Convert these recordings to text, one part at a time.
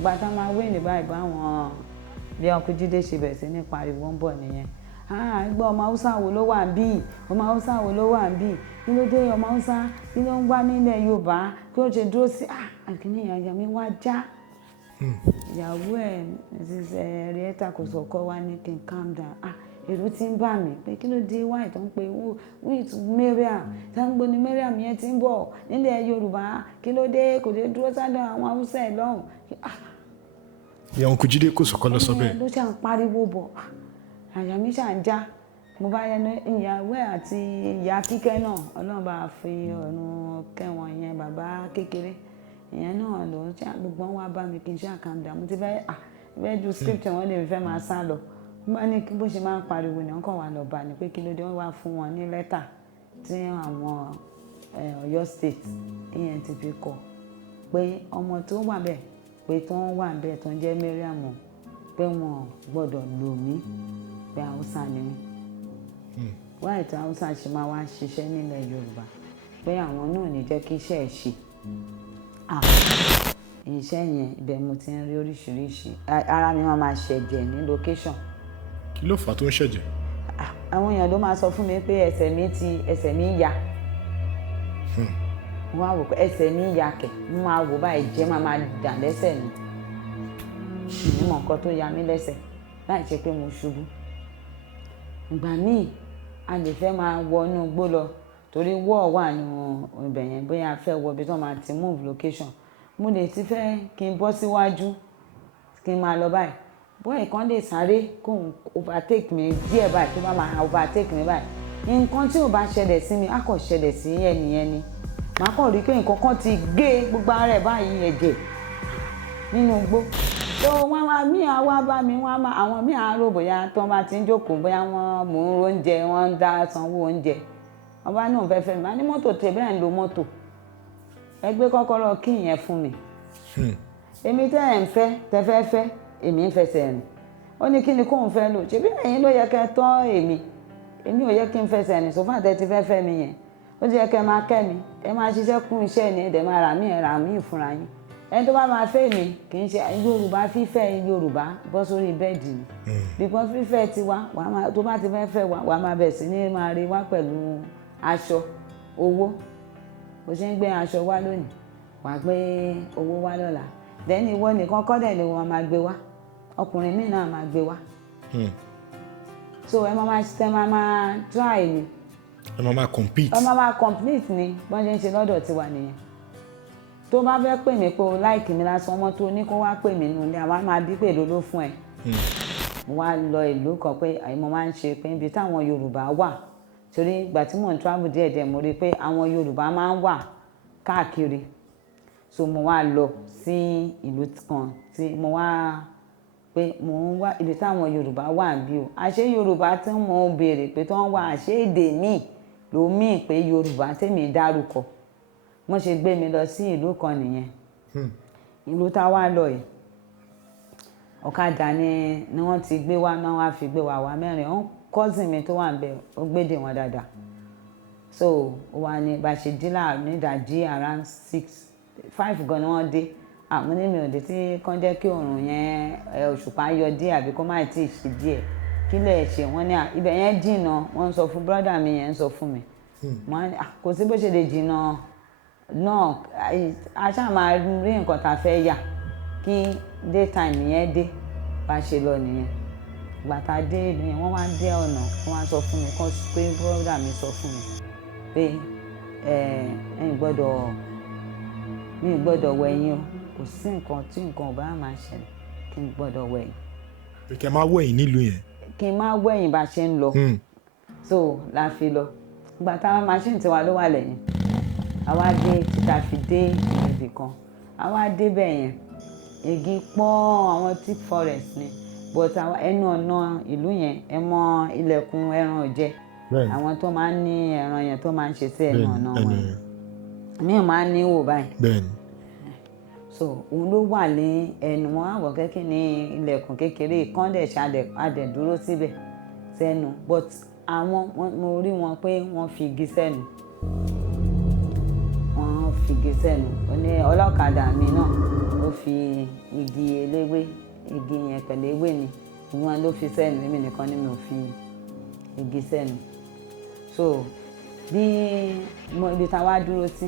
ìgbà tá máa wé ní báyìí báwọn bí ọkùnrin Jídé ṣe bẹ̀rẹ̀ sí ní pariwo ń bọ̀ nìyẹn. Ẹgbẹ́ ọmọ Haúsá wo ló wà níbí, ọmọ Haúsá wo ló wà níbí, kí ló dé ọmọ Haúsá kí ló ń wá nílẹ̀ Yorùbá kí ó ṣe dúró sí àkíní ìyá mi wá já. Ìyàwó ẹ̀ Mrs. Henrietta kò sọ̀kọ́ wá ní kí n calm down. Èrò ti ń bà mí pé kí ló dé wá ìtàn pé with Mariam sáńgbó ni Mariam yẹn ti ń bọ̀ nílẹ̀ Yorùbá kí ló dé kò dé dúró sádọ̀ àwọn Haúsá ẹ̀ lọ́hùn. ìyá Uncle Jídé kò sọ̀kọ́ lọ sọ bẹ́ẹ̀. ló ṣàn pariwo bọ̀ àyà mi ṣàn já mo bá yẹnu ìyàwó ẹ̀ àti ìyá Kíkẹ́ náà Ọlọ́run bá fi ọ̀run kẹwọn yẹn bàbá kékeré ìyẹn náà ló ń ṣe gbogbo wọn wá bá mi kí n ṣe àkàndá mo ti fẹ́ ju script wọn lè fẹ́ máa sá lọ wọ́n ní bó ṣe máa ń pariwo ni wọ́n kàn wá lọ bá ní pé kí ló dé wọ́n wá fún wọn ní lẹ́tà tí àwọn Ọ̀yọ́ state ENTP kọ pé ọmọ tó wà bẹ́ẹ̀ pé tó ń wà bẹ́ẹ̀ tó ń jẹ́ Mariam pé wọn gbọ́dọ̀ lò mí pé Haúsá ni mí wáyé tí Haúsá ṣe máa wá ṣiṣẹ́ nílẹ̀ Yorùbá pé àwọn náà ní jẹ́ kí iṣẹ́ ẹ̀ ṣe iṣẹ́ yẹn ibẹ̀ mo ti ń rí oríṣiríṣi ara mi máa ṣẹ̀jẹ̀ ní location. Kí ló fà á tó ń ṣẹ̀jẹ̀? Àwọn èèyàn ló máa sọ fún mi pé ẹsẹ̀ mi ya wọ́n á wò pé ẹsẹ̀ mi ya kẹ̀ mo máa wò báyìí jẹ́ máa dà lẹ́sẹ̀ mi ìmọ̀ nǹkan tó ya mí lẹ́sẹ̀ láì ṣe pé mo ṣubú. Ìgbà míì a lè fẹ́ máa wọ inú igbó lọ torí wọ́ọ̀ wà nínú ibẹ̀ yẹn bóyá a fẹ́ wọ ibi tó máa ti move location mo lè ti fẹ́ kí n bọ́ síwájú kí n máa lọ báyìí bóyá ìkan lè sáré kó overtake mi díẹ̀ báyìí tó bá máa overtake mi báyìí nǹkan tí ò bá ṣẹlẹ̀ sí mi á kàn ṣẹlẹ̀ sí ẹnìyẹn ni màá kàn rí pé nǹkan kan ti gé gbogbo ara ẹ̀ báyìí ẹ̀jẹ̀ nínú igbó tó wọ́n wá mí àwa bá mi wọ́n á àwọn mí àárò bóyá tó bá ti ń jókòó bóyá wọ́n mú oúnjẹ wọ́n ń dá sanwó oúnjẹ ọba náà fẹ́fẹ́ mi máa ní mọ́tò tẹ bẹ́ẹ̀ ń lo mọ́tò ẹ gbé kọ́kọ́rọ́ kí ìyẹn fún mi èmi tẹ́ ẹ̀ ń fẹ́ tẹ́fẹ́fẹ́ èmi ń fẹsẹ̀ rìn ó ní kí ni kóun fẹ́ lò ṣebí ẹ̀yin ló yẹ kẹ́ tọ́ èmi ò yẹ kí n fẹsẹ̀ rìn sófà tẹ́ ti fẹ́ mi yẹn ó ti yẹ kẹ́ máa kẹ́ mi ẹ máa ṣiṣẹ́ kún iṣẹ́ ni ẹ̀dẹ̀ máa rà mí ìfúnra yín ẹni tó bá máa fẹ́ mi kì í ṣe Yorùbá fífẹ́ Yorùbá bọ́ sórí bẹ́ẹ̀dì ni because fífẹ́ tiwa tó bá ti fẹ́ wa wàá máa bẹ̀ sí ní máa rí wá pẹ̀lú aṣọ owó bó ṣe ń gbé aṣọ wá lónìí wàá gbé owó wá lọ́la dẹ́ni ìwọ nìkan kọ́dẹ̀ ni wọ́n máa gbé wá ọkùnrin míì náà máa gbé wá so ẹ máa try ni ẹ máa compete ni bọ́n ṣe ń ṣe lọ́dọ̀ tiwa nìyẹn tó bá fẹ́ pè mí pé o láìkì mi lásán ọmọ tó ní kó wá pè mí nù ní àwa máa bí pè lóló fún ẹ mo wá lọ ìlú kan pé mo máa ń ṣe pé ibi táwọn Yorùbá wà torí ìgbà tí mò ń travel díẹ̀díẹ̀ mo rí i pé àwọn Yorùbá máa ń wà káàkiri so mo wá lọ sí ìlú kan tí mo wá pé mo ń wá ibi táwọn Yorùbá wà bí o àṣé Yorùbá tí mo béèrè pé tí wọ́n wà àṣé èdè míì ló míì pé Yorùbá tèmi dárúkọ wọ́n ṣe gbé mi lọ sí ìlú kan nìyẹn ìlú tá a wá lọ yìí ọ̀kadà ni wọ́n ti gbé wá náà wá fi gbé wá mẹ́rin cousin mi tó wà ń bẹ ó gbédè wọn dáadáa so wà ní bá ṣe dílà nídàjí around 5 gan ni wọ́n dé àmọ́ ní mi ò dé tí kàn jẹ́ kí oòrùn yẹn òṣùpá yọ díẹ̀ àbí kó má tí ì ṣe díẹ̀ kí lè ṣe wọ́n ní ibẹ̀ yẹn jìnnà wọ́n ń sọ fún brọ́dà mi yẹn ń sọ fún mi kò sí bó ṣe lè jìnnà náà a ṣáà máa rí nǹkan tá a fẹ́ yà kí daytime yẹn dé bá ṣe lọ nìyẹn gbàtà dé ni wọ́n wá dé ọ̀nà wọ́n wá sọ fún mi kán pé brọ́dà mi sọ fún mi pé mi gbọ́dọ̀ wẹ̀yìn o kò sí nǹkan tí nǹkan ò bá máa ṣẹlẹ̀ kí n gbọ́dọ̀ wẹ̀yìn. pé kí ẹ máa wẹ̀yìn nílùú yẹn. kí n máa wẹ̀yìn bá ṣe ń lọ so la fi lọ gbàtà machine tiwa ló wà lẹ́yìn àwa dé títà fi dé ibì kan àwa dé bẹ̀ yẹn igi pọ́n àwọn thick forest ni but ẹnu ọ̀nà ìlú yẹn ẹ mọ ilẹ̀kùn ẹran ọ̀jẹ̀ àwọn tó máa ń ní ẹran yẹn tó máa ń ṣe sí ẹnu ọ̀nà wọn mi ò máa ń ní wò báyìí so òun ló wà ní ẹnu wọn àwọ̀ kẹ́kẹ́ ní ilẹ̀kùn kékeré kan dẹ̀ ṣe adẹ̀dúró síbẹ̀ sẹ́nu but àwọn mo rí wọn pé wọ́n fi igi sẹ́nu wọ́n fi igi sẹ́nu. Ó ní ọlọ́kadà mi náà ó fi igi eléwé, igi yẹn pẹ̀lú ewé ni ìwọ̀n ló fi sẹ́nu, èmi nìkan ni mi ò fi igi sẹ́nu. So bí ibi tá a wá dúró sí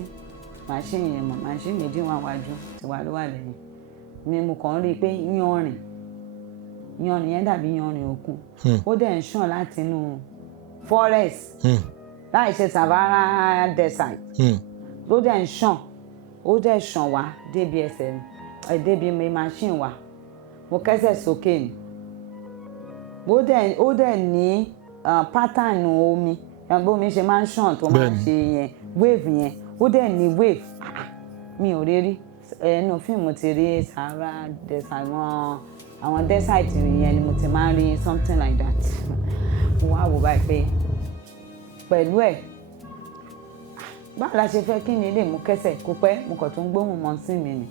màṣíìnì yẹn mọ̀, màṣíìnì méjì wà wájú tiwa ló wà lẹ́yìn ni mo kàn rí i pé yanrìn yẹn dàbí yanrìn òkun ó dẹ̀ ń ṣàn láti inú forest láì ṣe Sahara desert ló dẹ̀ ń ṣàn, ó dẹ̀ ṣàn wá débi ẹsẹ̀ débi machine wa mo kẹ́sẹ̀ sókè ni ó dẹ̀ ní pattern omi bómi ṣe máa ń ṣàn tó máa ń ṣe yẹn wave yẹn ó dẹ̀ ní wave mi ò rí ẹnu fíìmù ti rí Sahara desert àwọn desert yẹn ni mo ti máa ń rí something like that mo wá wò báyìí pé pẹ̀lú ẹ̀ báwo la ṣe fẹ́ kí ni lè mú kẹ́sẹ̀ kó pẹ́ mo kàn tún gbóhùn mọ́sìn mi ni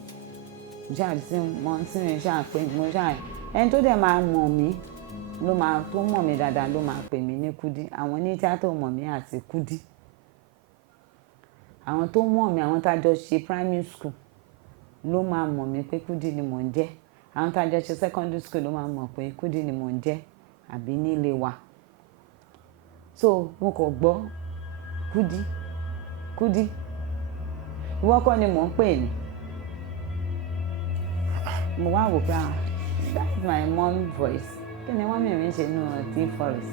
mọ́sìn mi ṣáà pé mo ṣáà ẹni tó dẹ̀ máa mọ̀ mí tó mọ̀ mí dáadáa ló máa pè mí ní Kúdí. Àwọn ní tíátà mọ̀ mí àti Kúdí. Àwọn tó mọ̀ mí, àwọn tá a jọ ṣe primary school ló máa mọ̀ mí pé Kúdí ni mò ń jẹ́. Àwọn tá a jọ ṣe secondary school ló máa mọ̀ pé Kúdí ni mò ń jẹ́ àbí nílé wa. So mo kàn gbọ́ Kúdí ìwọ kọ́ ni mò ń pè ní. Mo wá wò pé that's my mom voice. Kí ni wọ́n mìíràn ṣe nínú tea forest?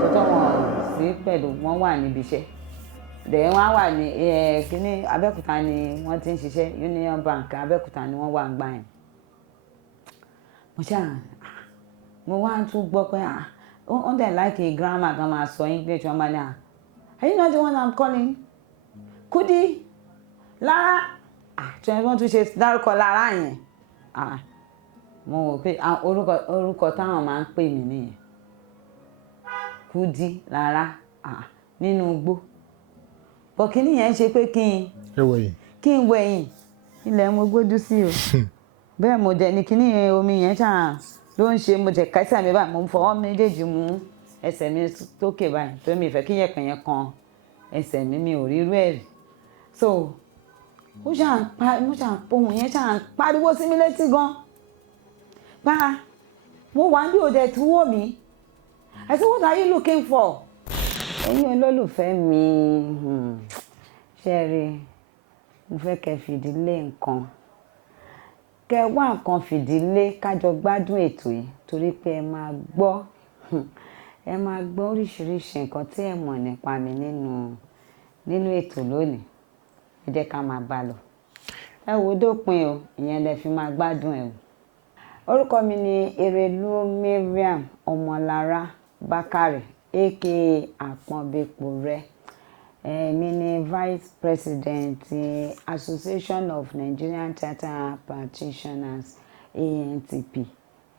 Tọ́tọ́ wọn sí pẹ̀lú wọn wà níbi iṣẹ́. Dẹ̀ wọ́n wà ní kíní Abẹ́òkúta ni wọ́n ti ń ṣiṣẹ́ Union Bank Abẹ́òkúta ni wọ́n wà ń gbà yẹn. Mo wá tún gbọ́ pé wọ́n dẹ̀ like grammar kan máa sọ English wọn máa ní are you not the one I'm calling? Kúdí Lára tí wọ́n tún ṣe dárúkọ Lára yẹn. Mo wò pé orúkọ táwọn máa ń pè mí nìyẹn Kúdí Lára nínú igbó bọ̀ kí nìyẹn ṣe pé kí n wẹ̀yìn ilẹ̀ mo gbójú sí o bẹ́ẹ̀ mo jẹ́ ní kíní omi yẹn ṣáà ló ń ṣe mo jẹ́ kẹsẹ̀ mi báyìí mo fọwọ́ méjèèjì mú ẹsẹ̀ mi tókè báyìí tó mi ìfẹ́ kí yẹ̀pẹ̀ yẹn kan ẹsẹ̀ mi ò rí irú ẹ̀ rí so mo ṣáà pohùn yẹn ṣáà ń pariwo sí mi létí gan bá mo wà ní òde tí wò mí I said what are you looking for? Ẹ̀yin olólùfẹ́ mi ṣe rí mo fẹ́ kẹ́ fìdílé nǹkan kẹ́ wá nǹkan fìdílé kájọ gbádùn ètò yìí torí pé ẹ máa gbọ́ oríṣiríṣi nǹkan tí ẹ mọ̀ nípa mi nínú ètò lónìí ẹ jẹ́ ká máa bá lọ ẹ wo dópin o ìyẹn lẹ fi máa gbádùn ẹ o. Orúkọ mi ni Erelu Mariam Ọmọlára Bákàrè aka Aponbepore. Èmi ni Vice President Association of Nigerian Theatre Practitioners ANTP.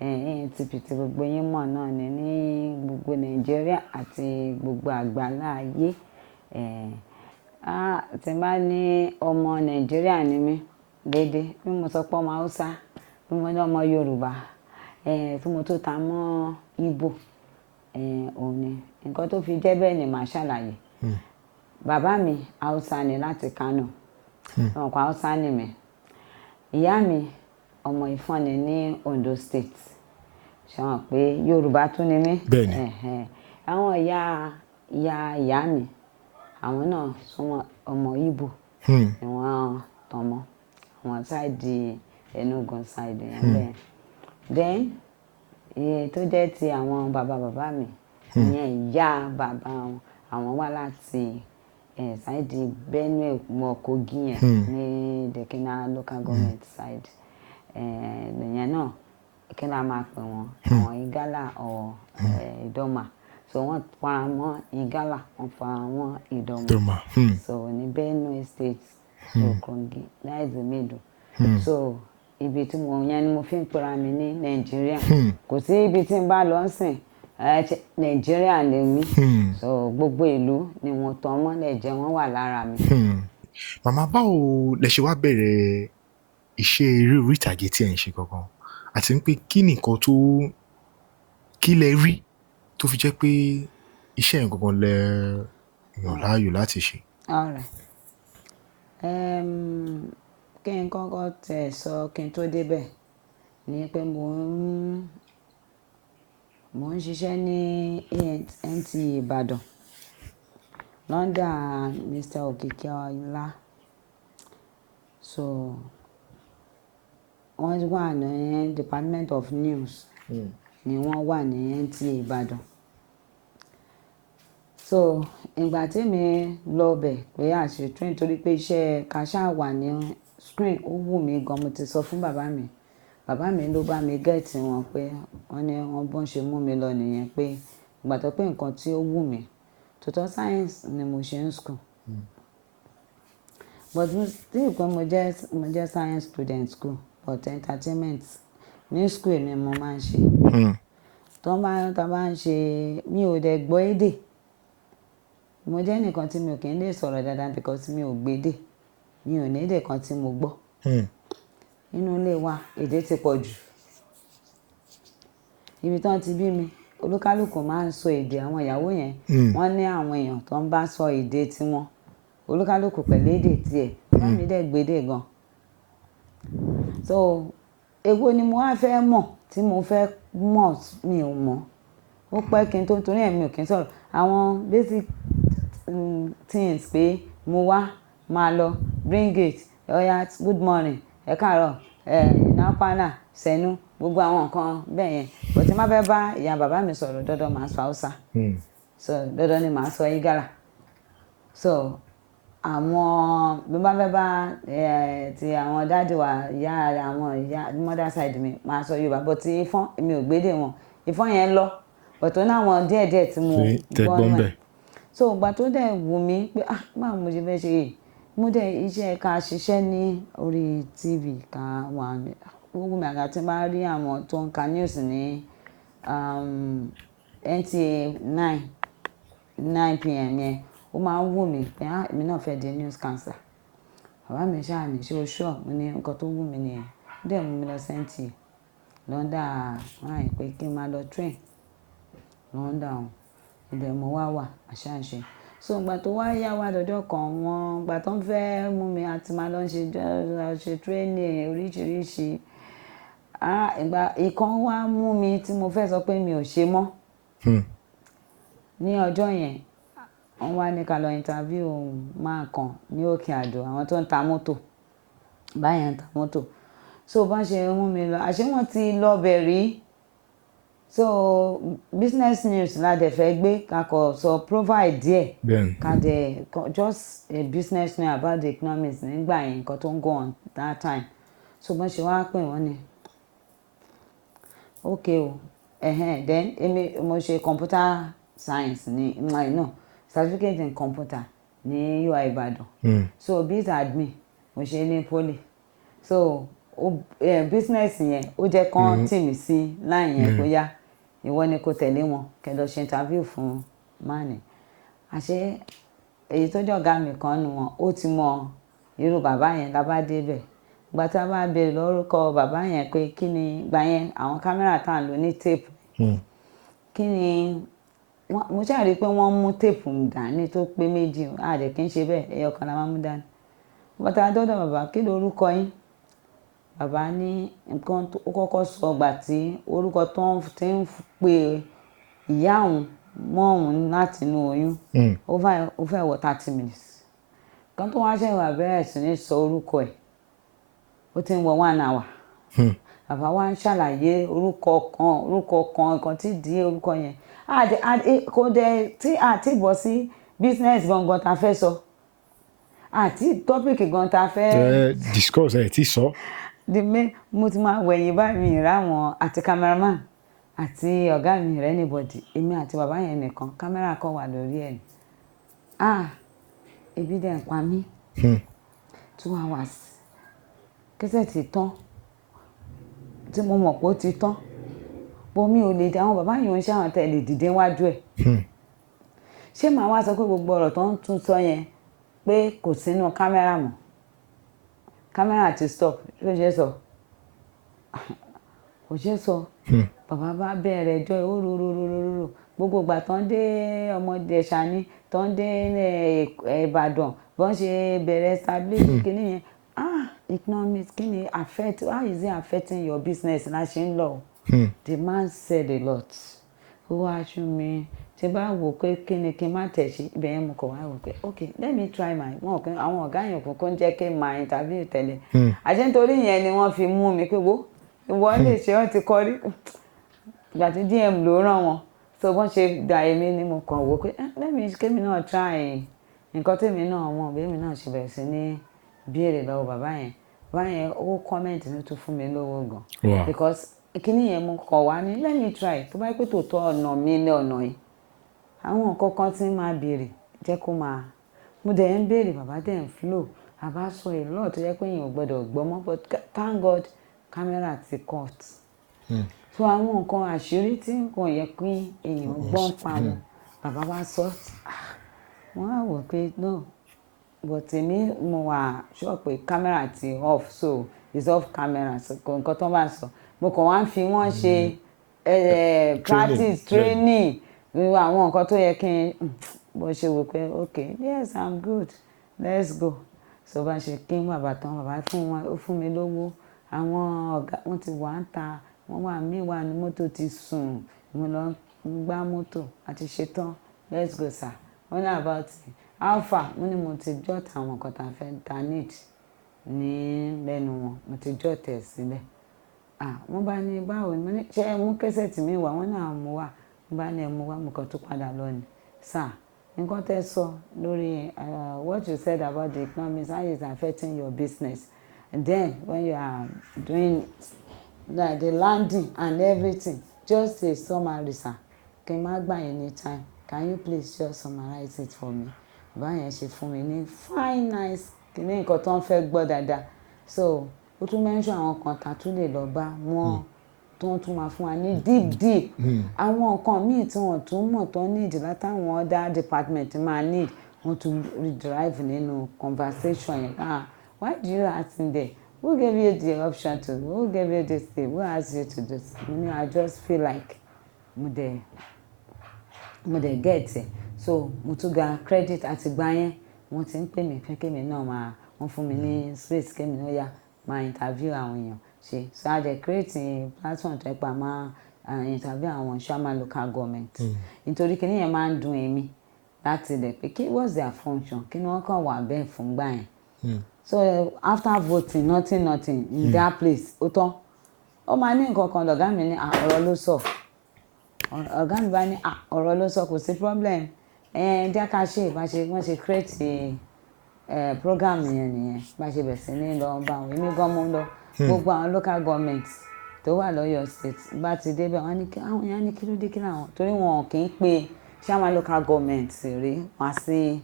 ANTP tí gbogbo yín mọ̀ náà ní gbogbo Nàìjíríà àti gbogbo àgbálá ayé. Tí n bá ní ọmọ Nàìjíríà ni mí dédé bí mo sọ pé ọmọ Haúsá bí mo ní ọmọ Yorùbá tí mo tó ta mọ́ Ìgbò òun ni nǹkan tó fi jẹ́ bẹ́ẹ̀ ni màá ṣàlàyé. Bàbá mi Haúsá ni láti Kano ọkọ̀ Haúsá ni mi. Ìyá mi ọmọ Ìfọ̀n ní Ondo State ṣe wọn pé Yorùbá tún ni mí. Àwọn ìyá mi àwọn náà súnmọ́ ọmọ Ìgbò ni wọ́n tọmọ àwọn sáìdì Enugu sáìdì yẹn bẹ́ẹ̀. Then iye tó jẹ́ ti àwọn bàbá mi ìyẹn ìyá bàbá wọn àwọn wá láti sáìdì Benue mọ́ Kogi yẹn ní Dekina local government side. Ìyẹn náà kí la máa pè wọ́n àwọn Igala or Idoma so wọ́n fara mọ́ Igala wọ́n fara mọ́ Idoma so ní Benue state so Kogi that is the middle. So ibi tí mo yẹn ni mo fi ń pera mi ní Nàìjíríà kò sí ibi tí n bá lọ sìn Nàìjíríà lè mí so gbogbo ìlú ni wọ́n tọ́ mọ́lẹ̀ jẹ́ wọ́n wà lára mi. Màmá báwo lẹ ṣe wá bẹ̀rẹ̀ iṣẹ́ eré orí ìtàgé tí ẹ̀ ń ṣe gangan àti pé kí ni nǹkan tó kí lẹ rí tó fi jẹ́ pé iṣẹ́ yẹn gangan lẹ yàn láàyò láti ṣe. Kí n kọ́kọ́ tẹ̀ sọ kí n tó débẹ̀ ni pé mò ń ṣiṣẹ́ ní NTA Ìbàdàn lọ́ndà Mr. Òkìkíọlá. So wọ́n wà ní Department of News ni wọ́n wà ní NTA Ìbàdàn. So ìgbà tí mi lọ bẹ̀ pé àṣẹ train torí pé iṣẹ́ kàṣà wà ní screen ó wù mí gan, mo ti sọ fún bàbá mi ló bá mi gẹ̀ẹ́tì wọn pé wọ́n ní wọ́n bọ́n ṣe mú mi lọ nìyẹn, pé ìgbà tó pé nǹkan tí ó wù mí total science ni mo ṣe ń school. But still pé mo jẹ́ science student school but entertainment ní school ni mo máa ń ṣe. Tá bá ń ṣe mi ò dẹ̀ gbọ́ èdè. Mo jẹ́ nìkan tí mi ò kí ń lè sọ̀rọ̀ dáadáa because mi ò gbédè. Mi ò ní èdè kan tí mo gbọ́. Inú ilé wa èdè ti pọ̀ jù. Ibi tí wọ́n ti bí mi olúkálùkù máa ń sọ èdè àwọn ìyàwó yẹn. Wọ́n ní àwọn èèyàn tó ń bá sọ èdè tiwọn. Olúkálùkù pẹ̀lú èdè tiẹ̀. Bàbá mi dẹ̀ gbédè gan. So èwo ni mo wá fẹ́ mọ̀ tí mo fẹ́ mọ̀ mi ò mọ̀. Ó pẹ́ kí n tó torí ẹ̀ mi ò kí ń sọ̀rọ̀. Àwọn basic things pé mo wá máa lọ bring it oya good morning ẹ káàárọ̀ napana sẹ́nu gbogbo àwọn nǹkan bẹ́ẹ̀ yẹn. But tí má fẹ́ bá ìyá bàbá mi sọ̀rọ̀ dandan màá sọ Hausa. So dandan ni màá sọ Igala. So àwọn bí mo bá fẹ́ bá ti àwọn dáàdì wa àwọn ìyá mother side mi màá sọ Yorùbá but tí Ifọ̀n èmi ò gbédè wọn. Ifọ̀n yẹn lọ but ó ní àwọn díẹ̀díẹ̀ tí mo gbọ́ náà. So ìgbà tó dẹ̀ wù mí pé báwo mo ṣe fẹ́ ṣe yìí mo dẹ̀ iṣẹ́ ká ṣiṣẹ́ ní orí TV ká wà ní gbogbo mi àgbà tí n bá rí àwọn tó ń ka news ní NTA 9 PM yẹn ó máa ń wù mí pé èmi náà fẹ́ di news cancer. Bàbá mi ṣáà ní ṣé o sure mo ní nǹkan tó wù mí nìyẹn. Ó dẹ̀ mú mi lọ sí NTA lọ́ndà wọ́n pé kí n máa lọ train lọ́ndà wọn. Ibẹ̀ mo wá wà àṣà ń ṣe. So ìgbà tó wá yá wa lọ́jọ́ kan wọn ìgbà tó ń fẹ́ mú mi àti máa lọ ṣe training oríṣiríṣi. Ìgbà ìkan wá mú mi tí mo fẹ́ sọ pé mi ò ṣe mọ́. Ní ọjọ́ yẹn wọ́n wá ní ká lọ interview máa kan ní Òkè Àdó àwọn tó ń ta mọ́tò báyẹn ń ta mọ́tò. So bá ṣe mú mi lọ àṣé wọ́n ti lọ bẹ̀ rí. So business news la dẹ̀ fẹ́ gbé ká kọ sọ provide díẹ̀ ká dẹ̀ just a business news about the economics nígbà yẹn nǹkan tó ń go on that time. So bá ṣe wá pè wọ́n ni okay o then èmi mo ṣe computer science ní no certificate in computer ní UI Ìbàdàn. So biz admin mo ṣe ní poly. So business yẹn ó jẹ́ kán tì mí sí line yẹn kó yá ìwọ ni kó tẹ̀lé wọn kẹ́ lọ ṣe interview fún mani. Àṣé èyí tó jẹ́ ọ̀gá mi kan nu wọn ó ti mọ irú bàbá yẹn la bá dé bẹ̀. Ìgbà tí a bá bèèrè lórúkọ bàbá yẹn pé kí ni ìgbà yẹn àwọn kámẹ́rà tá à ń lò ní tape. Kí ni mo ṣáà rí pé wọ́n mú tape dání tó pé méjì àdẹ̀ kí n ṣe bẹ́ẹ̀ ẹyọ kan la máa mú dání. Ìgbà tí a dọ́dọ̀ bàbá kí lorúkọ yín? Bàbá ní nǹkan ó kọ́kọ́ sọ ìgbà tí orúkọ tó ti ń pe ìyá òun mọ́ òun láti inú oyún ó fẹ́ wọ 30 minutes. Kan tó wá ṣẹ̀wá bẹ̀rẹ̀ sí ní sọ orúkọ ẹ̀ ó ti ń wọ 1 hour. Bàbá wa ń ṣàlàyé orúkọ kan nǹkan tí di orúkọ yẹn. Kò dẹ̀ tí àti bọ̀ sí business gangan ta fẹ́ sọ. Àti topic gan ta fẹ́ discuss ẹ̀ tí sọ. Mo ti máa wẹ̀yìn báyìí mi ráwọn àti cameraman àti ọ̀gá mi rẹ̀ anybody èmi àti bàbá yẹn nìkan kámẹ́rà kan wà lórí ẹ̀. Ebi dẹ̀ ń pa mí 2 hours kẹ́sẹ̀ ti tán tí mo mọ̀ pé ó ti tán bó mi ò lè dé àwọn bàbá yẹn ń ṣàwọn tẹ̀lé dìde wájú ẹ̀. Ṣé màá wá sọ pé gbogbo ọ̀rọ̀ tó ń tún sọ yẹn pé kò sínú kámẹ́rà mọ́ kámẹ́rà ti stop ṣé ó ṣe sọ kò ṣe sọ. Bàbá bá bẹ̀rẹ̀ ẹjọ́ ó rorororo gbogbo ìgbà tán dé ọmọdé ṣáni tó ń dé Ìbàdàn bọ́n ṣe bẹ̀rẹ̀ establish kìíní yẹn economics kìíní affect how is it affecting your business la ṣe ń lọ the man said a lot ó wá aṣọ mi tí bá wò pé kí ni kí n má tẹ̀ sí ibẹ̀ yẹn mo kàn wá wò pé okay let me try my àwọn ọ̀gá yẹn kò ń jẹ́ kí n máa interview tẹ́lẹ̀ àṣẹ nítorí yẹn ni wọ́n fi mú mi pé wo ìwọ lè ṣe ọ́ ti kọrí ìgbà tí DM ló ràn wọ́n so bọ́n ṣe dà èmi ni mo kàn wò pé kémi náà try nǹkan tèmi náà mọ̀ bẹ́ẹ̀mi náà ṣe bẹ̀rẹ̀ sí ní béèrè lọ́wọ́ bàbá yẹn ó comment ní tó fún mi lówó gan because kíní yẹn mo kàn wá ní let me try tó bá yẹ pé tòótọ́ ọ̀nà mi ní ọ̀nà yìí àwọn nǹkan kan tí máa béèrè jẹ́ kó máa mo dẹ̀ ń béèrè bàbá dẹ̀ ń flow bàbá sọ èlò tó yẹ pé èèyàn ò gbọ́dọ̀ gbọ́ mọ́ but thank God camera ti cut so àwọn nǹkan àṣírí tí nǹkan yẹ kí èèyàn gbọ́n pa wọn bàbá wa sọ wọ́n á wò pé no but èmi mo wà sure pé camera ti off so it's off camera so nǹkan tó bá sọ mo kàn wá ń fi wọ́n ṣe practice training àwọn nǹkan tó yẹ kí n bó ṣe wò pé okay yes I'm good let's go so bá ṣe kí bàbá tán bàbá fún mi lówó àwọn ọ̀gá wọn ti wà ń ta wọ́n wà mí wà ní mọ́tò ti sùn mo lọ gbá mọ́tò àti ṣetán let's go sir wọ́n ní about how far mo ní mo ti jot àwọn nǹkan tá a fẹ́ ta need ní lẹ́nu wọn mo ti jot ẹ̀ sílẹ̀ wọ́n bá ní báwo ni mo ní ṣé mú kẹ́sẹ̀tì mi wá wọ́n náà mú wá wọ́n bá ní ẹ mú wá mo kàn tó padà lọ ni sir nǹkan tẹ́ sọ lórí what you said about the economics how it's affecting your business and then when you are doing like the landing and everything just a summary sir kí n má gbà yín ní time can you please just summarize it for me báyẹn ṣe fún mi ní fine nice kìíní nǹkan tó ń fẹ́ gbọ́ dáadáa so ó tún mention àwọn kan tá a tún lè lọ bá wọn tó ń tún máa fún wa ní deep àwọn nǹkan míì tí wọ́n tún mọ̀ tó need látàwọn other department máa need wọ́n tún redrive nínú conversation yẹn why do you ask me there who gave you the option to who gave you this thing who asked you to do this I just feel like mo dẹ̀ get it so mo tún gba credit àti gbá yẹn wọ́n ti ń pè mí pé kémi náà máa wọ́n fún mi ní space kémi náà yá máa interview àwọn èèyàn ṣe so I dey create a platform tó ẹ pa máa interview àwọn chairman local government nítorí kíní yẹn máa ń dùn èmi láti lè pé what's their function kí ni wọ́n kàn wà bẹ́ẹ̀ fún gbà yẹn so after voting nothing in that place ó tán ó máa ní nǹkan kan lọ̀gá mi ní ọ̀rọ̀ ló sọ ọ̀gá mi bá ní ọ̀rọ̀ ló sọ kò sí problem jẹ́ ká ṣe wọ́n ṣe create program yẹn nìyẹn bá ṣe bẹ̀ sí ní lọ bá wọn èmi gan mú lọ gbogbo àwọn local government tó wà lọ́yọ̀ state bá ti débẹ̀ wọ́n ní àwọn èèyàn ní kí ló dé kí làwọn torí wọn kì í pe chairman local government rí wá sí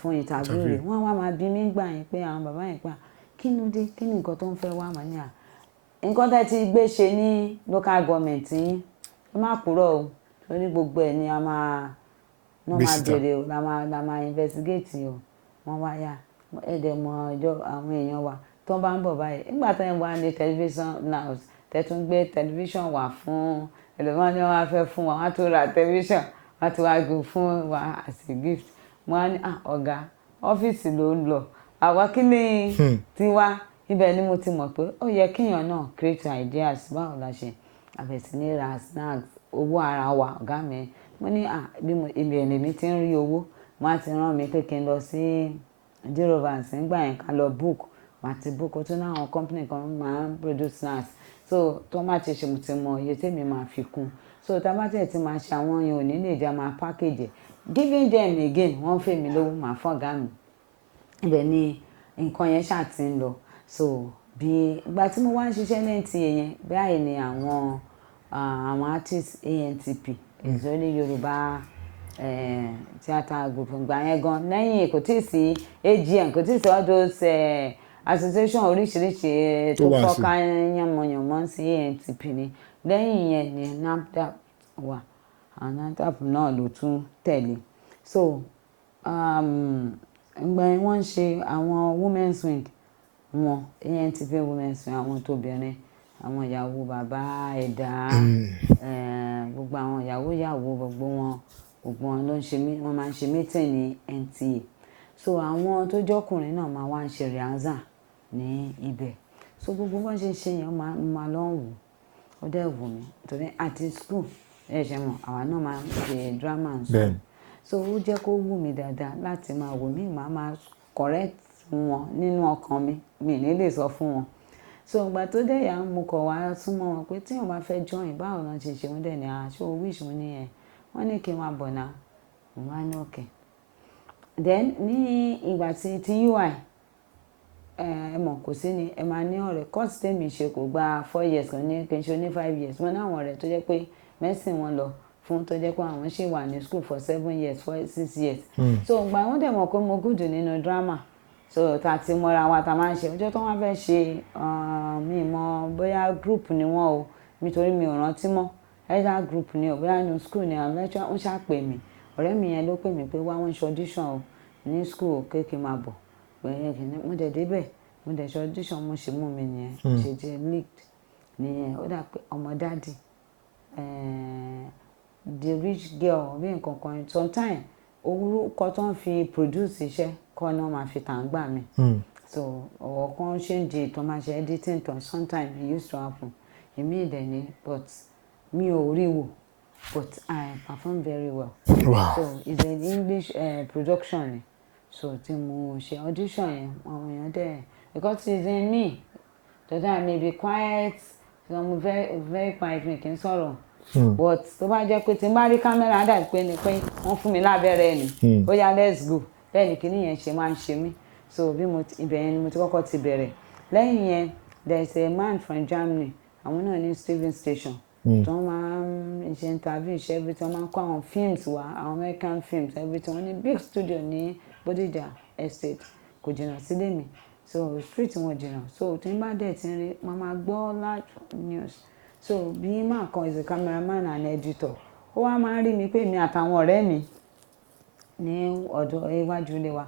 fún interview rẹ̀ wọ́n wá máa bí mí gbà yín pé àwọn bàbá yẹn pa kí ló dé kí ni nǹkan tó ń fẹ́ wá mà ní nǹkan tẹ́ ti gbé ṣe ní local government yín ẹ má kúrò o torí gbogbo ẹ̀ ni a máa bèrè o la máa investigate o wọ́n wá yá ẹ̀dẹ̀ mọ ọjọ́ àwọn èèyàn wa tó bá ń bọ̀ báyìí nígbà tó ń wá ní television now tẹ́tún gbé television wá fún ẹlòmíràn ni wọ́n á fẹ́ fún wa wọ́n á tó ra television wọ́n á tó wá gbé fún wa as a gift wọ́n á ní ọ̀gá ọ́fíìsì ló ń lọ àwa kí ni tiwa ibẹ̀ ni mo ti mọ̀ pé ó yẹ kéèyàn náà create ideas báwo la ṣe àbẹ̀sí ní ra snacks owó ara wa ọ̀gá mi mo ní bí ibi ẹ̀ lèmi ti ń rí owó wọ́n á ti rán mi pé kí n lọ sí Jerovans nígbà yẹn ká lọ book wọ́n á ti book ó tún náà company kan máa ń produce snacks so tó má ti ṣe mo ti mọ iye tèmi máa fi kún so tá a bá tẹ̀ ti máa ṣe àwọn yẹn ò ní lè jẹ́ máa package giving them again wọ́n fẹ́ mi lówó máa fọ́gá mi ibẹ̀ ni nǹkan yẹn ṣáà ti ń lọ so bí ìgbà tí mo wá ń ṣiṣẹ́ lẹ́ǹtì yẹn báyìí ni àwọn artist ANTP ìzọ́lé Yorùbá theatre group ìgbà yẹn gan lẹ́yìn kò tí ì sí AGM kò tí ì sí all those association oríṣiríṣi tó fọ́ká yànmọ̀yànmọ́ sí ANTP ni lẹ́yìn yẹn ni NAFDAC wà àwọn NAFDAC náà ló tún tẹ̀lé so ìgbà yẹn wọ́n ń ṣe àwọn women's wing wọn ANTP women's wing àwọn tóbìnrin àwọn ìyàwó bàbá ẹ̀dá gbogbo àwọn ìyàwó gbogbo wọn gbogbo wọn ló ń ṣe wọ́n máa ń ṣe meeting ní NTA. So àwọn tó jọ́kùnrin náà máa wá ń ṣe rehearsal ní ibẹ̀. So gbogbo bọ́n ṣe ṣe yẹn máa lọ wò ó dẹ̀ wù mí torí àti school ẹ ṣe mọ̀ àwa náà máa ń ṣe drama and school. So ó jẹ́ kó wù mí dáadáa láti máa wò mí máa correct wọn nínú ọkàn mi ní lè sọ fún wọn. So ìgbà tó dẹ̀ yá mo kọ̀ wá súnmọ́ wọn pé tí wọ́n bá fẹ́ join báwo náà ṣe wọ́n dẹ̀ ní aṣọ wish mo ní ẹ̀ wọ́n ní kí n máa bọ̀ náà mo wá ní okay. Then ní ìgbà tí UI ẹ mọ̀ kò sí ni ẹ máa ní ọ̀rẹ́ course tèmi ṣe kò gba 4 years kan ní kí n ṣe ní 5 years mo ní àwọn ọ̀rẹ́ tó jẹ́ pé mẹ́sìn wọn lọ fún tó jẹ́ pé àwọn ṣì wà ní school for 7 years 6 years. So ìgbà wọ́n dẹ̀ mọ̀ pé mo good nínú drama so ta ti mọ́ra wa ta máa ń ṣe ọjọ́ tó wọ́n fẹ́ ṣe mi mọ̀ bóyá group ni wọ́n o nítorí mi ò rántí mọ́ either group ni o bóyá ní school ni àwọn lecturer ń ṣàpè mí ọ̀rẹ́ mi yẹn ló pè mí pé wá wọ́n ṣe audition o ní school kéèké máa bọ̀ pé mo dẹ̀ débẹ̀ mo dẹ̀ ṣe audition mo ṣe mú mi nìyẹn ṣe jẹ́ leaked nìyẹn ó dà pé ọmọ dáàdì the rich girl bí nǹkan kan sometimes orúkọ tó ń fi produce iṣẹ́ kọ́ ni wọ́n máa fi tàn gbà mí so ọ̀wọ́ kan ṣe ń di tó máa ṣe editing tó sometimes it used to happen èmi ìdẹ̀ ni but mi ò rí wò but I perform very well. Wow. So it's an English production ni so tí mo ṣe audition yẹn àwọn èèyàn dẹ̀ because it's in me that I may be quiet so I'm very quiet mi kì í sọ̀rọ̀. But tó bá jẹ́ pé tí n bá rí kámẹ́rà dà pé ni pé wọ́n fún mi lábẹ́rẹ́ ni ó yá let's go bẹ́ẹ̀ ni kíní yẹn ṣe máa ń ṣe mí so bí ibẹ̀ yẹn ni mo ti kọ́kọ́ ti bẹ̀rẹ̀ lẹ́yìn yẹn there is a man from Germany àwọn náà ní Steven Station tó máa ń ṣe interview ṣe everything wọ́n máa ń kó àwọn films wá àwọn American films everything wọ́n ní big studio ní Bodija estate kò jìnnà sílé mi so street wọn jìnnà so tí n bá dẹ̀ ti rí máa gbọ́ live news so bí máa kan is a cameraman and editor ó wá máa ń rí mi pé mi àtàwọn ọ̀rẹ́ mi ní ọ̀dọ̀ iwájú ilé wa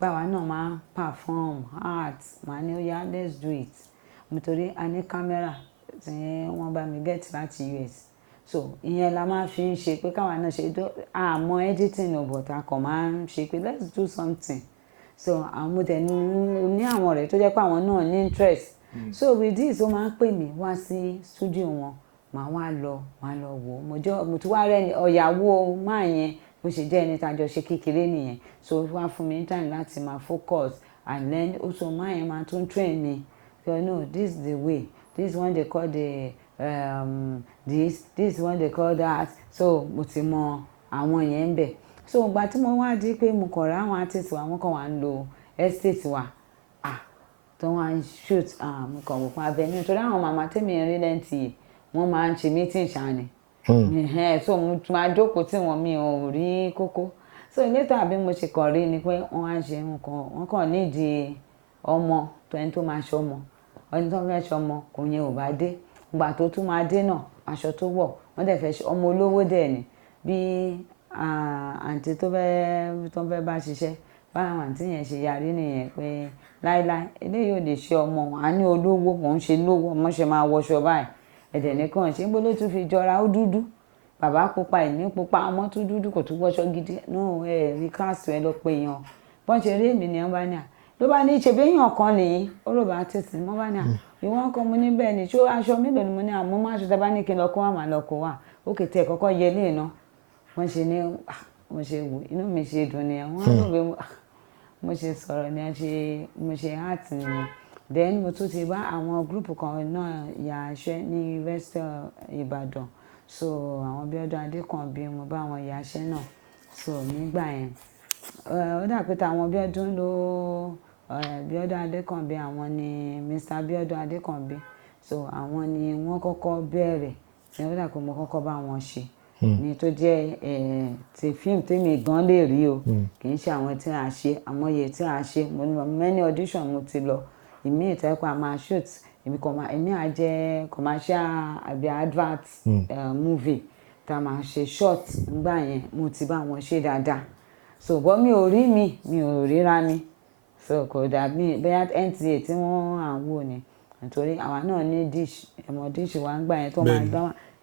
báwa náà máa ń perform art màá ní ó yá let's do it nítorí a ní camera tí wọ́n bá mi get láti US so ìyẹn la máa fi ń ṣe pé káwa náà ṣe àmọ́ editing ò but a kàn máa ń ṣe pé let's do something so àwọn mo tẹ̀ ní àwọn ọ̀rẹ́ tó jẹ́ pé àwọn náà ní interest so with this ó máa ń pè mí wá sí studio wọn màá wá lọ wò mo ti wá rẹ́ni ọ̀yàwó máa yẹn bó ṣe jẹ́ ẹni tájọ ṣe kékeré nìyẹn so wá fún mi time láti máa focus and then also máa yẹn máa tún train mi so no this is the way this one they call the this one they call that so mo ti mọ àwọn yẹn ń bẹ̀ so ìgbà tí mo wá di pé mo kọ̀ ra àwọn artist wa wọ́n kàn wá ń lo estate wa tó wá ń shoot mo kàn wò fún abẹ nítorí àwọn màmá tèmi rí lẹ́ǹtì wọ́n máa ń ṣe meeting ṣáni so mo tún máa jókòó tí mi ò rí kókó so later àbí mo ṣe kàn rí ni pé wọ́n á ṣe wọ́n kàn nídìí ọmọ tó ẹni tó máa ṣọmọ ẹni tó fẹ́ ṣọmọ kò yẹn ò bá dé ìgbà tó tún máa dé náà aṣọ tó wọ̀ wọ́n dẹ̀ fẹ́ ṣe ọmọ olówó dẹ̀ ni bí àǹtí tó fẹ́ bá ṣiṣẹ́ báwọn àǹtí yẹn ṣe yarí nìyẹn pé láíláí eléyìí ò lè ṣe ọmọ à ní olówó kò ń ṣe lówó ọmọ ṣe máa wọṣọ báyìí ẹ̀dẹ̀ nìkan ṣé gbọ́dọ̀ tún fi jọra ó dúdú bàbá pupa ìní pupa ọmọ tún dúdú kò tún wọṣọ gidi náà rí káàsì ẹ lọ pé yan bọ́n ṣe rí èmi ni wọ́n bá ní à ló bá ní ṣe béèyàn kan nìyí ó rò bá tètè wọ́n bá ní à ìwọ́n kan mo ní bẹ́ẹ̀ ni ṣó aṣọ mélòó ni mo ní àmọ́ má ṣe tá bá ní kí n lọ kó wà má lọ kó wà ó kè tẹ̀ kọ́kọ́ yẹ lé iná wọ́n ṣe ní mo ṣe wò inú mi ṣe dùn nìyẹn wọ́n á lò pé mo ṣe sọ̀rọ̀ ni mo ṣe art nìyẹn then mo tún ti bá àwọn gúrùpù kan náà yà aṣẹ́ ní University Ìbàdàn so àwọn Bíọ́dún Adékànbí mo bá wọn yà aṣẹ́ náà so nígbà yẹn ó dà pé táwọn Bíọ́dún Bíọ́dún Adékànbí àwọn ni Mr. Bíọ́dún Adékànbí so àwọn ni wọ́n kọ́kọ́ bẹ̀rẹ̀ ó dà pé mo kọ́kọ́ bá wọn ṣe ní tó jẹ́ ti fíìmù tèmi gan lè rí o kì í ṣe àwọn tí a ṣe àwọn iye tí a ṣe mo ní many audition mo ti lọ ìmí ìtẹ́pọ̀ a máa shoot èmi à jẹ́ commercial àbí advert movie tá a máa ṣe short nígbà yẹn mo ti bá wọn ṣe dáadáa so bọ́ mi ò ríra mi so kò dàbí bẹ́ẹ̀ NTA tí wọ́n à ń wò ni nítorí àwa náà ní dish ẹ̀mọ́ díṣì wa ń gbà yẹn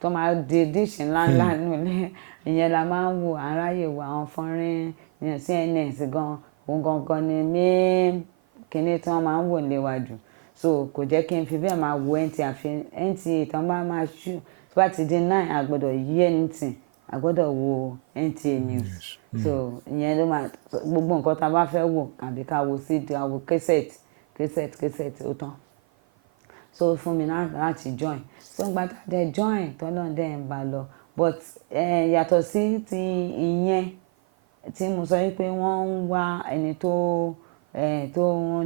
tó máa di díṣì ńláńlá nílé ìyẹn la máa ń wò aráyè wo àwọn fọ́nrín yẹn CNN gan òun gangan ni main kíní tí wọ́n máa ń wò léwájú so kò jẹ́ kí n fi bẹ́ẹ̀ máa wo NTA tán bá máa ṣú tó bá ti di 9 a gbọ́dọ̀ yí anything a gbọ́dọ̀ wo NTA news so ìyẹn ló máa gbogbo nǹkan tá a bá fẹ́ wò àbí ká wo CD ká wo kẹsẹ̀tì ó tán so fún mi láti join so gba tá a dẹ̀ join tọ́lọ́ dẹ̀ ń bá lọ but yàtọ̀ sí ti ìyẹn tí mo sọ wípé wọ́n ń wá ẹni tó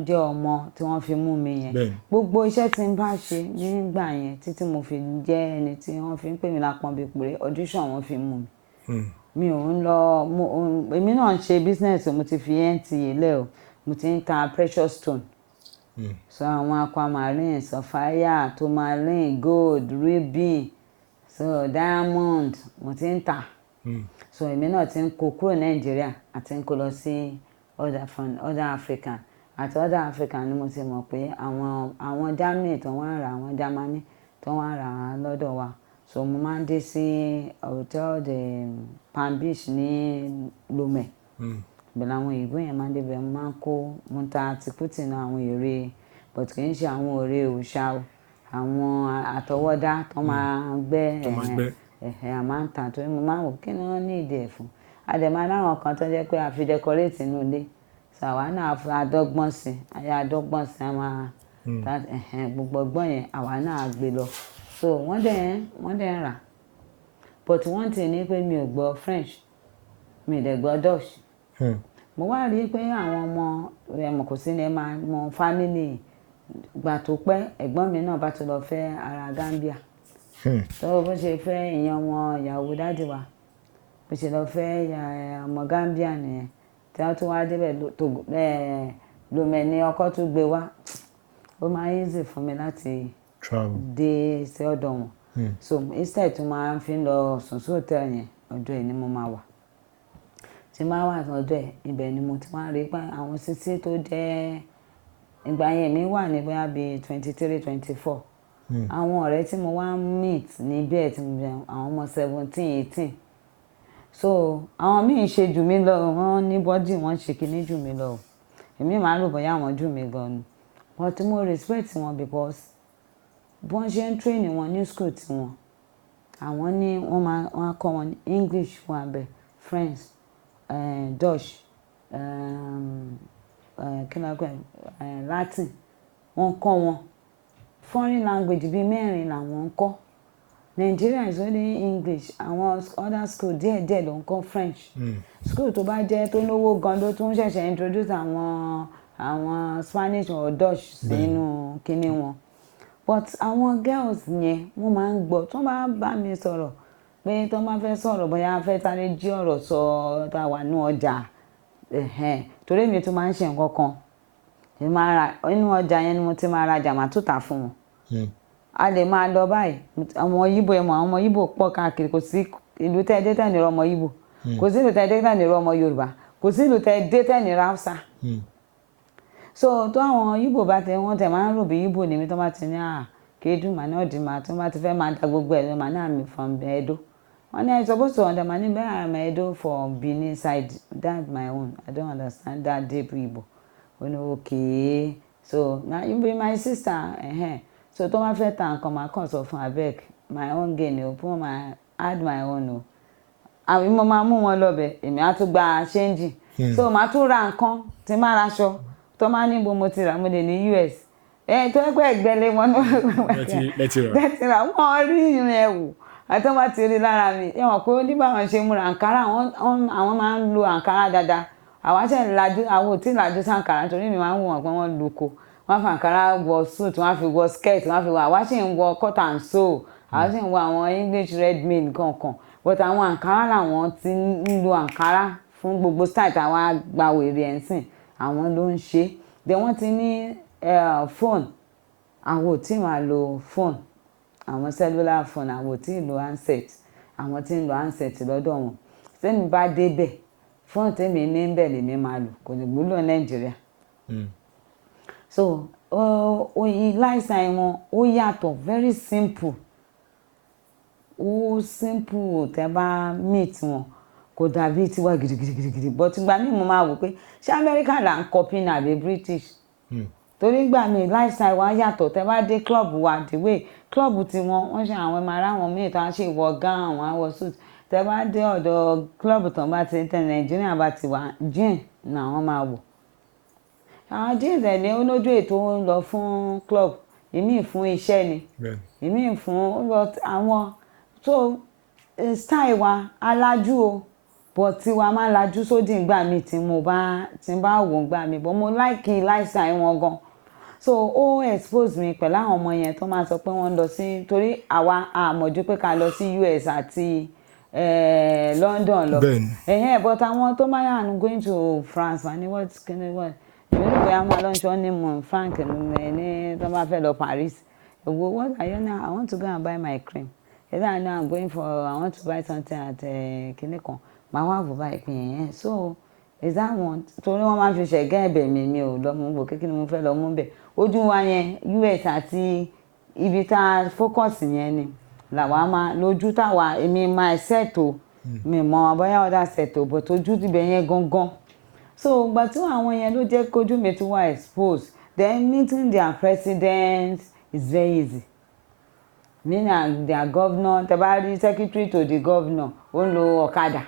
jẹ́ ọmọ tí wọ́n fi mú mi yẹn gbogbo iṣẹ́ tí n bá ṣe nígbà yẹn títí mo fi jẹ́ ẹni tí wọ́n fi ń pè mí l'Aponbepore audition wọ́n fi mú mi mi ò ń lọ èmi náà ń ṣe business mo ti fi NTA lẹ̀ o mo ti ń ta precious stone so àwọn aquamarine sapphire tourmaline gold ruby so diamond mo ti ń tà so èmi náà ti ń kó kúrò Nàìjíríà àti ń kó lọ sí other African àti other African ni mo ti mọ̀ pé àwọn Germany tó wọ́n rà àwọn Germany tó wọ́n rà lọ́dọ̀ wa so mo máa ń dé sí hotel de Palm Beach ní Lomé bẹ̀rẹ̀ àwọn òyìnbó yẹn máa ń débẹ̀ mo máa ń kó mo ń ta tìkútì náà àwọn ère but kì í ṣe àwọn ère òòṣà o àwọn àtọwọ́dá tó máa gbẹ́ àmà ń tà torí mo máa ń wò kí ni wọ́n ní ìdí ẹ̀ fún àdèmá láwọn kan tó jẹ́ pé a fi decorate inú ilé ṣàwa náà àdọ́gbọ́n sí a máa gbogbo ọgbọ́n yẹn àwa náà gbé lọ so wọ́n dẹ̀ ń rà but wọ́n ti ní pé mi ò gbọ́ French mi ò dẹ̀ gbọ́ Dutch mo wá rí i pé àwọn ọmọ ẹ̀mọ̀ kò sí ní ẹ máa mọ family gbà tó pẹ́ ẹ̀gbọ́n mi náà bá ti lọ fẹ́ ara Gambia tó bó ṣe fẹ́ ìyẹn wọn ìyàwó dáàdì wa bó ṣe lọ fẹ́ ọmọ Gambia nìyẹn tí wọ́n tún wá débẹ̀ Lomé ní ọkọ tún gbé wá ó máa easy fún mi láti dé sí ọ̀dọ̀ wọn so instead tó máa fi lọ sùn sí hòtẹ́ẹ̀lì yẹn ọjọ́ yìí ni mo máa wà tí máa wà lọ́dọ̀ ẹ̀ ibẹ̀ ni mo ti máa rí pé àwọn sisi tó jẹ́ ìgbà yẹn mi wà ní bóyá bíi 23, 24 àwọn ọ̀rẹ́ tí mo wá meet níbí ẹ̀ tí mo jẹun àwọn ọmọ 17, 18 so àwọn míì ṣe jù mí lọ wọ́n ní bọ́dì wọ́n ṣe kinní jù mí lọ èmi máa ń rò bóyá àwọn jù mí gan ni but mo respect wọn because bí wọ́n ṣe ń train wọn ní school tiwọn àwọn ní wọ́n á kọ́ wọn ní English fún abẹ French Dutch Latin wọ́n kọ́ wọn foreign language bíi 4 làwọn ń kọ́ Nigeria is only English àwọn other school díẹ̀díẹ̀ ló ń kọ́ French school tó bá jẹ́ tó lówó gan ló tún ṣẹ̀ṣẹ̀ introduce àwọn Spanish or Dutch sínú kíní wọn but àwọn girls yẹn wọ́n máa ń gbọ́ tó bá bá mi sọ̀rọ̀ pé tó bá fẹ́ sọ̀rọ̀ bóyá fẹ́ sáré jí ọ̀rọ̀ sọ tá a wà ní ọjà torí mi tún máa ń ṣe nǹkan kan inú ọjà yẹn ni mo ti máa rajà máa tún tà fún wọn a lè máa lọ báyìí àwọn Yíbò àwọn ọmọ Yíbò pọ̀ káàkiri kò sí ìlú tẹ́ dé tẹ́ nìrọ̀ ọmọ Yíbò kò sí ìlú tẹ́ dé tẹ́ nìrọ̀ ọmọ Yorùbá kò sí ìlú tẹ́ dé tẹ́ nìrọ̀ Hausa so tó àwọn Yíbò bá tẹ wọ́n tẹ máa ń rò bí Yíbò ni mi tó bá ti ní kéédùn màá náà dì máa tó bá ti fẹ́ máa da gbogbo ẹ̀ lọ màá náà mi from Edo wọ́n ní I supposed to understand bẹ́ẹ̀ I'm Edo for Benin side that's my own I don't understand that deep Igbo ó ní okay so now you be my sister so tó máa fẹ́ ta nǹkan máa kàn sọ fún abeg my own gain o fún ma add my own o àwọn mo máa mú wọn lọ́bẹ̀ èmi á tún gba ṣéǹjì so màá tún ra nǹkan tí máa raṣọ tó máa ní bo mo ti rà mo lè ní US tó ẹgbẹ́ ẹgbẹ́lé wọn lẹ́tì rà wọ́n rí ìrìn ẹ̀wù àti wọ́n bá ti rí lára mi ẹ̀wọ̀n pé oníbàwọn ṣe múra àǹkárá àwọn máa ń lo àǹkárá dáadáa àwọn ṣe ń lajú àwọn ò tí ì lajú sàǹkárá nítorí mi máa ń wò wọ́n pé wọ́n lu ko wọ́n fi àǹkárá wọ suit wọ́n fi wọ skirt wọ́n fi wọ àwa sì ń wọ cut and sew àwa sì ń wọ àwọn English red maid kankan but àwọn àǹkárá làwọn ti ń lo àǹkárá fún gbogbo style táwọn àgbà wèrè ẹ̀ ń sìn àwọn ló ń ṣe then wọ́n ti ní phone àwọn ò tí ì máa lo phone àwọn cellular phone àwọn ò tí ì lo handset àwọn tí ń lo handset lọ́dọ̀ wọn tẹ́mi bá débẹ̀ fóònù tẹ́mi ní ń bẹ̀ lèmi máa lò kò ní gbúlò Nàìjíríà so lifestyle wọn ó yàtọ̀, very simple, ó simple. Tẹ́ bá meet wọn kò dàbí tiwa gidigidigidi, but ìgbà míì mo máa wò pé ṣé America là ń copy ní àbí British. Torí ìgbà míì lifestyle wa yàtọ̀. Tẹ́ bá dé club wa, the way club tiwọn wọ́n ṣe àwọn ẹ̀ma ara wọn míì tó á ṣe wọ gown, àwọn wọ suit. Tẹ́ bá dé ọ̀dọ̀ club tán bá ti tẹ Nàìjíríà bá ti wà jean ni àwọn máa wọ̀. Àwọn jeans ẹ̀ ní ó lójú ètò ń lọ fún club, ìmíì fún iṣẹ́ ni, ìmíì fún àwọn. So style wa alájú o, but tiwa máa ń lajú sódì ìgbà míì tí n bá wò ìgbà míì, but mo like lifestyle wọn gan. So ó expose mi pẹ̀lú àwọn ọmọ yẹn tó máa sọ pé wọ́n ń lọ sí, torí àwa àmọ̀jú pé ká lọ sí US àti London lọ. But àwọn tó máa yà ń going to France wà ní what èmi rò pé a máa lọ ṣọ́ ní mọ̀ Frank ní tó bá fẹ́ lọ Paris. What are you now? I want to go and buy my cream. I know I'm going for, I want to buy something at kinní kan. Màá wá wò báyìí pé yẹn. So is that one? Torí wọ́n máa ń fi ṣẹ̀gẹ́ ẹ̀bẹ̀ mi ò lọ mú wò kékeré mo fẹ́ lọ mú bẹ̀. Ojú wa yẹn US àti ibi tá focus yẹn ni làwa máa lójú táwa èmi máa ṣètò mi mọ bóyá ọ̀dà ṣètò but ojú ibẹ̀ yẹn gangan. So ìgbà tí àwọn yẹn ló jẹ́ kójú mi tún wá expose. Then meeting their president is very easy. Meaning their governor, tẹ́ bá rí secretary to the governor ó ń lo ọ̀kadà.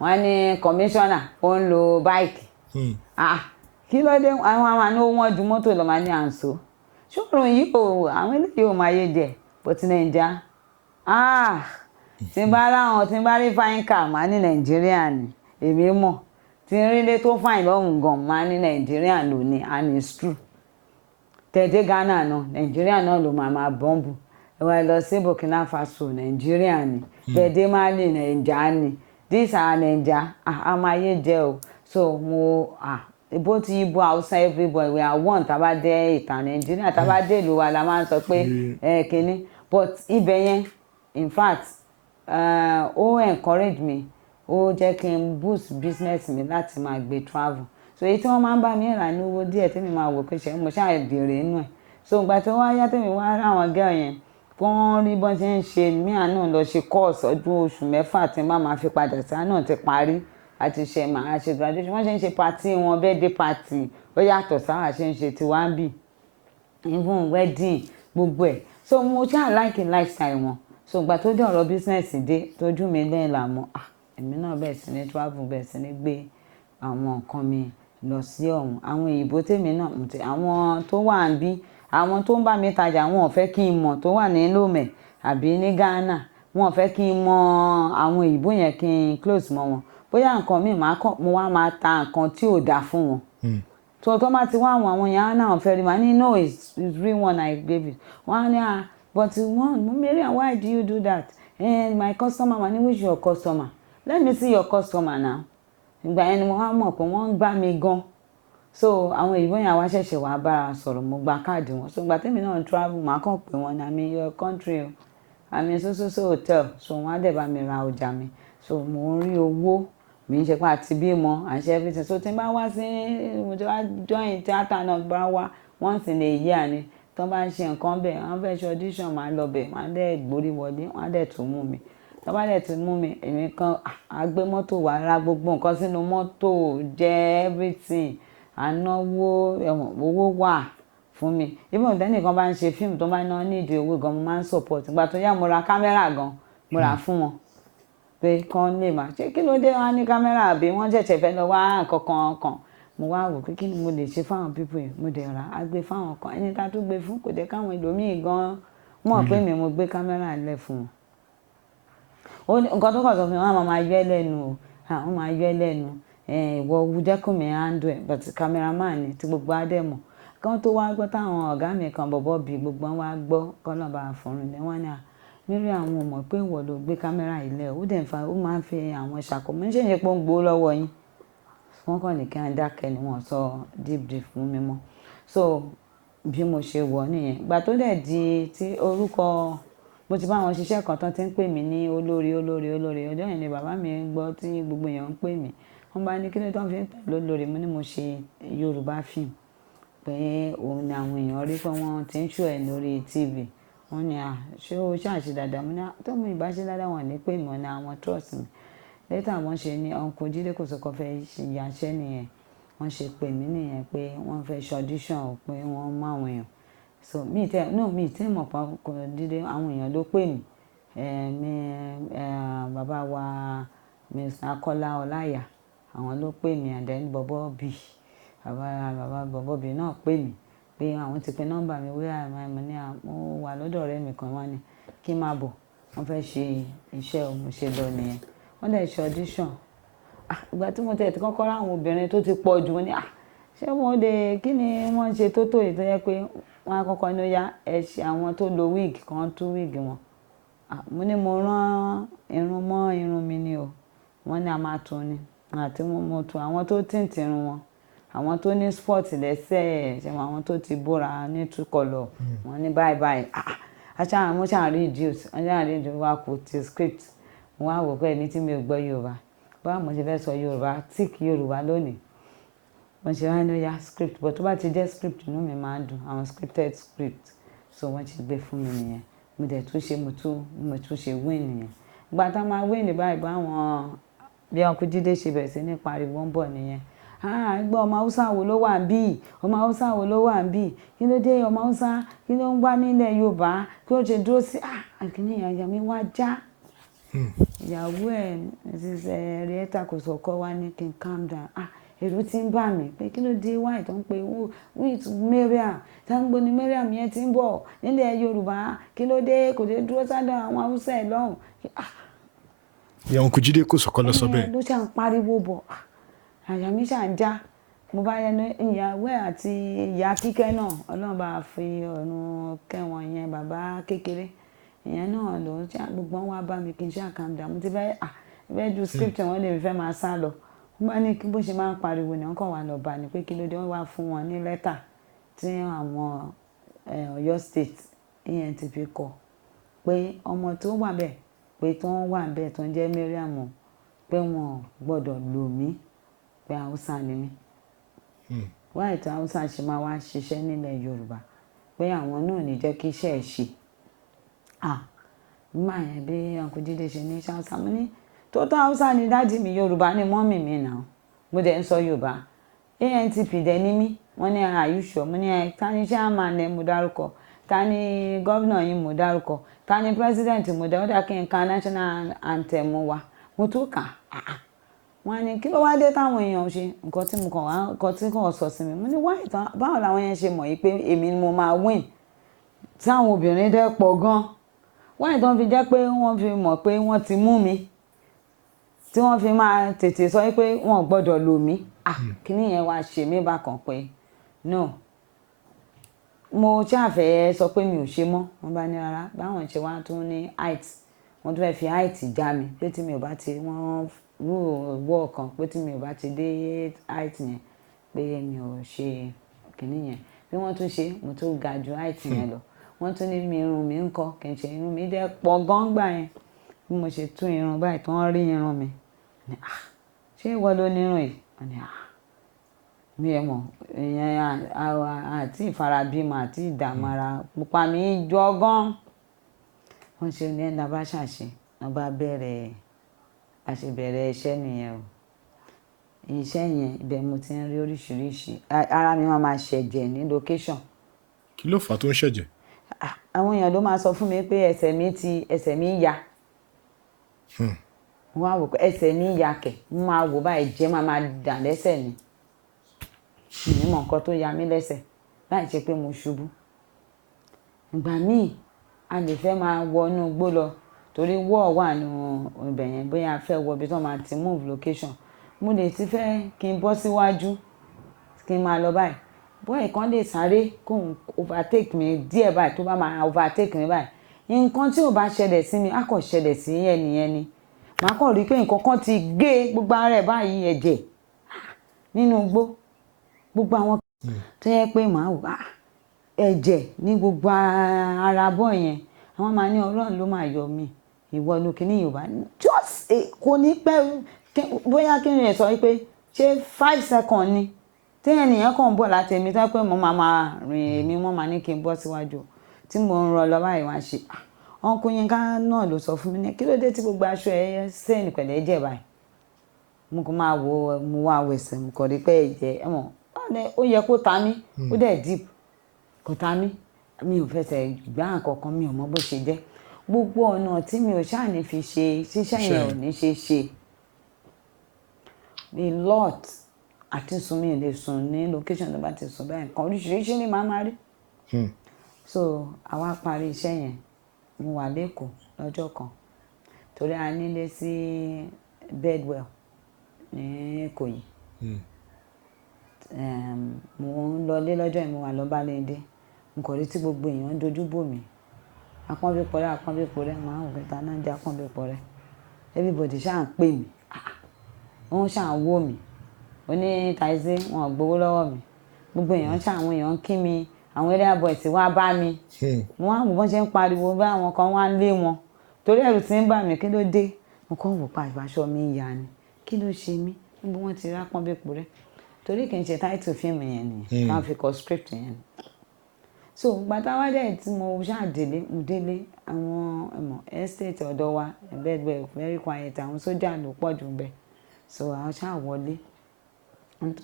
Wọ́n ní commissioner ó ń lo bike. Kí ló dé àwọn àna wọn ju mọ́tò lọ máa ní àǹsó. Ṣòro yìí o, àwọn eléyìí ò máa yé jẹ, but Naija. Tí n bá ráwọn, tí n bá rí fine car máa ní Nàìjíríà ni, èmi mọ̀. Tí n rí ilé tó fine lọ́hùn gan máa ní Nàìjíríà ló ní, and it's true. Tẹ̀dé Ghana náà, Nàìjíríà náà ló máa bọ́ǹbù. Ẹ wá lọ sí Burkina Faso, Nàìjíríà ni. Tẹ̀dé Mali, Nàìjà ni. These are Naija. A máa yé jẹ o. So both Igbo, Hausa, everybody we are one. Tá bá dé ìta Nàìjíríà, tá bá dé ìlú wa la máa ń sọ pé kíní. But ibẹ̀ yẹn, in fact, ó encourage me. Ó jẹ́ kí n boost business mi láti máa gbé travel. So èyí tí wọ́n máa ń bá mi rà ní owó díẹ̀ tí mi máa wò pé ṣe mo ṣáà bèrè inú ẹ̀. So ìgbà tí wọ́n wá yá tí mi wá rà àwọn girl yẹn, wọ́n rí bọ́n ṣe ń ṣe mí àná lọ ṣe course ọdún oṣù 6 tí má máa fi padà sí àná ti parí àti ṣe màá ṣe graduation. Wọ́n ṣe ń ṣe party wọn, birthday party, ó yàtọ̀ sáwà ṣe ń ṣe ti wá ń bì, even wedding gbogbo ẹ̀. So mo ṣáà like lifestyle wọn. So ìgbà tó dé ọ̀rọ̀ business dé tójú mi lẹ́yìn làmọ́ èmi náà bẹ̀rẹ̀ sí ní travel, bẹ̀rẹ̀ sí ní gbé àwọn nǹkan mi lọ sí ọ̀hún. Àwọn òyìnbó tèmi náà àwọn tó wà ń bí, àwọn tó ń bá mi tajà wọn ò fẹ́ kí n mọ̀ tó wà ní Lomé àbí ní Ghana. Wọn ò fẹ́ kí n mọ àwọn òyìnbó yẹn kí n close mọ́ wọn. Bóyá nǹkan mi mo wá máa ta nǹkan tí ò dáa fún wọn. So tó bá ti wá àwọn yẹn á náà fẹ́ rí ma ní no it's real one I gave it. Wọ́n á ní but Mariam, why do you do that? My customer, ma ní which your customer? Let me see your customer now. Ìgbà yẹn ni mo wá mọ̀ pé wọ́n ń gbá mi gan. So àwọn òyìnbó yẹn wá ṣẹ̀ṣẹ̀ wá bára sọ̀rọ̀, mo gba káàdì wọn. So ìgbà tèmi náà travel màá kàn pé wọn ní I'm in your country o, I'm in so hotel. So wọ́n á dẹ̀ bá mi ra ọjà mi. So mo ń rí owó mi ń ṣe pé àti bímọ àṣẹ everything. So tí n bá wá sí mo ti wá join theatre náà bá wá once in a year ni. Tó bá ń ṣe nǹkan bẹ́ẹ̀ wọ́n fẹ́ ṣe audition máa lọ bẹ̀, wọ́n á dẹ̀ gbórí wọlé, wọ́n á dẹ̀ tún mú mi. Tó bá dẹ̀ tún mú mi, èmi kan á gbé mọ́tò wá ra gbogbo nǹkan sínú mọ́tò, jẹ everything. Ànáwó owó wà fún mi. Even tẹ́nìkan bá ń ṣe fíìmù tó bá ná nídìí owó gan mo máa ń support. Ìgbà tó yá mo ra kámẹ́rà gan, mo rà fún wọn pé kán lè máa ṣe kí ló dé wá ní kámẹ́rà àbí wọ́n ṣẹ̀ṣẹ̀ fẹ́ lọ wá nǹkan kan. Mo wá wò pé kí ni mo lè ṣe fáwọn people yìí, mo dẹ̀ rà á gbé fáwọn kan. Ẹni tá tún gbé fún kò jẹ́ káwọn ẹlòmíì gan mọ̀ pé mo gbé kámẹ́rà lẹ̀ fún wọn. Nǹkan tó kàn sọ fún mi, wọ́n máa yọ ẹ́ lẹ́nu o, wọ́n máa yọ ẹ́ lẹ́nu. Ìwọ jẹ́ kó mi handle ẹ̀, but cameraman ni tí gbogbo á dẹ̀ mọ̀. Kán tó wá gbọ́ táwọn ọ̀gá mi kan bọ̀bọ̀ bí gbogbo wọn wá gbọ́ kọ́nà bá fọ̀rùn lẹ́ wọ́n ní Mariam àwọn ò mọ̀ pé ìwọ ló gbé kámẹ́rà yìí lẹ̀, ó máa ń fi àwọn ìṣàkóso ṣe é ṣe pé ó ń gbowó lọ́wọ́ yín. Wọ́n kàn ní kí wọ́n dákẹ́ ni wọ́n sọ deep fún mi mọ́. So bí mo ṣe wọ̀ nìyẹn. Ìgbà tó dẹ̀ di tí orúkọ mo ti bá wọn ṣiṣẹ́ kan tán tí ń pè mí ní olórí. Ọjọ́ yẹn ni bàbá mi gbọ́ tí gbogbo èèyàn ń pè mí. Wọ́n bá ní kí ló tán fi ń tẹ̀lé olórí, mo ní mo ṣe Yorùbá fíìmù pé òun ni àwọn èèyàn rí pé wọ́n ti ń ṣó ẹ̀ lórí TV. Wọ́n ní ṣé o ṣàṣe dáadáa? Mo ní tó mú ìbá ṣe dáadáa wọ́n ní pé mi ní àwọn trust mi. Later wọ́n ṣe ní Uncle Jídé Kòsọ́kọ́ fẹ́ yàṣẹ́ nìyẹn. Wọ́n ṣe pè mí nìyẹn pé wọ́n fẹ́ ṣe audition pé wọ́n mú àwọn èèyàn. So mi tí mọ̀ pa Jídé àwọn èèyàn ló pè mí. Bàbá wa Mr. Akọ́lá Ọláìyá àwọn ló pè mí and then bàbá bọ̀bọ̀ bì náà pè mí pé àwọn ti pe nọ́mbà mi wíwá mo ní mo wà lọ́dọ̀ ọ̀rẹ́ mi kan wá ní kí n máa bọ̀ wọ́n fẹ́ ṣe iṣẹ́ mo ṣe lọ nìyẹn. Wọ́n dẹ̀ ṣe audition. Ìgbà tí mo tẹ̀ tí kọ́kọ́ ráwọn obìnrin tó ti pọ̀ jù ní ṣé wọ́n dé kí ni wọ́n ṣe tó èyí tó yẹ pé wọ́n á kọ́kọ́ ní ó yá ẹ ṣe àwọn tó lo wig kan tú wig wọn. Mo ní mo rán irun mọ́ irun mi ni o. Wọ́n ní a máa tún ni àti mo tún àwọn tó tìǹtì irun wọn àwọn tó ní spot lẹ́sẹ̀ ṣe àwọn tó ti bóra ní two colour wọ́n ní báyìí mo ṣáà reduce wọ́n ṣáà reduce wá kò ti script mo wá wò pé ẹni tí mi ò gbọ́ Yorùbá báwo mo ṣe fẹ́ sọ Yorùbá tíìkì Yorùbá lónìí wọ́n ṣe wá ní ó yá script but tó bá ti jẹ́ script inú mi máa ń dùn àwọn scripted script so wọ́n ti gbé fún mi nìyẹn mo dẹ̀ tún ṣe mo tún ṣe win nìyẹn ìgbà tá a máa win báyìí báwọn bí Uncle Jídé ṣe bẹ̀rẹ̀ sí ní pariwo ń bọ̀ nìyẹn ẹgbẹ́ ọmọ Haúsá wo ló wà ń bí ọmọ Haúsá wo ló wà ń bí kí ló dé ọmọ Haúsá kí ló ń wá nílẹ̀ Yorùbá kí ó ṣe dúró sí àkíní ìyá mi wá já ìyàwó ẹ̀ ṣiṣẹ́ Henrietta Kòsọ́kọ́ wá ní kí n calm down èrò ti ń bà mí pé kí ló dé wáyé tó ń pe with Mariam táǹgbò ni Mariam yẹn ti ń bọ̀ nílẹ̀ Yorùbá kí ló dé kò dé dúró sádọ̀ àwọn Haúsá ẹ̀ lọ́hùn. ìyá Uncle Jídé Kòsọ́kọ́ lọ sọ bẹ́ẹ̀. ló ṣà ń pariwo bọ̀ àyà mi ṣà ń já mo bá yẹnu ìyàwó ẹ̀ àti ìyá Kíkẹ́ náà Ọlọ́run bá fi ọ̀run kẹ́wọn yẹn bàbá kékeré ìyẹn náà ló ń ṣá gbogbo wọn wá bá mi kí n ṣe àkàndá mo ti fẹ́ ju script wọn lè fẹ́ máa sá lọ wọ́n bá ní kí bó ṣe máa ń pariwo ní wọ́n kàn wá lọ bá ní pé kí ló dé wọ́n wá fún wọn ní lẹ́tà tí àwọn Ọ̀yọ́ state ENTP kọ pé ọmọ tó wà bẹ́ẹ̀ pé tó ń wà bẹ́ẹ̀ tó ń jẹ́ Mariam pé wọn gbọ́dọ̀ lò mí pé Haúsá ni mí wáyé tí Haúsá ṣe máa wá ṣiṣẹ́ nílẹ̀ Yorùbá pé àwọn náà ní jẹ́ kí iṣẹ́ ẹ̀ ṣe nígbà yẹn bí Uncle Jídé ṣe ní ṣáṣá mo ní tó Haúsá ni dáàdì mi Yorùbá ni mọ́mì mi náà mo dẹ̀ ń sọ Yorùbá ANTP dẹ̀ ní mí wọ́n ní àyùṣọ mo ní ta ni chairman ẹ̀ mo dárúkọ ta ni gómìnà yín mo dárúkọ ta ni president mo dẹ̀ ó dà kí n ka national anthem wa mo tún kà wọ́n ní kí ló wá dé táwọn èèyàn ṣe nǹkan tí mo kàn wá nǹkan tí kò sọ sí mi mo ní wáyé tán báwo làwọn yẹn ṣe mọ̀ yìí pé èmi ni mo máa win táwọn obìnrin dẹ́ pọ̀ gan wáyé tán fi jẹ́ pé wọ́n fi mọ̀ pé wọ́n ti mú mi tí wọ́n fi máa tètè sọ pé wọ́n gbọ́dọ̀ lò mí kíní yẹn wá ṣe mí bákan pé no mo ṣàfẹ́ sọ pé mi ò ṣe mọ́ wọ́n bá ní rárá báwọn ṣe wá tún ní height wọ́n tún fẹ́ fi height já mi pé tí mi ò bá ti wọ́n wọ́ ọ̀kan pé tí mi ò bá ti dé height yẹn pé mi ò ṣe kíní yẹn bí wọ́n tún ṣe mo tún ga ju height yẹn lọ wọ́n tún ní mi irun mi ń kọ́ kì í ṣe irun mi dẹ́ pọ̀ gan gbà yẹn bí mo ṣe tún irun báyìí tí wọ́n rí irun mi ṣé ìwọ ló ní irun yìí wọ́n ní mi ẹ̀ mọ̀ ìyẹn àti ìfarabímọ àti ìdààmú ara pupa mi jọ gan wọ́n ṣe ní ẹ̀dá bá ṣàṣe wọ́n bá bẹ̀rẹ̀ àṣebẹ̀rẹ̀ iṣẹ́ nìyẹn o iṣẹ́ yẹn ibẹ̀ mo ti ń rí oríṣiríṣi ara mi máa ṣẹ̀jẹ̀ ní location. kí ló fà á tó ń ṣẹ̀jẹ̀. àwọn èèyàn ló máa sọ fún mi pé ẹsẹ̀ mi ya wọ́n á wò pé ẹsẹ̀ mi ya kẹ̀ mo máa wò báyìí jẹ́ máa dà lẹ́sẹ̀ ni ìní mọ̀ nǹkan tó ya mí lẹ́sẹ̀ láì ṣe pé mo ṣubú ìgbà míì a lè fẹ́ máa wọ inú igbó lọ torí wọ́ọ̀ wà nù ibẹ̀ yẹn bóyá a fẹ́ wọ ibi tó máa ti move location mo lè ti fẹ́ kí n bọ́ síwájú kí n máa lọ báyìí bóyá ìkan lè sáré kó n overtake mi díẹ̀ báyìí tó bá máa overtake mi báyìí nǹkan tí ò bá ṣẹlẹ̀ sí mi á kàn ṣẹlẹ̀ sí ẹnìyẹn ni màá kàn rí pé nǹkan kan ti gé gbogbo ara ẹ̀ báyìí ẹ̀jẹ̀ nínú igbó gbogbo àwọn tó yẹ pé màá wò ẹ̀jẹ̀ ní gbogbo ara bọ́ yẹn àwọn máa ní Ọlọ́run ló máa yọ mí ìwọ ló kí ní Yorùbá just kò ní pẹ́ bóyá kí ni ẹ̀ sọ pé ṣé 5 seconds ni tí ènìyàn kàn ń bọ̀ láti èmi tó pé mo máa rìn èmi wọ́n máa ní kí n bọ́ síwájú tí mo ń rọ lọ báyìí wá ṣe ọkùnrin Yínká náà ló sọ fún mi ní kí ló dé tí gbogbo aṣọ ẹ sẹ́ẹ̀nì pẹ̀lú ẹ̀jẹ̀ báyìí mo kàn máa wo mo wá wẹ̀sẹ̀ mo kàn rí pé ẹ̀jẹ̀ ẹ̀wọ̀n ó yẹ kó ta mí ó dẹ̀ deep kò ta mí mi ò fẹsẹ̀ gbá àkọ́kọ́ mi ò mọ bó ṣe jẹ́ gbogbo ọ̀nà tí mi ò ṣáà ní fi ṣe ṣíṣẹ́ yẹn ò ní ṣe a lot àti sùn mi lè sùn ní location tó bá ti sùn bẹ́ẹ̀ nǹkan oríṣiríṣi ni màá máa rí so àwa parí iṣẹ́ yẹn mo wà lẹ́kọ̀ọ́ lọ́jọ́ kan torí a nílé sí Bedwell ní Èkó yìí mo ń lọlé lọ́jọ́ yìí mo wà lọ́balẹ̀ndé mo kàn rí tí gbogbo èèyàn dojú bò mí Apọ́nbépọ̀ rẹ̀ máa ń wò kíta náà jẹ́ Apọ́nbépọ̀ rẹ̀ everybody ṣáà ń pè mí wọ́n ṣáà ń wò mí oní taizé wọn ò gbowó lọ́wọ́ mi gbogbo èèyàn ṣáà àwọn èèyàn ń kí mi àwọn area boys wá bá mi wọ́n á wò bọ́n ṣe ń pariwo bá àwọn kan wá ń lé wọn torí ẹ̀rù tí ń bà mí kí ló dé mo kàn wò pa ìbáṣọ mi ìyá ni kí ló ṣe mí níbo wọ́n ti rí Apọ́nbépọ̀ rẹ̀ torí kì í ṣe title fíìmù yẹn nìyẹn káwọn fi kọ script yẹn so gbàtà wá dẹ̀ tí mo ṣáà délé àwọn estate ọ̀dọ̀ wa Bedwell very quiet àwọn sójà ló pọ̀ jù bẹ́ẹ̀ so àwọn ṣáà wọlé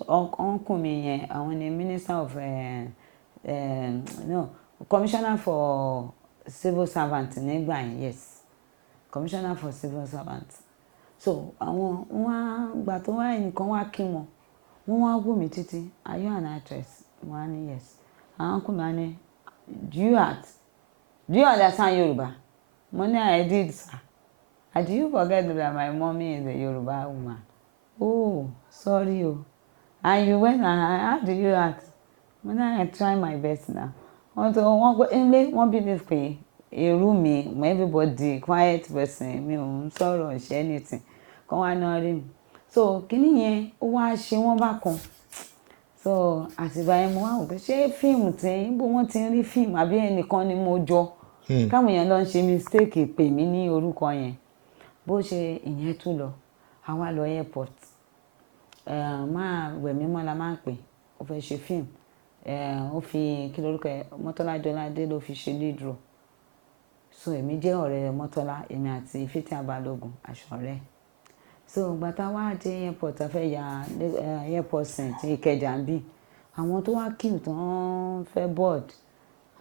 ọkùnrin mi yẹn àwọn ni minister of no commissioner for civil servant nígbà yẹn yes commissioner for civil servant so àwọn wọn gbà tó wá nǹkan wá kí wọn wá wò mí títí are you an actress wọn á ní yes àwọn ọkùnrin á ní do you understand Yoruba mo ní I did sir and do you forget that my mommy is a Yoruba woman oh sorry o and you went and how do you act mo ní I try my best now wọ́n tó wọ́n gbé ilé wọ́n believe pé èrú mi everybody quiet person mi ò ń sọ̀rọ̀ ṣe anything kàn wá náà rí mi so kíní yẹn ó wá ṣe wọ́n bákan so àtìgbà yẹn mo wá wò pé ṣé fíìmù tí níbo wọ́n ti ń rí fíìmù àbí ẹnìkan ni mo jọ káwọn èèyàn lọ ń ṣe mistake pè mí ní orúkọ yẹn bó ṣe ìyẹn tún lọ àwa lọ airport máa wẹ̀mí mọ́ la máa ń pè ó fẹ́ ṣe fíìmù ó fi kí lórúkọ ẹ Mọ́tọ́lá Jọládé ló fi ṣe lead role so èmi jẹ́ ọ̀rẹ́ Mọ́tọ́lá èmi àti Fítí Abalógun àṣọ̀rẹ́ so gbàtà wá dé airport afẹ́ ya airport cent Ìkẹjà ń bì àwọn tó wá queue tó ń fẹ́ board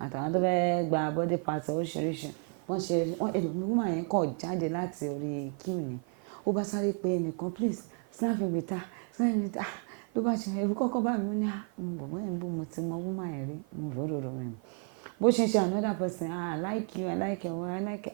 àtàwọn tó fẹ́ gba body part oríṣiríṣi wọ́n ṣe woman yẹn kọ̀ jáde láti orí queue ni ó bá sáré pé ẹnìkan please snap me with her ló bá ṣe ẹ̀rù kọ́kọ́ bá mi ní bọ̀bọ́ yẹn bó mo ti mọ woman yẹn rí mo ròrò mi bó ṣe ṣe another person I like you I like you I like you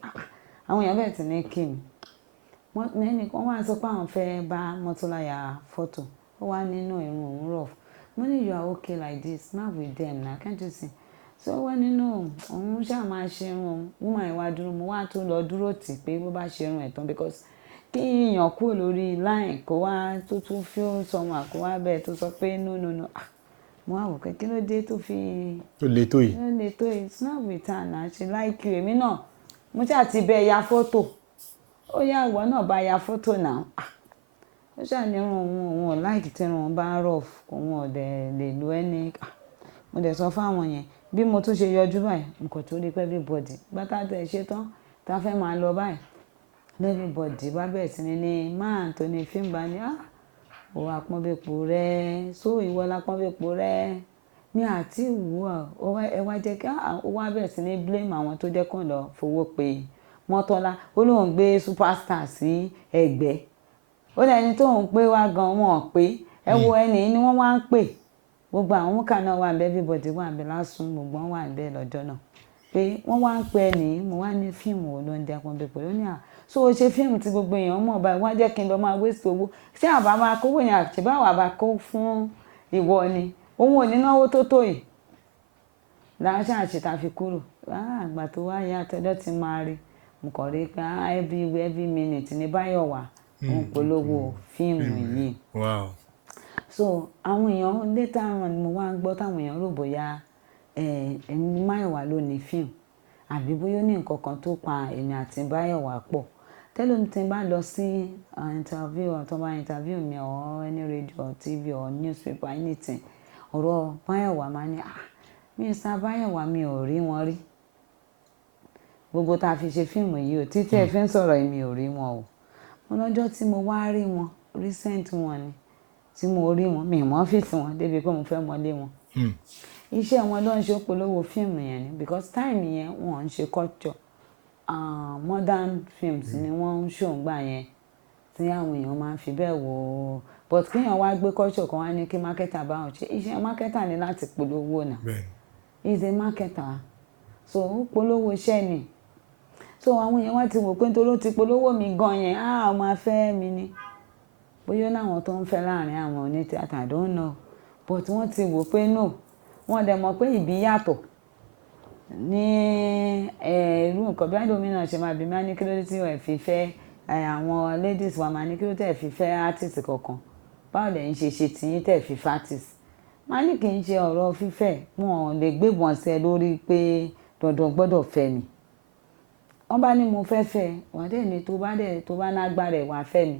àwọn èèyàn bẹ̀rẹ̀ sí ní kí mi ẹnìkan wá sọ pé àwọn fẹ́ bá Mọ́tọ́lá ya fọ́tò ó wá nínú irun òun rọ̀ mo ní you are okay like this snap with them na can't you see so wọ́n nínú òun ṣáà máa ṣe irun woman yẹn wá dúró mo wá tó lọ dúró tì pé bó bá ṣe irun ẹ̀ tán because kí èèyàn kúrò lórí line kó wá tó tún feel someone kó wá bẹ́ẹ̀ tó sọ pé no mo wá wò pé kí ló dé tó fi tó le tó yìí snap with her náà ṣe like you èmi náà mo ṣáà ti bẹ ya fọ́tò ó yá ìwọ náà bá ya fọ́tò náà ó ṣáà ní òun ò láìkí tí òun bá rough òun ò dẹ̀ lè lo ẹni mo dẹ̀ sọ fáwọn yẹn bí mo tún ṣe yọjú báyìí nǹkan tó rí pé everybody bàtà tẹ̀ ṣe tán tá a fẹ́ máa lọ báyìí everybody bá bẹ̀rẹ̀ sí ní máa tó ní fíìmù bá ní ó Apọ́nbépọ̀ rẹ̀ so ìwọ l'Apọ́nbépọ̀ rẹ̀ ní àti ìwú ẹ wá jẹ́ kí ó wá bẹ̀rẹ̀ sí ní blame àwọn tó jẹ́ kàn lọ fowó pé Mọ́tọ́lá ó lóun gbé superstar sí ẹ̀gbẹ́ ó lẹ́ni tó ń pé wá gan wọn pé ẹ wo ẹni ni wọ́n wá ń pè gbogbo àwọn múkà náà wà bẹ́ẹ̀ everybody wà bẹ́ẹ̀ lásùn gbogbo wọn wà bẹ́ẹ̀ lọ́jọ́ náà pé wọ́n wá ń pè ẹni mo wá ní fíìmù wo ló ń jẹ́ Apọ́nbépọ̀ ó ní so o ṣe fíìmù tí gbogbo èèyàn mọ̀ báyìí wọ́n á jẹ́ kí n lọ máa waste owó ṣé àbá máa kówó yẹn àti báwa bá kó fún ìwọ ni òun ò ní náwó tó tó yìí láṣà àṣetà fi kúrò àgbà tó wá yá àtọ́jọ́ ti máa rí mo kàn rí pé every minute ní báyọ̀ wà òun polówó fíìmù yìí so àwọn èèyàn later on ni mo wá ń gbọ́ táwọn èèyàn rò bóyá ẹni Máyọ̀wá ló ní fíìmù àbí bóyá ó ní nǹkan kan tó pa èmi àti Báyọ̀wá pọ̀ tẹ́lẹ̀ tí n bá lọ sí interview or tó bá interview mi or any radio or TV or newspaper anything ọ̀rọ̀ Báyọ̀wá máa ní Mr. Báyọ̀wá mi ò rí wọn rí gbogbo tá a fi ṣe fíìmù yìí o títí ẹ fi ń sọ̀rọ̀ yìí mi ò rí wọn o mo lọ́jọ́ tí mo wá rí wọn recent wọn ni tí mo rí wọn mi ì mọ ọ́fíìsì wọn débi pé mo fẹ́ mọlé wọn iṣẹ́ wọn ló ń ṣe polówó fíìmù yẹn ni because time yẹn wọ́n ń ṣe culture modern films ni wọ́n ń ṣòǹgbà yẹn tí àwọn èèyàn máa ń fi bẹ́ẹ̀ wò ó but kéèyàn wá gbé culture kan wá ní kí marketer bá wọn ṣe iṣẹ́ marketer ni láti polówó náà he is a marketer so ó polówó iṣẹ́ ni so àwọn èèyàn wá ti wò pé nítorí ó ti polówó mi gan yẹn ọmọ afẹ́ mi ni bóyá láwọn tó ń fẹ́ láàrin àwọn onítíátà I don't know but wọ́n ti wò pé no wọ́n dẹ̀ mọ̀ pé ìbí yàtọ̀ ní irú nǹkan bí àdómìnà ṣe máa bí máa ní kí ló dé tí ẹ̀ fi fẹ́ àwọn ladies wa máa ní kí ló tẹ̀ fi fẹ́ artist kankan báwo lẹ́yìn ṣe tiyín tẹ̀ fi fẹ́ artist máa ní kì í ṣe ọ̀rọ̀ fífẹ́ wọn lè gbébọn sí ẹ lórí pé dandan gbọ́dọ̀ fẹ́ mi wọ́n bá ní mo fẹ́ fẹ́ wà dẹ̀ ni tó bá nágbára ẹ̀ wà fẹ́ mi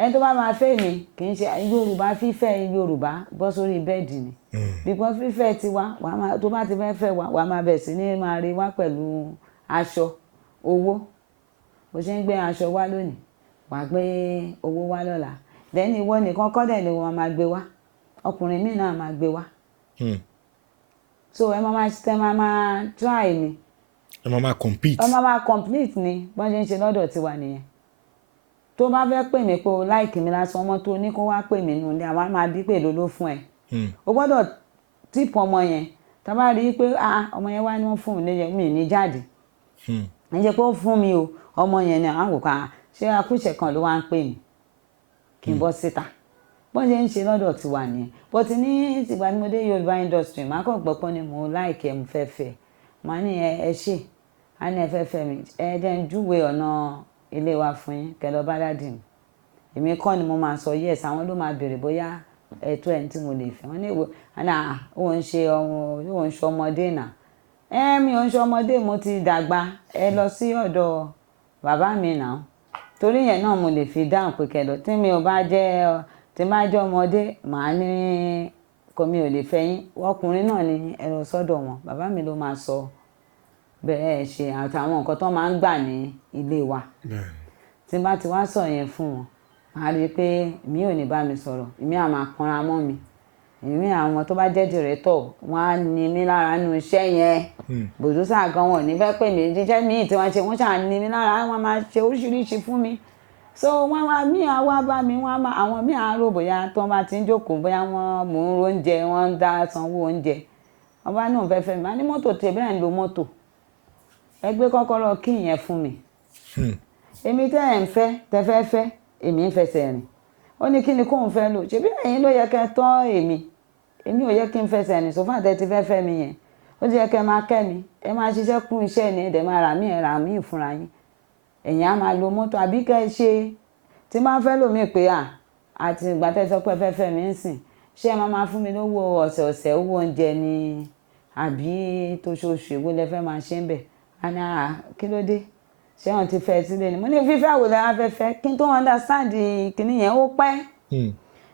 ẹni tó bá máa fẹ́ mi kì í ṣe Yorùbá fífẹ́ Yorùbá bọ́ sórí bẹ́ẹ̀dì ni because fífẹ́ tiwa tó bá ti fẹ́ fẹ́ wa wà máa bẹ̀ sí ní máa rí wá pẹ̀lú aṣọ owó bó ṣe ń gbé aṣọ wá lónìí wàá gbé owó wá lọ́la lẹ́yìn ìwọ nìkan kọ́ dẹ̀ ni wọ́n máa gbé wá ọkùnrin míì náà máa gbé wá so ẹ máa try ni ẹ máa compete ni bọ́n ṣe ń ṣe lọ́dọ̀ tiwa nìyẹn tó bá fẹ́ pè mí pé o láìkì mi lásán ọmọ tó ní kó wá pè mí nù ní àwa máa bí pè lóló fún ẹ o gbọ́dọ̀ tíìpù ọmọ yẹn tá a bá rí i pé ọmọ yẹn wá ní wọ́n fún mi mi ní jáde ń jẹ́ pé ó fún mi o ọmọ yẹn ni àwọn kò ṣé akúṣẹ̀ kan ló wá ń pè mí kí n bọ́ síta bọ́n ṣe ń ṣe lọ́dọ̀ tiwa nìyẹn but ní ìtìgbà tí mo dé Yorùbá industry máa kàn gbọ́ pé ni mo láìkì ẹ̀ mo fẹ́ fẹ́ màá ní ẹ ṣe á ní ẹ fẹ́ fẹ́ mi ẹ jẹ́ ń júwe ọ̀nà ilé wa fún yín kẹ́ lọ bá dádì mi èmi kọ́ ni mo máa sọ yes àwọn ló máa béèrè bóyá ẹ̀tọ́ ẹni tí mo lè fẹ́ wọ́n ní ìwé òun ṣe ọmọdé náà mi ò ń ṣe ọmọdé mo ti dàgbà ẹ lọ sí ọ̀dọ̀ bàbá mi náà torí yẹn náà mo lè fi dáhùn pé kẹlọ tí mi ò bá jẹ́ ọmọdé màá ní kò mi ò lè fẹ́ yín ọkùnrin náà ni ẹ lọ sọ́dọ̀ wọn bàbá mi ló máa sọ bẹ́ẹ̀ ṣe àtàwọn nǹkan tó máa ń gbà ní ilé wa tí bá ti wá sọ yẹn fún wọn màá rí i pé mi ò ní bá mi sọ̀rọ̀ èmi á máa kanra mọ́ mi èmi àwọn tó bá jẹ́ dìrẹ́tọ̀ wọ́n á ní mi lára nínú iṣẹ́ yẹn bòdúsà gan wọn ò ní fẹ́ pè mí jíjẹ́ míì tí wọ́n ṣe wọ́n ṣáà ní mi lára wọ́n máa ṣe oríṣiríṣi fún mi so wọ́n máa mí àwa bá mi wọ́n máa àwọn míì àárò bóyá tó bá ti ń jókòó bóyá wọ́n mò ń ro oúnjẹ wọ́n ń dá sanwó oúnjẹ wọ́n bá ní òun fẹ́ fẹ́ mi á ní mọ́tò tẹ̀ bẹ́ẹ̀ ń lo mọ́tò ẹ gbé kọ́kọ́rọ́ kí ìyẹn fún mi èmi tẹ́ ẹ̀ ń fẹ́ èmi ń fẹsẹ̀ rìn ó ní kí ni kóun fẹ́ lò ṣebí ẹ̀yin ló yẹ kẹ́ tọ́ èmi ò yẹ kí n fẹsẹ̀ rìn sófà tẹ́ ti fẹ́ mi yẹn ó ti yẹ kẹ́ máa kẹ́ mi ẹ máa ṣiṣẹ́ kún iṣẹ́ ni ẹ̀dẹ̀ máa rà mí fúnra yín ẹ̀yin á máa lo mọ́tò àbí kẹ́ ẹ ṣe tí máa fẹ́ lò mí pé àti ìgbà tẹ́ sọ pé fẹ́ mi ń sìn ṣé ẹ máa fún mi lówó ọ̀sẹ̀ọ̀sẹ̀ owó oúnjẹ ni àbí tóṣooṣù èwo lẹ fẹ́ máa ṣe ń bẹ̀ kí ló dé ṣé wọn ti fẹ́ sílé ni mo ní fífẹ́ àwòrán afẹ́fẹ́ kí n tó understand kìíní yẹn ó pẹ́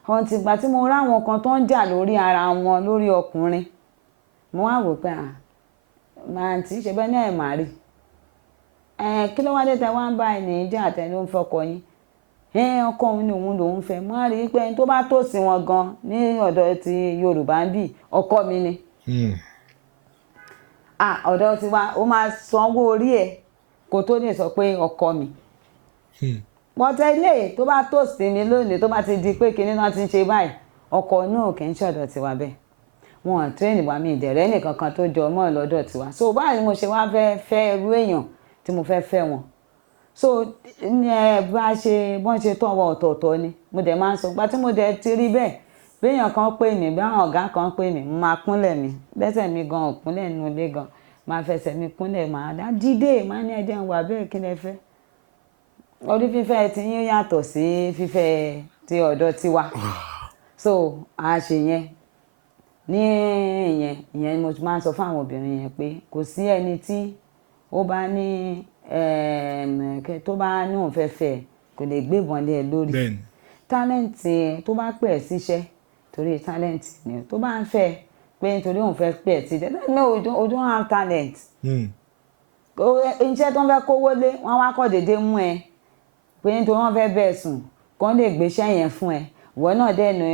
ọ̀hún ti gbà tí mo ráwọn kan tó ń jà lórí ara wọn lórí ọkùnrin mo wá wò pé màá tí ṣe bẹ́ẹ̀ ní ẹ̀ má rí kí ló wá dé tẹ wá ń bá ẹni jẹ́ àtẹ ló ń fọkọ yín ọkọ òun ni òun lòún fẹ́ mo á rí i pé ẹni tó bá tòsí wọn gan ní ọ̀dọ̀ ti Yorùbá ń bì ọkọ mi ni ọ̀dọ̀ tiwa ó máa sanwó orí ẹ̀ kò tó lè sọ pé ọkọ mi bọ́tẹ́ ilé tó bá tòsí mi lónìí tó bá ti di pé kinní náà ti ń ṣe báyìí ọkọ náà kì í ṣọ̀dọ̀ tiwa bẹ́ẹ̀ wọn ò tírẹ̀nì wá mi ìdẹ̀rẹ́ nìkan kan tó jọ mọ́ lọ́dọ̀ tiwa so báyìí ni mo ṣe wá fẹ́ irú èèyàn tí mo fẹ́ wọn so bọ́n ṣe tọ́wọ́ ọ̀tọ̀ọ̀tọ̀ ni mo dẹ̀ máa ń sọ gba tí mo dẹ̀ ti rí bẹ́ẹ̀ béèyàn kan pè mí bí àwọn ọ̀gá kan pè mí mo máa kúnlẹ̀ mi bẹ́sẹ̀ mi gan òkúnlẹ̀ nínú ilé gan máa fẹsẹ̀ mi kúnlẹ̀ máa dá dídé máa ní ẹjẹ́ ń wà bẹ́ẹ̀ kí lẹ fẹ́ orí fífẹ́ ti yín yàtọ̀ sí fífẹ́ ti ọ̀dọ̀ tiwa so a ṣe yẹn ní ìyẹn mo máa ń sọ fún àwọn obìnrin yẹn pé kò sí ẹni tí ó bá ní tó bá ní òun fẹ́ fẹ́ kò lè gbébọn lé ẹ lórí tálẹ́ǹtì tó bá pè ẹ́ síṣẹ́ torí talent ni tó bá ń fẹ́ pé nítorí òun fẹ́ pè ẹ́ ti jẹ́ no you don't have talent iṣẹ́ tó ń fẹ́ kówó lé wọ́n wá kọ́ déédéé mú ẹ pé nítorí wọ́n fẹ́ bẹ́ẹ̀ sùn kó lè gbéṣẹ́ yẹn fún ẹ ìwọ náà dẹ̀ nù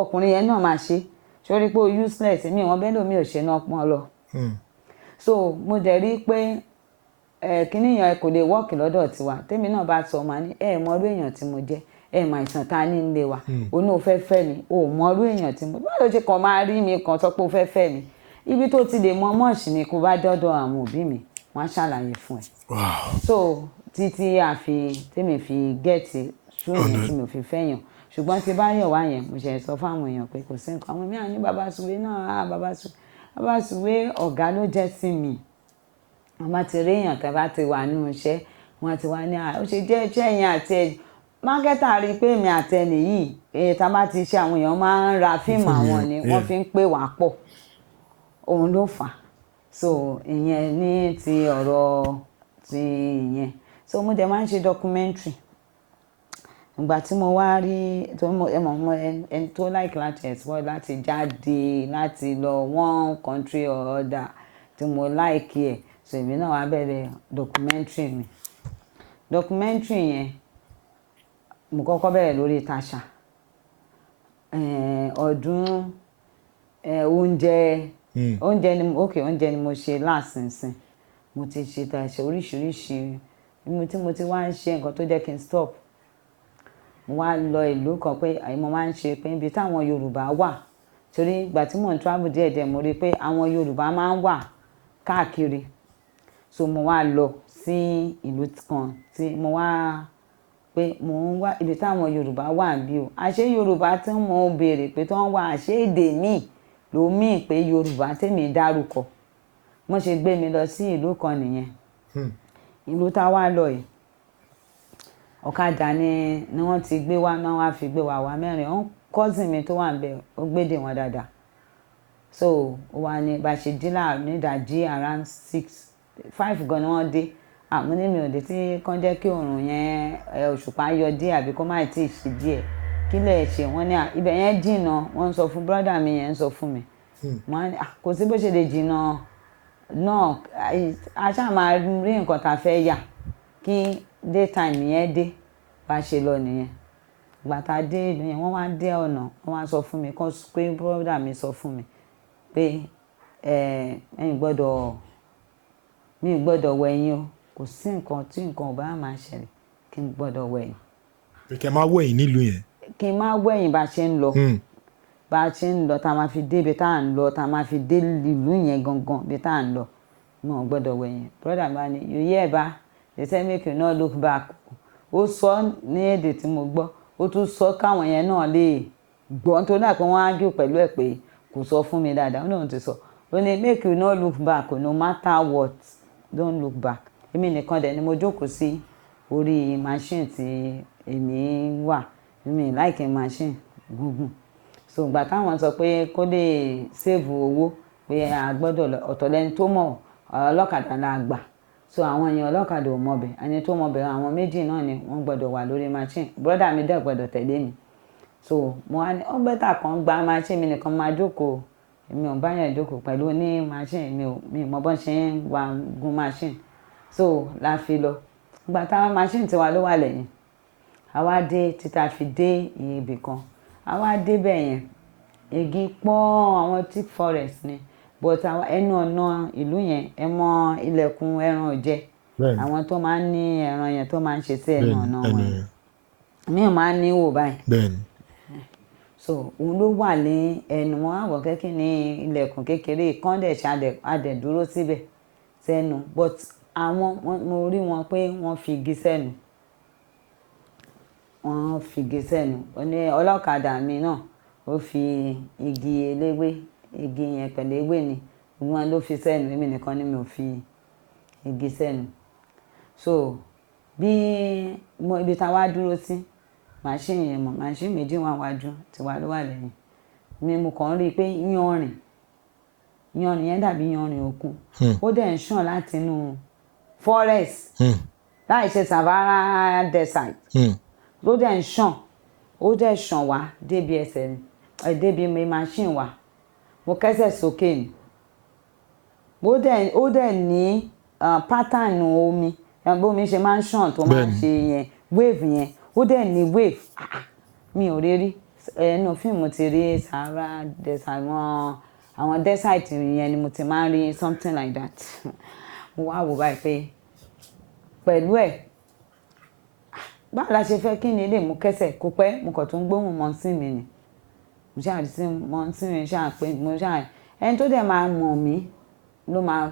ọkùnrin yẹn náà máa ṣe sórí pé o useless mi ìwọ̀n bẹ́ẹ̀ lómi ò ṣe náà pọ́n lọ. So mo dẹ̀ rí pé kíní yẹn kò lè wọ́ọ̀kì lọ́dọ̀ tiwa tèmi náà bá sọ ma ní mọ irú èèyàn tí mo jẹ́ mọ àìsàn tá a ní ilé wa o ní o fẹ́ fẹ́ mi o mọ irú èèyàn tí mo báwo ló ṣe kàn máa rí mi kàn sọ pé o fẹ́ fẹ́ mi ibi tó ti lè mọ mọ́ọ̀ṣì ni kó bá dọ́dọ̀ àwọn òbí mi wọ́n á ṣàlàyé fún ẹ. So títí tèmi fi gẹ̀ẹ́tì ṣúyẹn tí mo fi fẹ́yàn ṣùgbọ́n tí bá yàn wá yẹn mo ṣe sọ fáwọn èèyàn pé kò sí nǹkan àwọn mìíràn ní bàbá Sùwé náà bàbá Sùwé ọ̀gá ló jẹ́ sí mi wọ́n bá ti rí èèyàn tẹ́ bá ti wà nínú iṣẹ́ wọ́n ti wá ní ó ṣe jẹ́ iṣẹ́ yẹn àti ẹ̀ mákẹ́tà rí pé èmi àti ẹnì yìí èyí tá a bá ti ṣe àwọn èèyàn máa ń ra fíìmù àwọn ni wọ́n fi ń pè wá pọ̀ òun ló fà á so ìyẹn ní ti ọ̀rọ̀ ti ìyẹn so mo dẹ̀ máa ń ṣe documentary ìgbà tí mo wá rí ẹni tó like láti explore láti jáde láti lọ one country or other tí mo like ẹ̀ so èmi náà wá bẹ̀rẹ̀ documentary yẹn mo kọ́kọ́ bẹ̀rẹ̀ lórí Tasha ọdún oúnjẹ ni mo ṣe láàsìnsìn mo ti ṣe Tasha oríṣiríṣi tí mo ti wá ń ṣe nǹkan tó jẹ́ kí n stop mo wá lọ ìlú kan pé mo máa ń ṣe pé ibi táwọn Yorùbá wà torí ìgbà tí mò ń travel díẹ̀díẹ̀ mo rí i pé àwọn Yorùbá máa ń wà káàkiri so mo wá lọ sí ìlú kan tí mo wá pé mo ń wá ibi táwọn Yorùbá wà bí o àṣé Yorùbá tí mo béèrè pé tí wọ́n wà àṣé èdè míì ló míì pé Yorùbá tèmi dárúkọ wọ́n ṣe gbé mi lọ sí ìlú kan nìyẹn ìlú tá a wá lọ yìí ọ̀kadà ni wọ́n ti gbé wá náà wá fi gbé wá mẹ́rin cousin mi tó wà ń bẹ ó gbédè wọn dáadáa so wà ní bá ṣe dí láàrin nídàjí around 5 gan ni wọ́n dé àmọ́ ní mi ò dé tí kàn jẹ́ kí oòrùn yẹn òṣùpá yọ díẹ̀ àbí kó má tí ì ṣe díẹ̀ kí lè ṣe wọ́n ní ibẹ̀ yẹn jìnnà wọ́n ń sọ fún brọ́dà mi yẹn ń sọ fún mi kò sí bó ṣe lè jìnnà náà a ṣáà máa rí nǹkan tá a fẹ́ yà kí daytime yẹn dé bá ṣe lọ nìyẹn ìgbà tá a dé ìlú yẹn wọ́n wá dé ọ̀nà wọ́n wá sọ fún mi kán pé brọ́dà mi sọ fún mi pé mi ì gbọ́dọ̀ wẹ̀yìn o kò sí nǹkan tí nǹkan ò bá máa ṣẹlẹ̀ kí n gbọ́dọ̀ wẹ̀yìn. kí n máa wẹ̀yìn nílùú yẹn. kí n máa wẹ̀yìn bá a ṣe ń lọ tá a máa fi dé ibi tá à ń lọ tá a máa fi dé ìlú yẹn gangan ibi tá à ń lọ mo ò gbọ́dọ̀ wẹ̀yìn brọ́dà bá ní you hear ba they say make you not look back ó sọ ní èdè tí mo gbọ́ ó tún sọ káwọn yẹn náà lè gbọ́ nítorí àpò wọn á gé pẹ̀lú ẹ̀ pé kò sọ fún mi dáadáa ó lóun ti sọ ó ní make you not look back no matter what don't look back èmi nìkan dẹ̀ ni mo jókòó sí orí machine tí èmi wà èmi like machine gúngùn so ìgbà táwọn sọ pé kó lè save owó pé a gbọ́dọ̀ ọ̀tọ̀ lẹ́ni tó mọ̀ ọlọ́kadà la gbà so àwọn èèyàn ọlọ́kadà ò mọbẹ̀ ẹni tó mọbẹ̀ àwọn méjì náà ni wọ́n gbọ́dọ̀ wà lórí machine brọ́dà mi dẹ̀ gbọ́dọ̀ tẹ̀lé mi so mo wá ní ó bẹ́tà kan gba machine mi nìkan máa jókòó èmi ò bá yẹn jókòó pẹ̀lú ní machine mi mọ bọ́n ṣe ń gun machine so la fi lọ ìgbà táwọn machine tiwa ló wà lẹ́yìn àwa dé títa fi dé ibì kan àwa dé bẹ̀ yẹn igi pọ́n àwọn thick forest ni but ẹnu ọ̀nà ìlú yẹn ẹ mọ ilẹ̀kùn ẹran ọ̀jẹ̀ àwọn tó máa ń ní ẹran yẹn tó máa ń ṣe sí ẹnu ọ̀nà wọn mi ò máa ń ní wò báyìí so òun ló wà ní ẹnu wọn àwọ̀ kẹ́kẹ́ ní ilẹ̀kùn kékeré kan dẹ̀ ṣe adẹ̀dúró síbẹ̀ sẹ́nu but àwọn mo rí wọn pé wọ́n fi igi sẹ́nu ní ọlọ́kadà mi náà ó fi igi eléwé igi yẹn pẹ̀lú ewé ni wọn ló fi sẹ́nu èmi nìkan ni mi ò fi igi sẹ́nu so bí ibi tá a wá dúró sí machine yẹn mọ̀ machine méjì wà wájú tiwa ló wà lẹ́yìn ni mo kàn rí i pé yanrìn yẹn dàbí yanrìn òkun ó dẹ̀ ń ṣàn láti inú forest láì ṣe Sahara desert ló dẹ̀ ń ṣàn ó dẹ̀ ṣàn wá débi ẹsẹ̀ mi débi mi machine wà mo kẹ́sẹ̀ sókè ni ó dẹ̀ ní pattern omi bómi ṣe máa ń ṣàn tó máa ń ṣe yẹn wave yẹn ó dẹ̀ ní wave mi ò rí ẹnu fíìmù ti rí Sahara àwọn desert yẹn ni mo ti máa ń rí something like that mo wá wò báyìí pé pẹ̀lú ẹ̀ báwo la ṣe fẹ́ kí ni lè mú kẹ́sẹ̀ kó pẹ́ mo kàn tún gbóhùn mọ́sí mi ni mo ṣáà rí sí mọ́sí mi ṣáà pé mo ṣáà ẹni tó dẹ̀ máa mọ̀ mí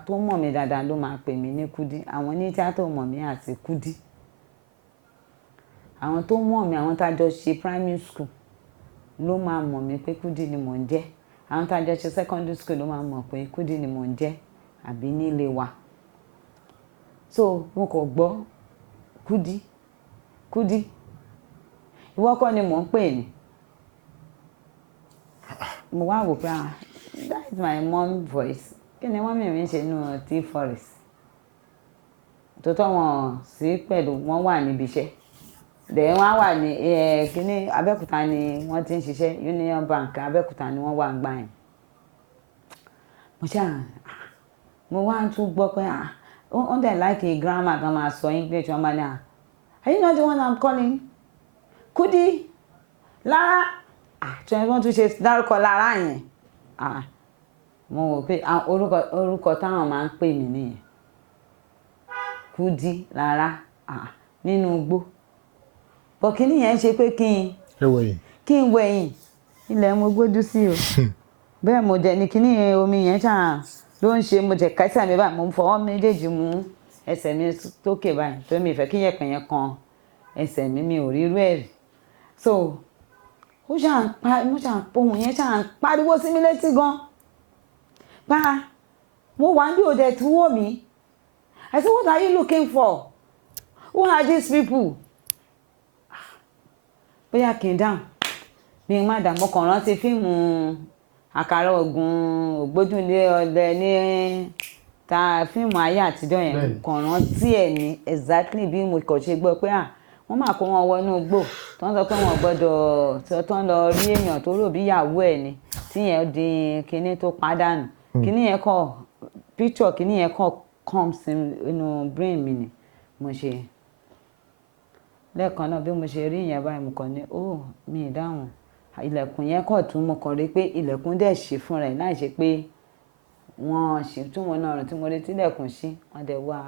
tó mọ̀ mí dáadáa ló máa pè mí ní Kudi àwọn ní tíátà mọ̀ mí àti Kudi àwọn tó mọ̀ mí àwọn tá a jọ ṣe primary school ló máa mọ̀ mí pé Kudi ni mò ń jẹ́ àwọn tá a jọ ṣe secondary school ló máa mọ̀ pé Kudi ni mò ń jẹ́ àbí nílé wa so mo kàn gbọ́ Kudi Kudi ìwọ kọ́ ni mò ń pè ní mo wá wò pé that is my mom voice kí ni wọ́n mìíràn ṣe nínú tea forest tó tọ́ wọn sí pẹ̀lú wọ́n wà níbi iṣẹ́ dẹ̀ wọ́n wà ní kíní Abẹ́òkúta ni wọ́n ti ń ṣiṣẹ́ Union Bank Abẹ́òkúta ni wọ́n wà gbà yẹn mo wá tún gbọ́ pé wọ́n dẹ̀ láìkí grammar kan máa sọ English wọ́n máa ní are you not the one I'm calling Kudi Lára tí wọ́n tún ṣe dárúkọ Lára yẹn mo wò pé orúkọ táwọn máa ń pè mí nìyẹn Kudi Lára nínú igbó bọ̀ kí nìyẹn ṣe pé kí n wẹ̀yìn ilẹ̀ mo gbójú sí o bẹ́ẹ̀ mo jẹ́ ní kíní omi yẹn ṣáà ló ń ṣe mo jẹ́ kẹsẹ̀ mi báyìí mo fọwọ́ méjèèjì mú ẹsẹ̀ mi tókè báyìí tó mi ìfẹ́ kí yẹ̀pẹ̀ yẹn kan ẹsẹ̀ mi ò rí irú ẹ̀ rí so mo ṣáà pohùn yẹn ṣáà ń pariwo sí mi létí gan mo wà ní òde tí wò mí I said what are you looking for who are these people bóyá kì í dáhùn bí n má dà mo kàn rántí fíìmù àkàrà ògùn ògbójúlé ọdẹ ní ta fíìmù ayé àtijọ́ yẹn kàn rántí ẹ̀ ní exactly bí mo kàn ṣe gbọ́ pé wọ́n máa kó wọn wọnú igbó tó ń sọ pé wọn gbọ́dọ̀ tó ń lọ rí èèyàn tó rò bí ìyàwó ẹ̀ ni tíyẹn di kinní tó pàdánù kinní yẹn kàn picture kinní yẹn kàn comes inú brain mi ni mo ṣe lẹ́ẹ̀kan náà bí mo ṣe rí ìyẹn báyìí mo kàn ní mi ì dáhùn ilẹ̀kùn yẹn kàn tún mo kàn rí pé ilẹ̀kùn dẹ̀ ṣí fún rẹ̀ láì ṣe pé wọ́n ṣe tún wọn náà rẹ̀ tí mo rí tí ilẹ̀kùn ṣí wọ́n dẹ̀ wá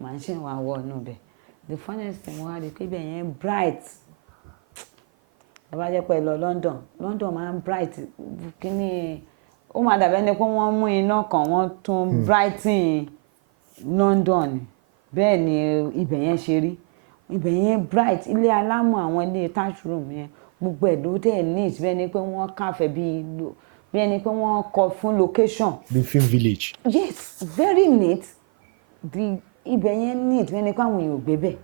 machine wá wọ inú bẹ̀ the funniest thing wọ́n á rí pé ibẹ̀ yẹn bright ẹ bá jẹ́ pé lọ London máa ń bright kíní ó máa dàbẹ́ ni pé wọ́n mú iná kan wọ́n tún brighten London bẹ́ẹ̀ ni ibẹ̀ yẹn ṣe rí ibẹ̀ yẹn bright ilé alámọ̀ àwọn ilé touch room yẹn gbogbo ẹ̀ ló dẹ̀ neat bẹ́ẹ̀ ni pé wọ́n káfẹ́ bí ẹni pé wọ́n kọ fún location. the film village. yes very neat ibẹ̀ yẹn neat bẹ́ẹ̀ ni pé àwọn èèyàn ò gbé bẹ̀.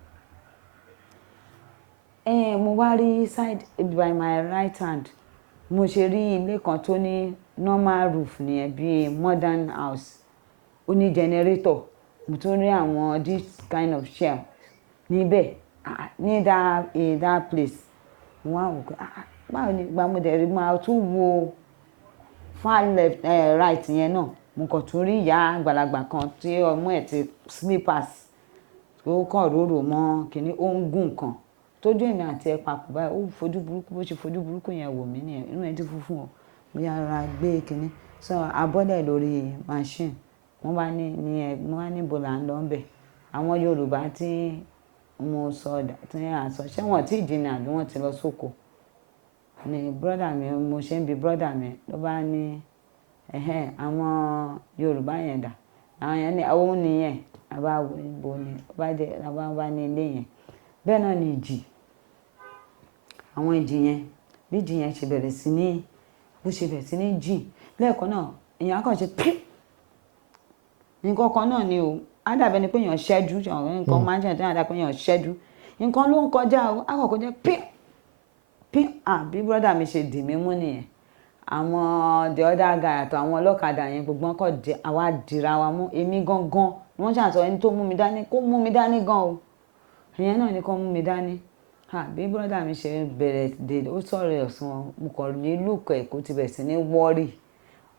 mo wá rí side by my right hand mo ṣe rí ilé kan tó ní normal roof nìyẹn bíi modern house ó ní generator mo tún rí àwọn this kind of shell níbẹ̀ ní that place mo wá wò pé báwo ni gba mo dẹ̀ rí máa tún wo far left right yẹn náà mo kàn tún rí ìyá àgbàlagbà kan tí ọmọ ẹ̀ ti slippers ó kàn róró mọ́ kínní ó ń gùn kan tójú èmi àti ẹ papọ̀ báyìí ó fojú burúkú bó ṣe fojú burúkú yẹn wò mí nìyẹn inú ẹ ti funfun o mo yára gbé kínní sọ abọ́lẹ̀ lórí machine wọ́n bá ní ibo là ń lọ bẹ̀ àwọn Yorùbá tí mo sọ tí àṣọ ṣé wọ́n ti jìnnà àbí wọ́n ti lọ sóko ni brọ́dà mi mo ṣe ń bi brọ́dà mi ló bá ní àwọn Yorùbá yẹn dà àwọn yẹn ní àwọn nìyẹn àbá ibo ni àbá ní ilé yẹn bẹ́ẹ̀ náà ni ìjì àwọn ìjì yẹn bí ìjì yẹn ṣe bẹ̀rẹ̀ sí ní bó ṣe bẹ̀rẹ̀ sí ní jì lẹ́ẹ̀kan náà èèyàn kàn ṣe pí nǹkan kan náà ni o á dàbẹ́ ni pé èèyàn ṣẹ́jú nǹkan máa ń ṣe àtẹ́yìn àdàpẹ́ èèyàn ṣẹ́jú nǹkan ló ń kọjá o á kàn kọjá pí bí brọ́dà mi ṣe dì mí mú nìyẹn àwọn the other guy àtọ̀ àwọn ọlọ́kadà yẹn gbogbo wọn kàn àwa dìra wa mú èmi gangan wọ́n ṣàṣọ ẹni tó mú mi dání kó mú mi dání gan o ìyẹn náà ni kó mú mi dání bí brọ́dà mi ṣe bẹ̀rẹ̀ dé ó sọ̀rọ̀ ẹ̀sùn mo kàn ní lùkọ̀ ẹ̀ kó ti bẹ̀rẹ̀ sí ní wọ́rì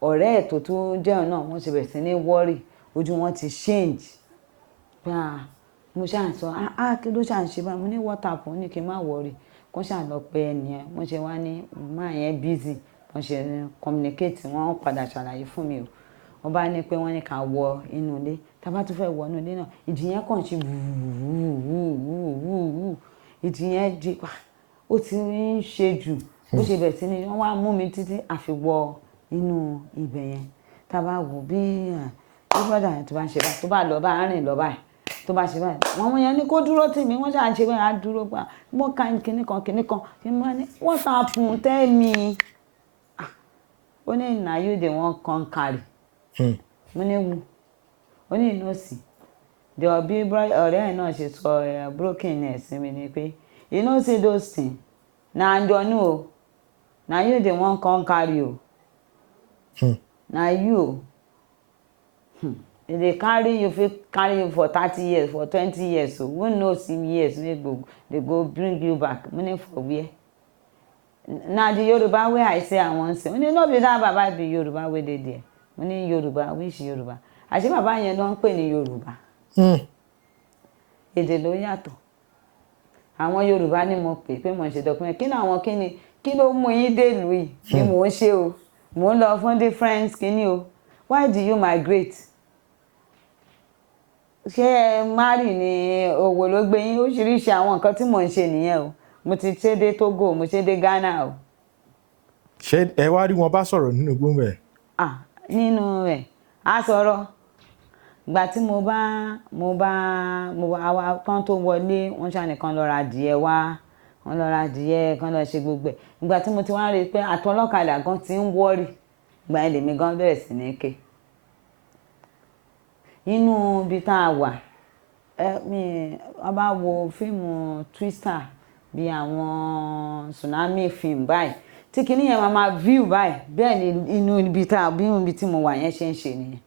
ọ̀rẹ́ ẹ̀ tó tún jẹun náà wọ́n ti bẹ̀rẹ̀ sí ní wọ́rì ojú wọn ti change mo ṣáà sọ kí ló ṣáà ń ṣe báyìí mo ní WhatsApp ó ní kí n má wọ́rì kó ṣáà lọ pé ẹnìyẹn wọ́n ṣe wá ní máa yẹn busy wọ́n ṣe communicate wọ́n padà ṣàlàyé fún mi o wọ́n bá ní pé wọ́n ní ká wọ inú ilé tá a bá tún fẹ́ wọ inú ilé náà ìjì yẹn kàn ṣe wúúúúúúú ìjì yẹn di ó ti ń ṣe jù bó ṣe bẹ̀rẹ̀ sí ni wọ́n wá mú mi títí àfi wọ inú ibẹ̀ yẹn tá a bá wò bí brọ́dà yẹn tó bá ń ṣe báyìí tó bá lọ bá rìn lọ báyìí tó bá ṣe báyìí wọ́n mú yẹn ní kó dúró tì mí wọ́n ṣáà ń ṣe báyìí á dúró pa wọ́n ká kinní kan kí n bá ní WhatsApp tell me ó ní na you dey wan come carry mo ní wu ó ní ìnọ́ọ̀sì jọ bí ọ̀rẹ́ ẹ̀ náà ṣe sọ brokenness mi ni pé you know see those things na àjọ̀nú o na you dey wan come carry o na you dey carry you fit carry you for 30 years for 20 years o who knows if years wey go bring you back mo ní for where na the Yoruba wey I say I wan say mo ní no be that baba be Yoruba wey dey there mo ní Yoruba which Yoruba àṣé bàbá yẹn ló ń pè ní Yorùbá èdè ló yàtọ̀ àwọn Yorùbá ni mo pè mo ń ṣe document kí ló mú yín dé ìlú yìí ni mò ń ṣe o mò ń lọ fún different kíní o why do you migrate ṣé ẹ márì ni òwò ló gbé yín oríṣiríṣi àwọn nǹkan tí mò ń ṣe nìyẹn o mo ti ṣe dé Togo mo ṣe dé Ghana o. ṣé ẹ wá rí wọn bá sọ̀rọ̀ nínú gbóngbò ẹ̀. nínú rẹ̀ á sọ̀rọ̀ ìgbà tí mo bá àwa kan tó wọlé wọ́n ṣàníkan lọ ra adìẹ wá wọ́n lọ ra adìẹ kan lọ ṣe gbogbo ẹ̀ ìgbà tí mo ti wá rí i pé àtọlọ́kadà gan ti ń wọ́rì ìgbà yẹn lèmi gan bẹ̀rẹ̀ sí ní ké inú ibi tá a wà a bá wo fíìmù Twister bí àwọn tsunami film báyìí tí kinní yẹn máa view báyìí bẹ́ẹ̀ ni inú ibi tí mo wà yẹn ṣe ń ṣe nìyẹn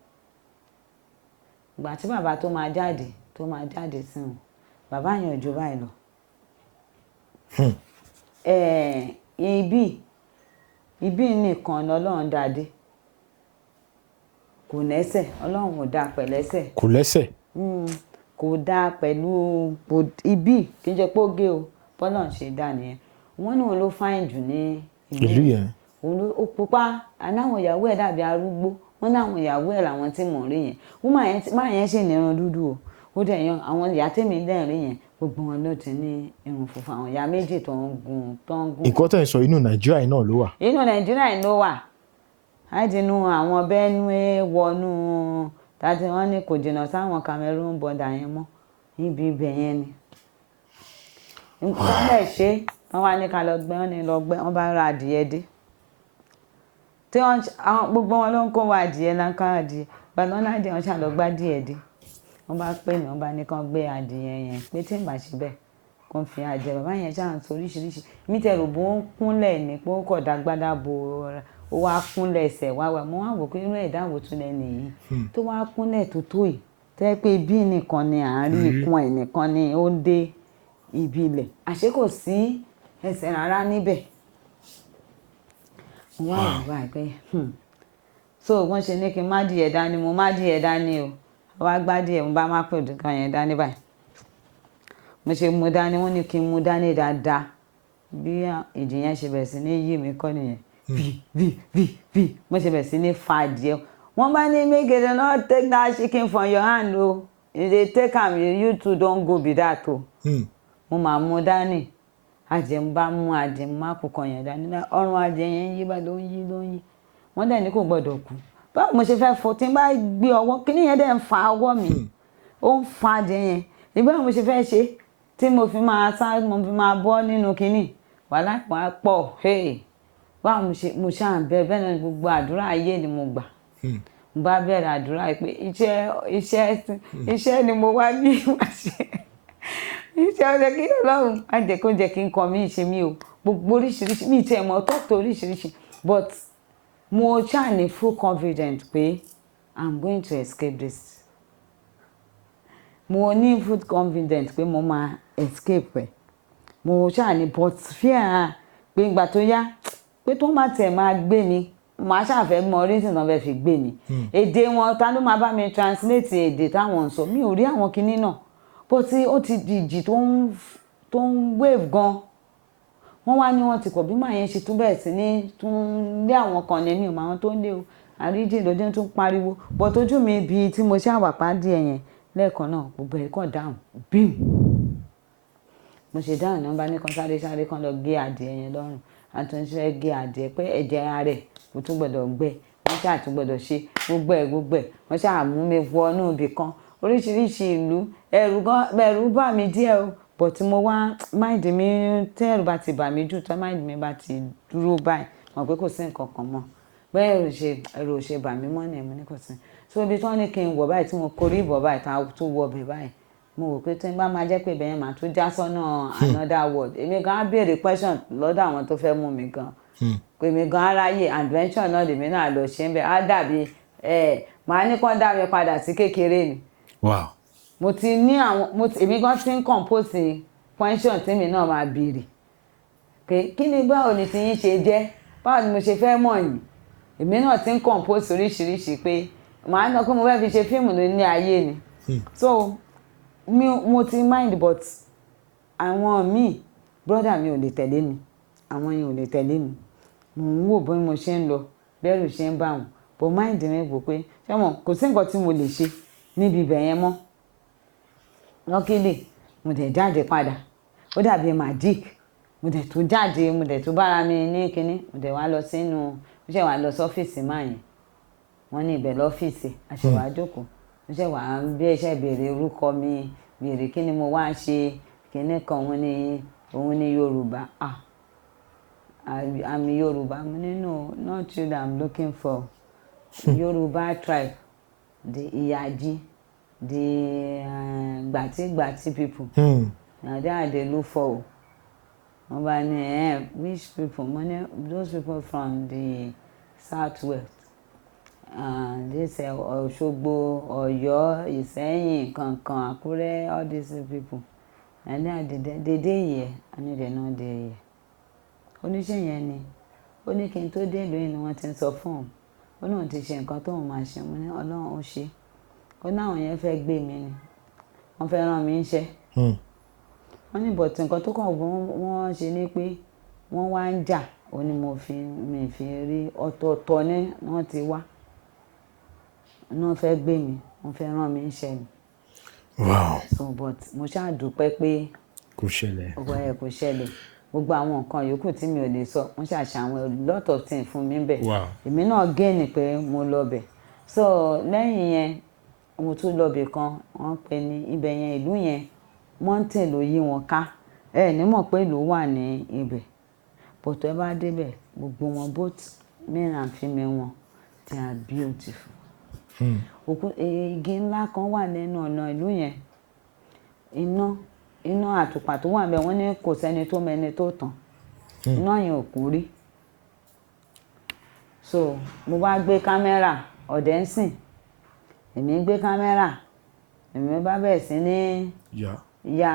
ìgbà tí bàbá tó máa jáde sí wọn bàbá yẹn ò jù báyìí lọ ibi nìkan lọ́lọ́run dáadé kò lẹ́sẹ̀ ọlọ́run ò dáa pẹ̀lẹ́sẹ̀ kò lẹ́sẹ̀ kò dáa pẹ̀lú ibi kì í jẹ́ pé ó gé o bọ́lọ̀ ń ṣe dá nìyẹn wọ́n ní òun ló fáìn jù ní ìlú yẹn òun ló pupa aláwọn ìyàwó ẹ̀ dàbí arúgbó wọ́n ní àwọn ìyàwó ẹ̀ làwọn tí mò ń rí yẹn máa yẹn ṣì ní irun dúdú o ó dẹ̀ yan àwọn ìyá tèmi dẹ̀ rí yẹn gbogbo wọn ló ti ní irun funfun àwọn ìyá méjì tó ń gùn. nǹkan tẹ̀ ń sọ inú Nàìjíríà náà ló wà. inú Nàìjíríà ló wà láti inú àwọn Benue wọnú tàbí wọ́n ní kò jìnnà sáwọn Cameroon border yẹn mọ́ níbi ibẹ̀ yẹn ni nǹkan lẹ̀ ṣe wọ́n wá ní ká lọ gbẹ́ wọ́n bá ra adìyẹ dé tí gbogbo wọn ló ń kó wa adìyẹ láńká adìyẹ gbàdúrà náà adìyẹ wọn ṣàlọ́ gbá adìyẹ dé wọ́n bá pè mí wọ́n bá ní kán gbé adìyẹ yẹn pé tí n bá ṣe bẹ́ẹ̀ kó n fi adìyẹ bàbá yẹn ṣáà ń sọ oríṣiríṣi mi tẹ̀rù bó ń kúnlẹ̀ ní pé ó kọ̀ dágbádá bo ó wá kúnlẹ̀ ẹsẹ̀ wá mo wá wò pé inú ẹ̀dá wò tún lẹ́nu yìí tó wá kúnlẹ̀ tó yìí tẹ́ pé bí nìkan ni à ń rí ikùn ẹ̀ nìkan ni ó ń dé ibi ilẹ̀ àṣé kò sí ẹsẹ̀ rárá níbẹ̀ mo wá wò báyìí pé so wọ́n ṣe ní kí n má dìyẹ dání mo má dìyẹ dání o wá gbádìẹ mo bá má pè nǹkan yẹn dání báyìí mo ṣe mú dání wọ́n ní kí n mú dání dáadáa bí ìjì yẹn ṣe bẹ̀rẹ̀ sí ní yí mi kọ́ nìyẹn bí mo ṣe bẹ̀rẹ̀ sí ní fa adìẹ wọ́n bá ní make it not take that chicken from your hand o if they take am you too don go be that o mo máa mú dání adìẹ mo bá mú adìẹ mo má kú kan yẹn dání ọrùn adìẹ yẹn yí bá ló ń yí wọ́n dẹ̀ ní kò gbọ́dọ̀ kú báwo mo ṣe fẹ́ fọ tí n bá gbé ọwọ́ kíní yẹn dẹ̀ ń fa ọwọ́ mi ó ń fa adìẹ yẹn ìgbà mo ṣe fẹ́ ṣe tí mo fi máa bọ́ nínú kíní wàhálà pọ̀ báwo mo ṣáà bẹ́ẹ̀ bẹ́ẹ̀ náà gbogbo àdúrà ayé ni mo gbà mo bá bẹ̀rẹ̀ àdúrà pé iṣẹ́ ni mo wá ní ìwàṣẹ iṣẹ́ ọ̀sẹ̀ kí Ọlọ́run má jẹ́ kó jẹ́ kí n kọ́ mi ṣe mí o gbogbo oríṣiríṣi mi tiẹ̀ mọ́ tọ́tò oríṣiríṣi but mo ṣáà ní full confidence pé I'm going to escape this mo ní full confidence pé mo máa escape ẹ̀ mo ṣáà ní but fear pé ìgbà tó yá pé tó má tiẹ̀ máa gbé mi màá ṣàfẹ́ mọ reason náà fẹ́ fi gbé mi èdè wọn ta ló máa bá mi translate èdè táwọn ń sọ mi ò rí àwọn kinní náà but ó ti di ìjì tó ń wave gan wọ́n wá ní wọ́n ti kọ̀ bí màá yẹn ṣe tún bẹ̀rẹ̀ sí ní tún lé àwọn kan ní mi ò mọ àwọn tó ń lé o àríjì lójú tún pariwo but ojú mi ibi tí mo ṣe àwàpá díẹ̀ yẹn lẹ́ẹ̀kan náà gbogbo ẹ̀ kàn dáhùn bíìm mo ṣe dáhùn náà bá ní kan sáré kan lọ gé adìẹ yẹn lọ́rùn àtúnṣe gé adìẹ pé ẹ̀jẹ̀ ara rẹ̀ kò tún gbọ́dọ̀ gbẹ wọ́n ṣáà tún gbọ́dọ̀ ṣe gbogbo ẹ̀ wọ́n ṣáà mú mi wọnú ibì kan oríṣiríṣi ìlú ẹ̀rù bà mí díẹ̀ o but mo wá mind mi tẹ́ ẹ̀rù bá ti bà mí jù tẹ́ mind mi bá ti dúró báyìí mọ̀ pé kò sí nǹkan kan mọ́ bẹ́ẹ̀ ẹ̀rù ò ṣe bà mí mọ́ ni èmi ní kò sí so ibi tí wọ́n ní kí n wọ̀ báyìí tí mo korí ìbọ̀ báyìí tá a tún wọ̀ bẹ̀ báyìí mo wò pé tí n bá máa jẹ́ pé ibẹ̀ yẹn màá tún já sọ́nà another world èmi gan á béèrè question lọ́dọ̀ àwọn tó fẹ́ mú mi gan pé mi gan aráyè adventure náà lèmi náà lọ ṣe ń bẹ̀ á dàbí màá ní kán dá mi padà sí kékeré ni mo ti ní àwọn èmi gan ti ń compose question tèmi náà máa béèrè pé kí ni báwo ni ti yín ṣe jẹ́ báwo ni mo ṣe fẹ́ mọ̀ yín èmi náà ti ń compose oríṣiríṣi pé màá ná pé mo fẹ́ fi ṣe fíìmù ní ayé ni so mo ti mind but àwọn míì brother mi ò lè tẹ̀lé mi àwọn yẹn ò lè tẹ̀lé mi mò ń wò bí mo ṣe ń lọ bẹ́rù ṣe ń bá wọn but mind mi wò pé ṣé mo kò sí nǹkan tí mo lè ṣe níbi ibẹ̀ yẹn mọ́ luckily mo dẹ̀ jáde padà ó dàbí magic mo dẹ̀ tún jáde mo dẹ̀ tún bára mi ní kinní mo dẹ̀ wá lọ sínú mo ṣe wá lọ sọ́fíìsì máa yẹn wọ́n ní ibẹ̀ lọ́fíìsì àṣewà jókòó mo ṣe wá bí iṣẹ́ béèrè orúkọ mi béèrè kí ni mo wá ṣe kinní kan òun ní Yorùbá àmì Yorùbá mo ní no not you that I'm looking for Yoruba tribe the Ìyàjí the gbàtígbàtí people na there I dey look for wọ́n bá ní which people mo ní those people from the southwest this Òṣogbo Ọ̀yọ́ Ìsẹ́yìn kankan Àkúrẹ́ all these people and then they dey here and they no dey here oníṣẹ́ yẹn ni ó ní kí n tó dé ìlú yìí ni wọ́n ti ń sọ fún òun ó náà ti ṣe nǹkan tóun máa ṣe mo ní Ọlọ́run ó ṣe ó náwọn yẹn fẹ́ gbé mi ni wọ́n fẹ́ rán mi níṣẹ́ wọ́n ní bọ̀tì nǹkan tó kàn wọ́n ṣe ni pé wọ́n wá ń jà ó ní mi fi rí ọ̀tọ̀ọ̀tọ̀ ní wọ́n ti wá wọ́n fẹ́ gbé mi wọ́n fẹ́ rán mi níṣẹ́ ni so but mo ṣáà dúpẹ́ pé kò ṣẹlẹ̀ ọgbà ẹ̀ kò ṣẹlẹ̀ gbogbo àwọn nǹkan yòókù tí mi ò lè sọ wọ́n ṣàṣà àwọn lot of things fún mi bẹ̀ èmi náà gẹ́ẹ̀nì pé mo lọ bẹ̀ so lẹ́yìn yẹn mo tún lọ bẹ̀ kan wọ́n pè ní ibẹ̀ yẹn ìlú yẹn mountain ló yí wọn ká ní mọ̀ pé ìlú wà ní ibẹ̀ but ẹ bá débẹ̀ gbogbo wọn both male and female wọn they are beautiful igi ńlá kan wà lẹ́nu ọ̀nà ìlú yẹn iná àtùpà tó wà bẹ́ẹ̀ wọ́n ní kò sẹ́ni tó mẹ́ni tó tàn iná yẹn ò kú rí so mo bá gbé kámẹ́rà ọ̀dẹ̀ ń sìn èmi gbé kámẹ́rà èmi bá bẹ̀rẹ̀ sí ní ya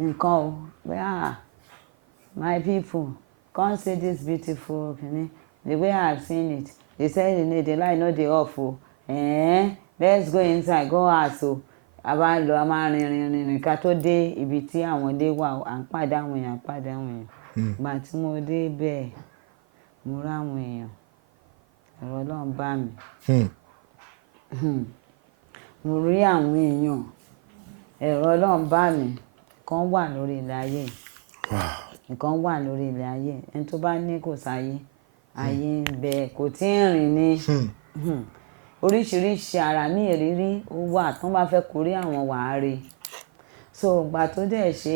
nǹkan o bẹ́ẹ̀ my people come see this beautiful kìíní the way I have seen it they say the light no dey off o let's go inside go house o a bá lọ a máa rìnrìn ká tó dé ibi tí àwọn ilé wà à ń pàdé àwọn èèyàn ìgbà tí mo dé bẹ́ẹ̀ mo rí àwọn èèyàn ẹ̀rọ Ọlọ́run bá mi mo rí àwọn èèyàn ẹ̀rọ Ọlọ́run bá mi nǹkan wà lórí ilẹ̀ ayé nǹkan wà lórí ilẹ̀ ayé ẹni tó bá ní kò sáyé ayé ń bẹ kò tí ń rìn ní oríṣiríṣi ara ní ìrírí ó wà tó bá fẹ́ kórí àwọn wàhálà so ìgbà tó dẹ̀ ṣe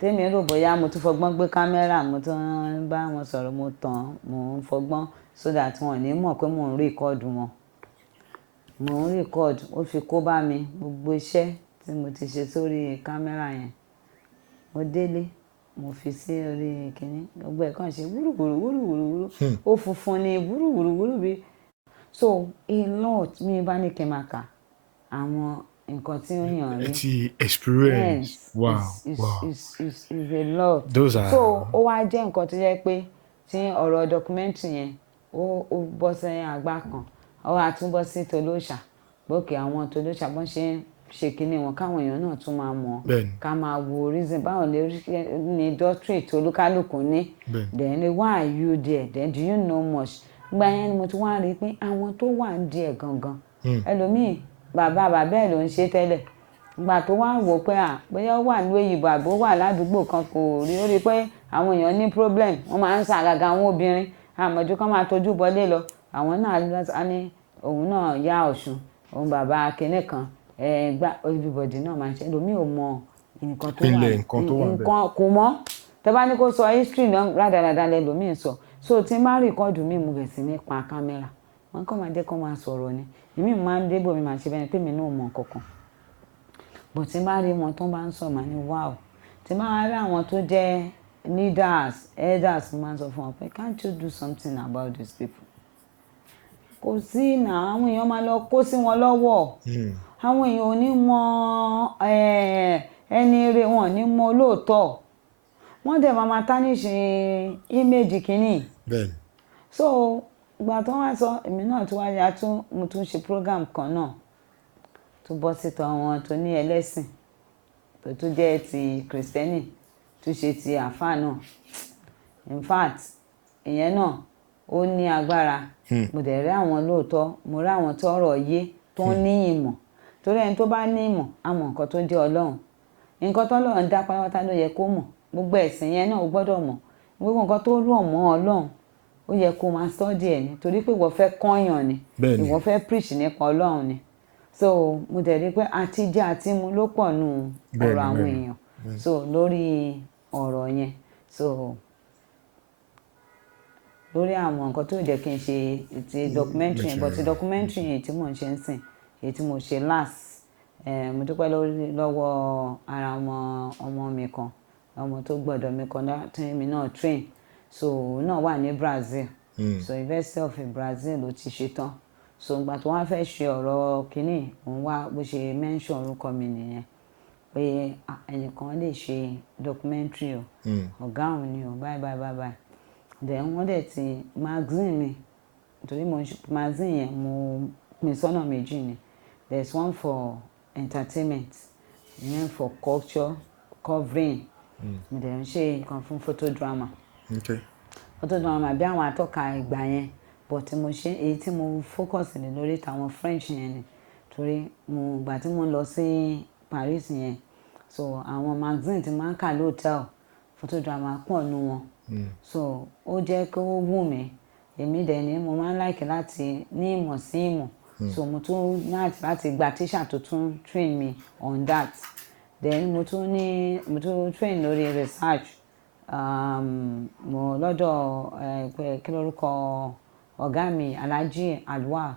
tèmi rò bóyá mo tún fọgbọ́n gbé kámẹ́rà mo tún bá wọn sọ̀rọ̀ mo tàn mo ń fọgbọ́n so that wọn ò ní mọ̀ pé mò ń rìkọ́ọ̀dù wọn mò ń rìkọ́ọ̀dù ó fi kó bá mi gbogbo iṣẹ́ tí mo ti ṣe sórí kámẹ́rà yẹn mo délé mo fi sí orí kìnní gbogbo ẹ̀ kàn ṣe wúrúwúrú ó funfun ní wúrúwúrú bí so a lot mi bá ní kí n máa kà àwọn nǹkan tí ó yàn rí. ti experience. Wow, wow. Is a lot. Those are. So ó wá jẹ́ nǹkan tó jẹ́ pé tí ọ̀rọ̀ documentary yẹn ó bọ́ sẹ́yìn àgbá kan ó wá tún bọ́ sí tolóṣà bókè àwọn tolóṣà bọ́n ṣe ń ṣe kinní wọn káwọn èèyàn náà tún máa mọ̀ ká máa wo reason báwọn lè ní doctorate olúkálùkù ní then why are you there then do you know much gba yẹn ni mo ti wá rí i pé àwọn tó wà ń díẹ̀ gangan ẹlòmíì bàbá ẹ̀ ló ń ṣe tẹ́lẹ̀ ìgbà tó wá wò pé bóyá ó wà ní òyìnbó àbí ó wà ládùúgbò kan kò rí ó rí pé àwọn èèyàn ní problem wọ́n máa ń ṣàgàgà àwọn obìnrin àmọ̀jú kan máa tójú bọlé lọ àwọn náà á ní òun náà yá ọ̀ṣun òun bàbá kinní kan gba everybody náà máa ń ṣe ẹlòmíì ò mọ nǹkan tó wà nǹkan kò mọ̀ tẹ́ bá ní kó sọ history náà rádaràda lẹ́lòmíì sọ so tí n bá rìkọ́ọ̀dù mi mo bẹ̀ sí ní pa kámẹ́rà wọn kàn máa jẹ́ kó máa sọ̀rọ̀ ni èmi máa ń débò mi máa ṣe bẹ́ẹ̀ pé mi náà mọ̀ kankan bó tí n bá rí wọn tó bá ń sọ màá ní wow tí n bá rí àwọn tó jẹ́ leaders elders máa ń sọ fún wọn pé can't you do something about these people kò sí náà àwọn èèyàn máa lọ kó sí wọn lọ́wọ́ àwọn èèyàn ò ní mọ ẹni rere wọn ò ní mọ olóòótọ́ wọ́n dẹ̀ máa tánìṣe íméèjì kìíní so ìgbà tó wá sọ èmi náà tó wáyé mo tún ṣe program kan náà tó bọ́ síta àwọn tó ní ẹlẹ́sìn tó tún jẹ́ ti kìrìsìtẹ́nì tó ṣe ti àfáà náà in fact ìyẹn náà ó ní agbára mo dẹ̀ rí àwọn lóòótọ́ mo rí àwọn tó ọ̀rọ̀ yé tó ní ìmọ̀ torí ẹni tó bá ní ìmọ̀ á mọ̀ nǹkan tó jẹ́ ọlọ́run nǹkan tó ọlọ́run dá pátápátá ló yẹ kó mọ̀ gbogbo ẹ̀sìn yẹn náà ó gbọ́dọ̀ mọ̀ gbogbo nǹkan tó rọ̀ mọ́ ọlọ́run ó yẹ kó máa study ẹ̀ ní torí pé ìwọ fẹ́ kọ́yàn ni ìwọ fẹ́ preach nípa ọlọ́run ni so mo dẹ̀ rí pé àtijọ́ àti mu ló pọ̀ nù ọ̀rọ̀ àwọn èèyàn so lórí ọ̀rọ̀ yẹn so lórí àwọn nǹkan tó jẹ́ kí n ṣe ti documentary yẹn but ti documentary yẹn tí mò ń ṣe ń sìn èyí tí mo ṣe last mo dúpẹ́ lọ́wọ́ ara ọmọ mi kan ọmọ tó gbọ́dọ̀ mi kan tí mi náà train so náà wà ní Brazil so University of Brazil ló ti ṣe tán so ìgbà tó wá fẹ́ ṣe ọ̀rọ̀ kínní òun wá bó ṣe mention orúkọ mi nìyẹn pé ẹnìkan lè ṣe documentary o ọ̀gá òun ni o báyìí then wọ́n dẹ̀ ti magazine mi nítorí mo magazine yẹn mo pín sọ́nà méjì ni there's one for entertainment then for culture covering mo dẹ̀ ń ṣe nǹkan fún photodrama photodrama bí àwọn atọ́ka ìgbà yẹn but mo ṣe èyí tí mo focus ní lórí tàwọn French yẹn ni torí mo gbà tí mo lọ sí Paris yẹn so àwọn magazine tí máa ń kà lóòótọ́ photodrama pọ̀ nù wọn so ó jẹ́ kó wù mí èmi dẹ̀ ni mo máa ń like láti ní ìmọ̀ sí ìmọ̀ so mo tún láti gba teacher tó tún train me on that then mo tún train lórí research mo lọ́dọ̀ kí lórúkọ ọ̀gá mi Alhaji Alwa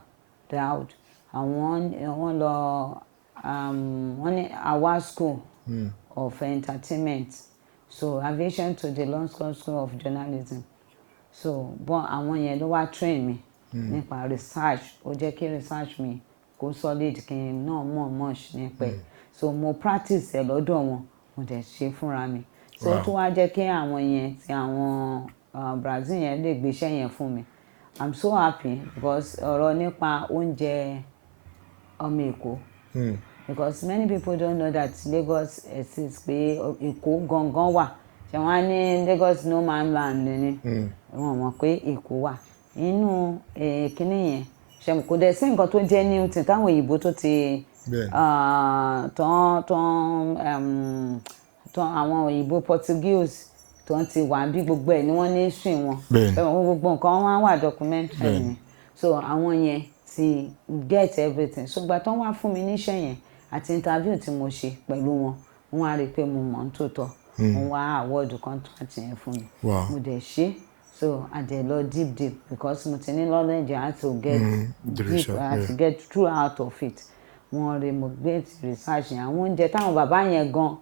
Daud àwọn lọ wọ́n ní Awa School of Entertainment so aviation to the London School of Journalism so bon àwọn yẹn ló wá train mi nípa research ó jẹ́ kí research mi kó solid kí n náà mọ̀ much nípa so mo practice ẹ̀ lọ́dọ̀ wọn mo dẹ̀ ṣe fúnra mi so ó tún wá jẹ́ kí àwọn yẹn ti àwọn Brazil yẹn lè gbéṣẹ́ yẹn fún mi I'm so happy because ọ̀rọ̀ nípa oúnjẹ ọmọ Èkó because many people don't know that Lagos exists pé Èkó gangan wà ṣé wọ́n á ní Lagos no man land ni wọ́n mọ̀ pé Èkó wà inú kínní yẹn ṣe kò dẹ̀ sí nǹkan tó jẹ́ new thing táwọn òyìnbó tó ti tán àwọn òyìnbó Portuguese tó ń ti wà bí gbogbo ẹ̀ ni wọ́n ní history wọn gbogbo nǹkan wọn wà documentary ni so àwọn yẹn ti get everything so gba tán wá fún mi níṣẹ́ yẹn àti interview tí mo ṣe pẹ̀lú wọn wọ́n á rí i pé mo mọ̀ ń tòótọ́ wọ́n wá award contract yẹn fún mi mo dẹ̀ ṣe so I dẹ̀ lọ deep because mo ti ní knowledge I had to get deep I had to get through out of it wọ́n rí mo gbé research yẹn àwọn oúnjẹ táwọn bàbá yẹn gan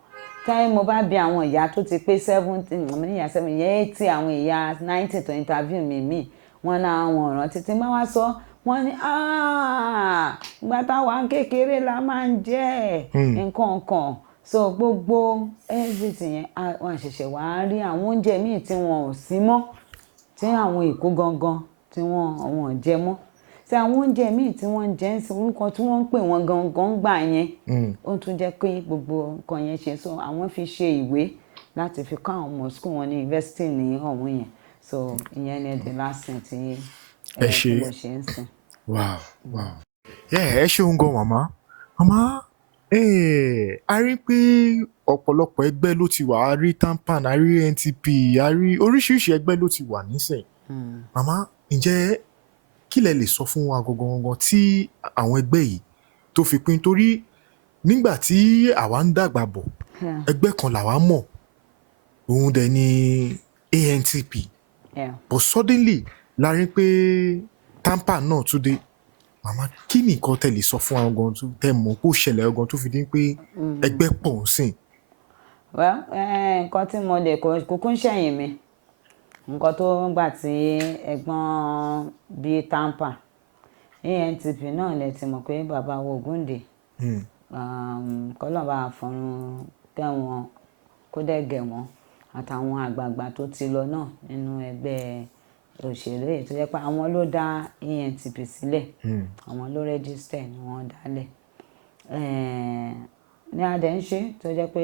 táyé mo bá bi àwọn ìyá tó ti pé 70 mo ní ìyá 70 yẹn 80 àwọn ìyá 90 tó interview mi wọ́n náà wọn rántí tí máa wá sọ wọ́n ní ìgbà táwa kékeré la máa ń jẹ nǹkan kan so gbogbo everything yẹn wọ́n ṣẹ̀ṣẹ̀ wá rí àwọn oúnjẹ míì tí wọn ò sí mọ́ tí àwọn Èkó gangan tí wọ́n jẹ mọ́ tí àwọn oúnjẹ míì tí wọ́n ń jẹ ń sin orúkọ tí wọ́n ń pè wọ́n gangan gbà yẹn ó tún jẹ́ pé gbogbo nǹkan yẹn ṣe so àwọn fi ṣe ìwé láti fi kọ́ àwọn ọmọ school wọn ní university ní ọ̀hún yẹn so ìyẹn ni the last thing tí mo ṣe ń sìn. Wow. Ẹ ṣeun gan màmá a rí pé ọ̀pọ̀lọpọ̀ ẹgbẹ́ ló ti wà, a rí TAMPAN, a rí NTP, a rí oríṣiríṣi ẹgbẹ́ ló ti wà nísìn. Màmá ǹjẹ́ kí lẹ lè sọ fún wa gangan tí àwọn ẹgbẹ́ yìí tó fi pín torí nígbà tí àwa ń dàgbà bọ̀ ẹgbẹ́ kan làwa mọ̀ òun dẹ̀ ni ANTP but suddenly la rí pé TAMPAN náà tún dé. Màmá kí ni nǹkan tẹ́ lè sọ fún àwọn gan tó tẹ́ mọ̀ kó ṣẹlẹ̀ ọgàn tó fi dín pé ẹgbẹ́ pọ̀ ń sìn. Nǹkan tí mo lè kúkú ń ṣẹ̀yìn mi nǹkan tó ń gbà tí ẹ̀gbọ́n bíi TAMPAN ANTP náà lè ti mọ̀ pé bàbá wo Ògúndé kọ́lọ́ba àfọ̀run kẹ́wọn kó dẹ̀ gẹ̀ wọ́n àtàwọn àgbààgbà tó ti lọ náà nínú ẹgbẹ́ òṣèré tó jẹ́ pé àwọn ló dá ANTP sílẹ̀ àwọn ló rẹ́gísítẹ̀ ni wọ́n dálẹ̀ ní adẹ̀ ń ṣe tó jẹ́ pé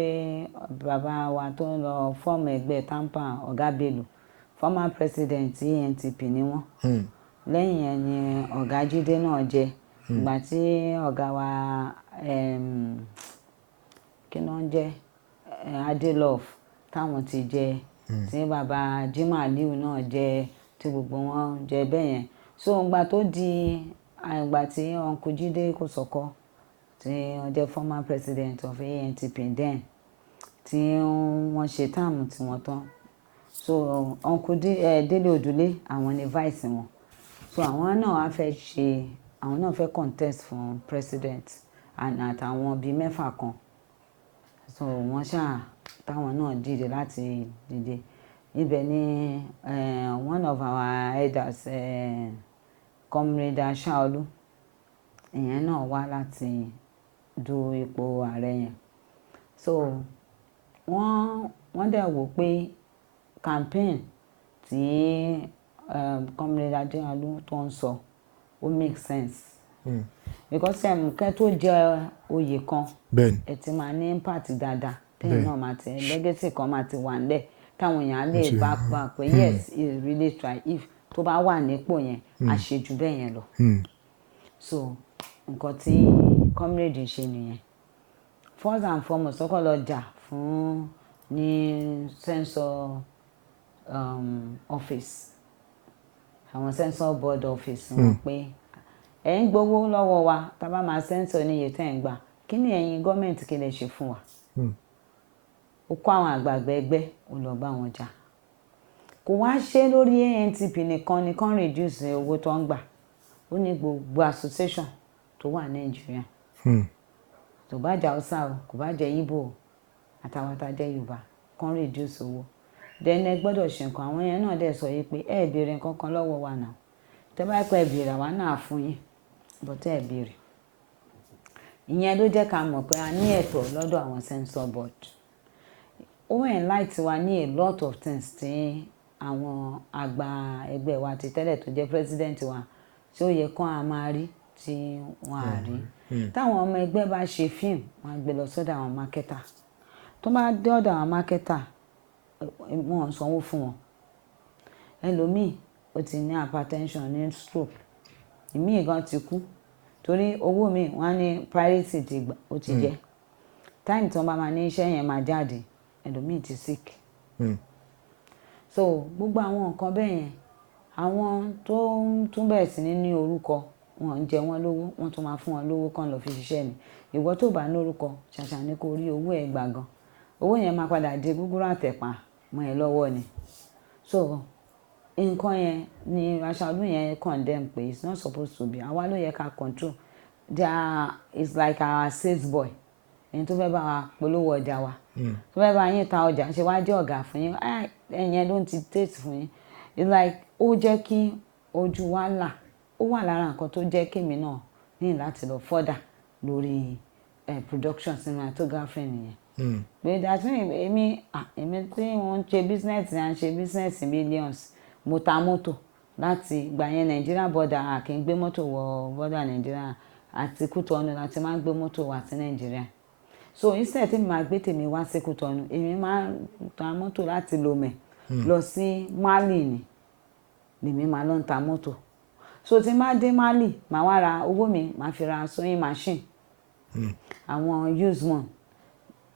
bàbá wa tó ń lọ fọ́ọ̀mù ẹgbẹ́ TAMPAN Ọ̀gá Bello former president ANTP ni wọ́n lẹ́yìn yẹn ni Ọ̀gá Jídé náà jẹ ìgbà tí ọ̀gá wa kí ló ń jẹ́ Adelove táwọn ti jẹ tí bàbá Jimoh Aliu náà jẹ tí gbogbo wọn jẹ bẹ́ẹ̀ yẹn so ìgbà tó di ìgbà tí Uncle Jídé Kòsọ́kọ́ tí wọ́n jẹ́ former president of ANTP then tí wọ́n ṣe táàmù tí wọ́n tán so Uncle Délé Odùlé àwọn ni vice wọn so àwọn náà fẹ́ contest fún president àtàwọn bíi mẹ́fà kan so wọ́n táwọn náà dìde láti dìde ibẹ̀ ni one of our elders Comrade Aṣáolú ìyẹn náà wá láti du ipò ààrẹ yẹn so wọ́n dẹ̀ wò pé campaign tí Comrade Aṣáolú tó ń sọ ó make sense because kẹ́ tó jẹ oyè kan ẹ ti máa ní impact dáadáa tẹ́yìn náà máa ti legacy kan máa ti wà nílẹ̀ táwọn èèyàn lè bá pé yes he really try if tó bá wà nípò yẹn àṣejù bẹ́ẹ̀ yẹn lọ so nǹkan tí comrade ṣe nìyẹn first and foremost ọkọ lọ jà fún ní censor office àwọn censor board office wọn pé ẹ̀ ń gbowó lọ́wọ́ wa tá a bá máa censor níye tẹ́ ń gbà kí ni ẹ̀yin gọ́ọ̀mẹ̀ntì kí lè ṣe fún wa ó kó àwọn àgbààgbà ẹgbẹ́ ó lọ bá wọn jà kò wá ṣe lórí ANTP nìkan reduce owó tó ń gbà ó ní gbogbo association tó wà Nàìjíríà tó bá jẹ́ Hausa o kò bá jẹ́ Igbo àtàwọn tá jẹ́ Yorùbá kan reduce owó then ẹ gbọ́dọ̀ ṣe nǹkan àwọn yẹn náà dẹ̀ sọ yìí pé ẹ béèrè nǹkan kan lọ́wọ́ wa náà tẹ́ bá pẹ́ béèrè àwa náà fún yín but ẹ béèrè ìyẹn ló jẹ́ ká mọ̀ pé a ní ẹ̀tọ́ lọ́dọ̀ àwọn censor board ó enlight wa ní a lot of things tí àwọn àgbà ẹgbẹ́ wa ti tẹ́lẹ̀ tó jẹ́ president wa tí ó yẹ kán a máa rí tí wọ́n á rí táwọn ọmọ ẹgbẹ́ bá ṣe fíìmù wọ́n á gbé lọ sọ́dọ̀ àwọn mákẹ́tà tó bá dé ọ̀dọ̀ àwọn mákẹ́tà wọ́n sanwó fún wọn ẹlòmíì ó ti ní hypertension ní stroke ìmíì gan ti kú torí owó mi wọ́n á ní priority ó ti jẹ́ time tí wọ́n bá máa ní iṣẹ́ yẹn máa jáde ẹlòmíì ti sick so gbogbo àwọn nǹkan bẹ́ẹ̀ yẹn àwọn tó tún bẹ̀rẹ̀ sí ní orúkọ wọn ń jẹ wọ́n lówó wọ́n tún máa fún wọn lówó kàn lọ fi ṣiṣẹ́ ni ìwọ tó bá ní orúkọ ṣàṣà ní kó rí owó ẹ̀ gbà gan owó yẹn máa padà di gúgúrú àtẹ̀pà mọ́ ẹ lọ́wọ́ ni so nǹkan yẹn ni Aṣáolú yẹn condemn pé it's not supposed to be àwa ló yẹ ká control it's like our sales boy ẹni tó fẹ́ bá wa polówó ọjà wa tó fẹ́ bá yín ta ọjà ṣe wá jẹ́ ọ̀gá fún yín ẹ̀yìn ló ń ti taste fún yín it's like ó jẹ́ kí ojú wa là ó wà lára nǹkan tó jẹ́ kémi náà ní láti lọ further lórí production cinematography nìyẹn. pé that mean èmi tí wọ́n ń ṣe business ní à ń ṣe business millions mo ta mọ́tò láti ìgbà yẹn Nigeria border kì í gbé mọ́tò wọ border Nigeria àti Kútọ́nù láti máa ń gbé mọ́tò wá sí Nigeria so instead tí mi máa gbé tèmi wá sí Kútọ́nù èmi máa ń ta mọ́tò láti Lomé lọ sí Mali ni lèmi máa lọ ń ta mọ́tò so tí n bá dé Mali màá wá ra owó mi màá fi ra sewing machine àwọn used one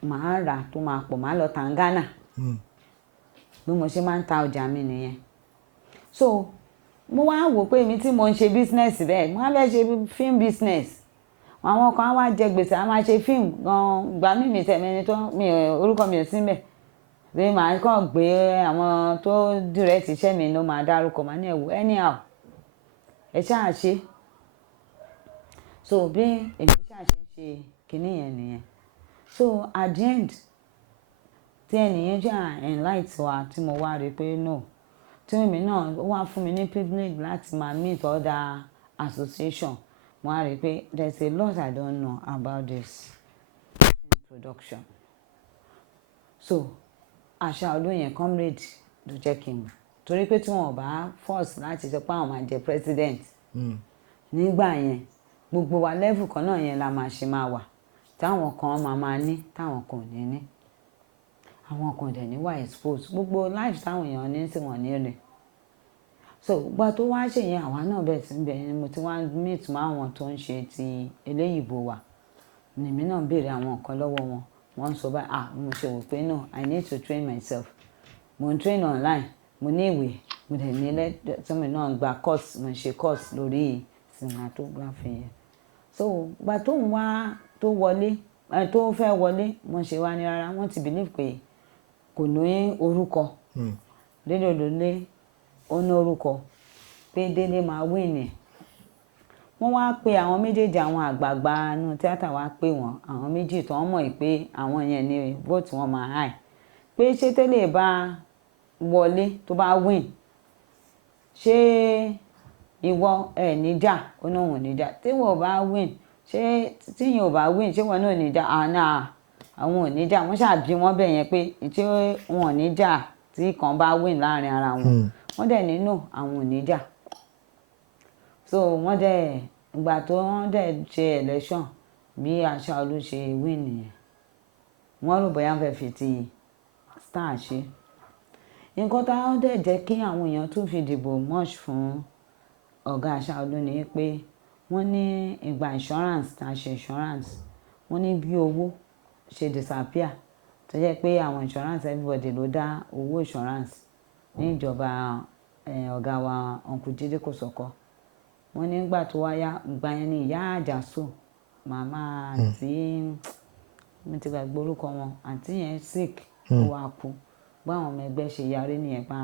màá rà tó máa pọ̀ màá lọ tà ní Ghana bí mo ṣe máa ń ta ọjà mi nìyẹn so mo wá wò pé èmi tí mo ń ṣe business bẹ́ẹ̀ mo wá fẹ́ ṣe film business àwọn kan á wá jẹ gbèsè á máa ṣe fíìmù gan gbà mí tẹ̀mẹ́ni tó orúkọ mi ò sí mbẹ̀ pé màá kàn gbé àwọn tó direct iṣẹ́ mi ló máa dárúkọ màá ní ẹ̀wò anyhow ẹ ṣáà ṣe so bí èmi ṣáà ṣe kinní yẹn nìyẹn so at the end tí ẹnìyẹn ṣáà enlight wa tí mo wá rí pé no tí èmi náà ó wá fún mi ní privilege láti máa meet other association mo wá rí pé there's a lot I don't know about this production so àṣà olóyìn comrade ló jẹ́ kí n mọ̀ torí pé tí wọn ò bá force láti sọ pé àwọn máa jẹ president nígbà yẹn gbogbo wa level kan náà yẹn la máa ṣe máa wà táwọn kan máa ní táwọn kan ò ní ní àwọn kan dẹ̀ ní wà expose gbogbo life táwọn èèyàn ní sí wọn ní rẹ̀ so gba tó wá ṣe yẹn àwa náà bẹ̀rẹ̀ sí bẹ̀rẹ̀ mo ti wá meet mọ́ àwọn tó ń ṣe ti eléyìíbo wa èmi náà béèrè àwọn nǹkan lọ́wọ́ wọn wọ́n sọ báyìí mo ṣe wò pé no I need to train myself mo ń train online mo ní ìwé mo dẹ̀ ní lẹ́tọ́mì náà gba course mo ṣe course lórí cinematography yẹn so gba tó ń wá tó wọlé tó fẹ́ wọlé mo ṣe wá ní rárá wọ́n ti believe pé kò ní orúkọ dédé òdòdó ó ní orúkọ pé Délé máa win ni wọ́n wá pe àwọn méjèèjì àwọn àgbààgbà inú tíátà wá pé wọ́n àwọn méjì tó ń mọ̀ pé àwọn yẹn ni vote wọn máa high pé ṣé tẹ́lẹ̀ bá wọlé tó bá win ṣé ìwọ níjà ó náà wọ́n níjà tí wọ́n bá win ṣé tíyìn ò bá win ṣé wọ́n náà níjà àwọn ò níjà wọ́n ṣàbí wọ́n bẹ̀ yẹn pé tí wọ́n ò níjà tí kan bá win láàrin ara wọn wọ́n dẹ̀ nínú àwọn ò níjà so wọ́n dẹ̀ ìgbà tó wọ́n dẹ̀ ṣe election bí Àṣà Olú ṣe win nìyẹn wọ́n rò bóyá fẹ́ fi ti star ṣe nǹkan táwọn dẹ̀ jẹ́ kí àwọn èèyàn tún fi dìbò much fún ọ̀gá Àṣà Olú ni pé wọ́n ní ìgbà insurance tá a ṣe insurance wọ́n ní bí owó ṣe disappear tó jẹ́ pé àwọn insurance everybody ló dá owó insurance ní ìjọba ọ̀gá wa Uncle Jídé Kòsọ́kọ́ wọ́n nígbà tó wáyá ìgbà yẹn ni ìyá Àjàsó màmá àti mi ti gbàgbé orúkọ wọn àti yẹn sick ó wá kú bá àwọn ọmọ ẹgbẹ́ ṣe yarí nìyẹn pa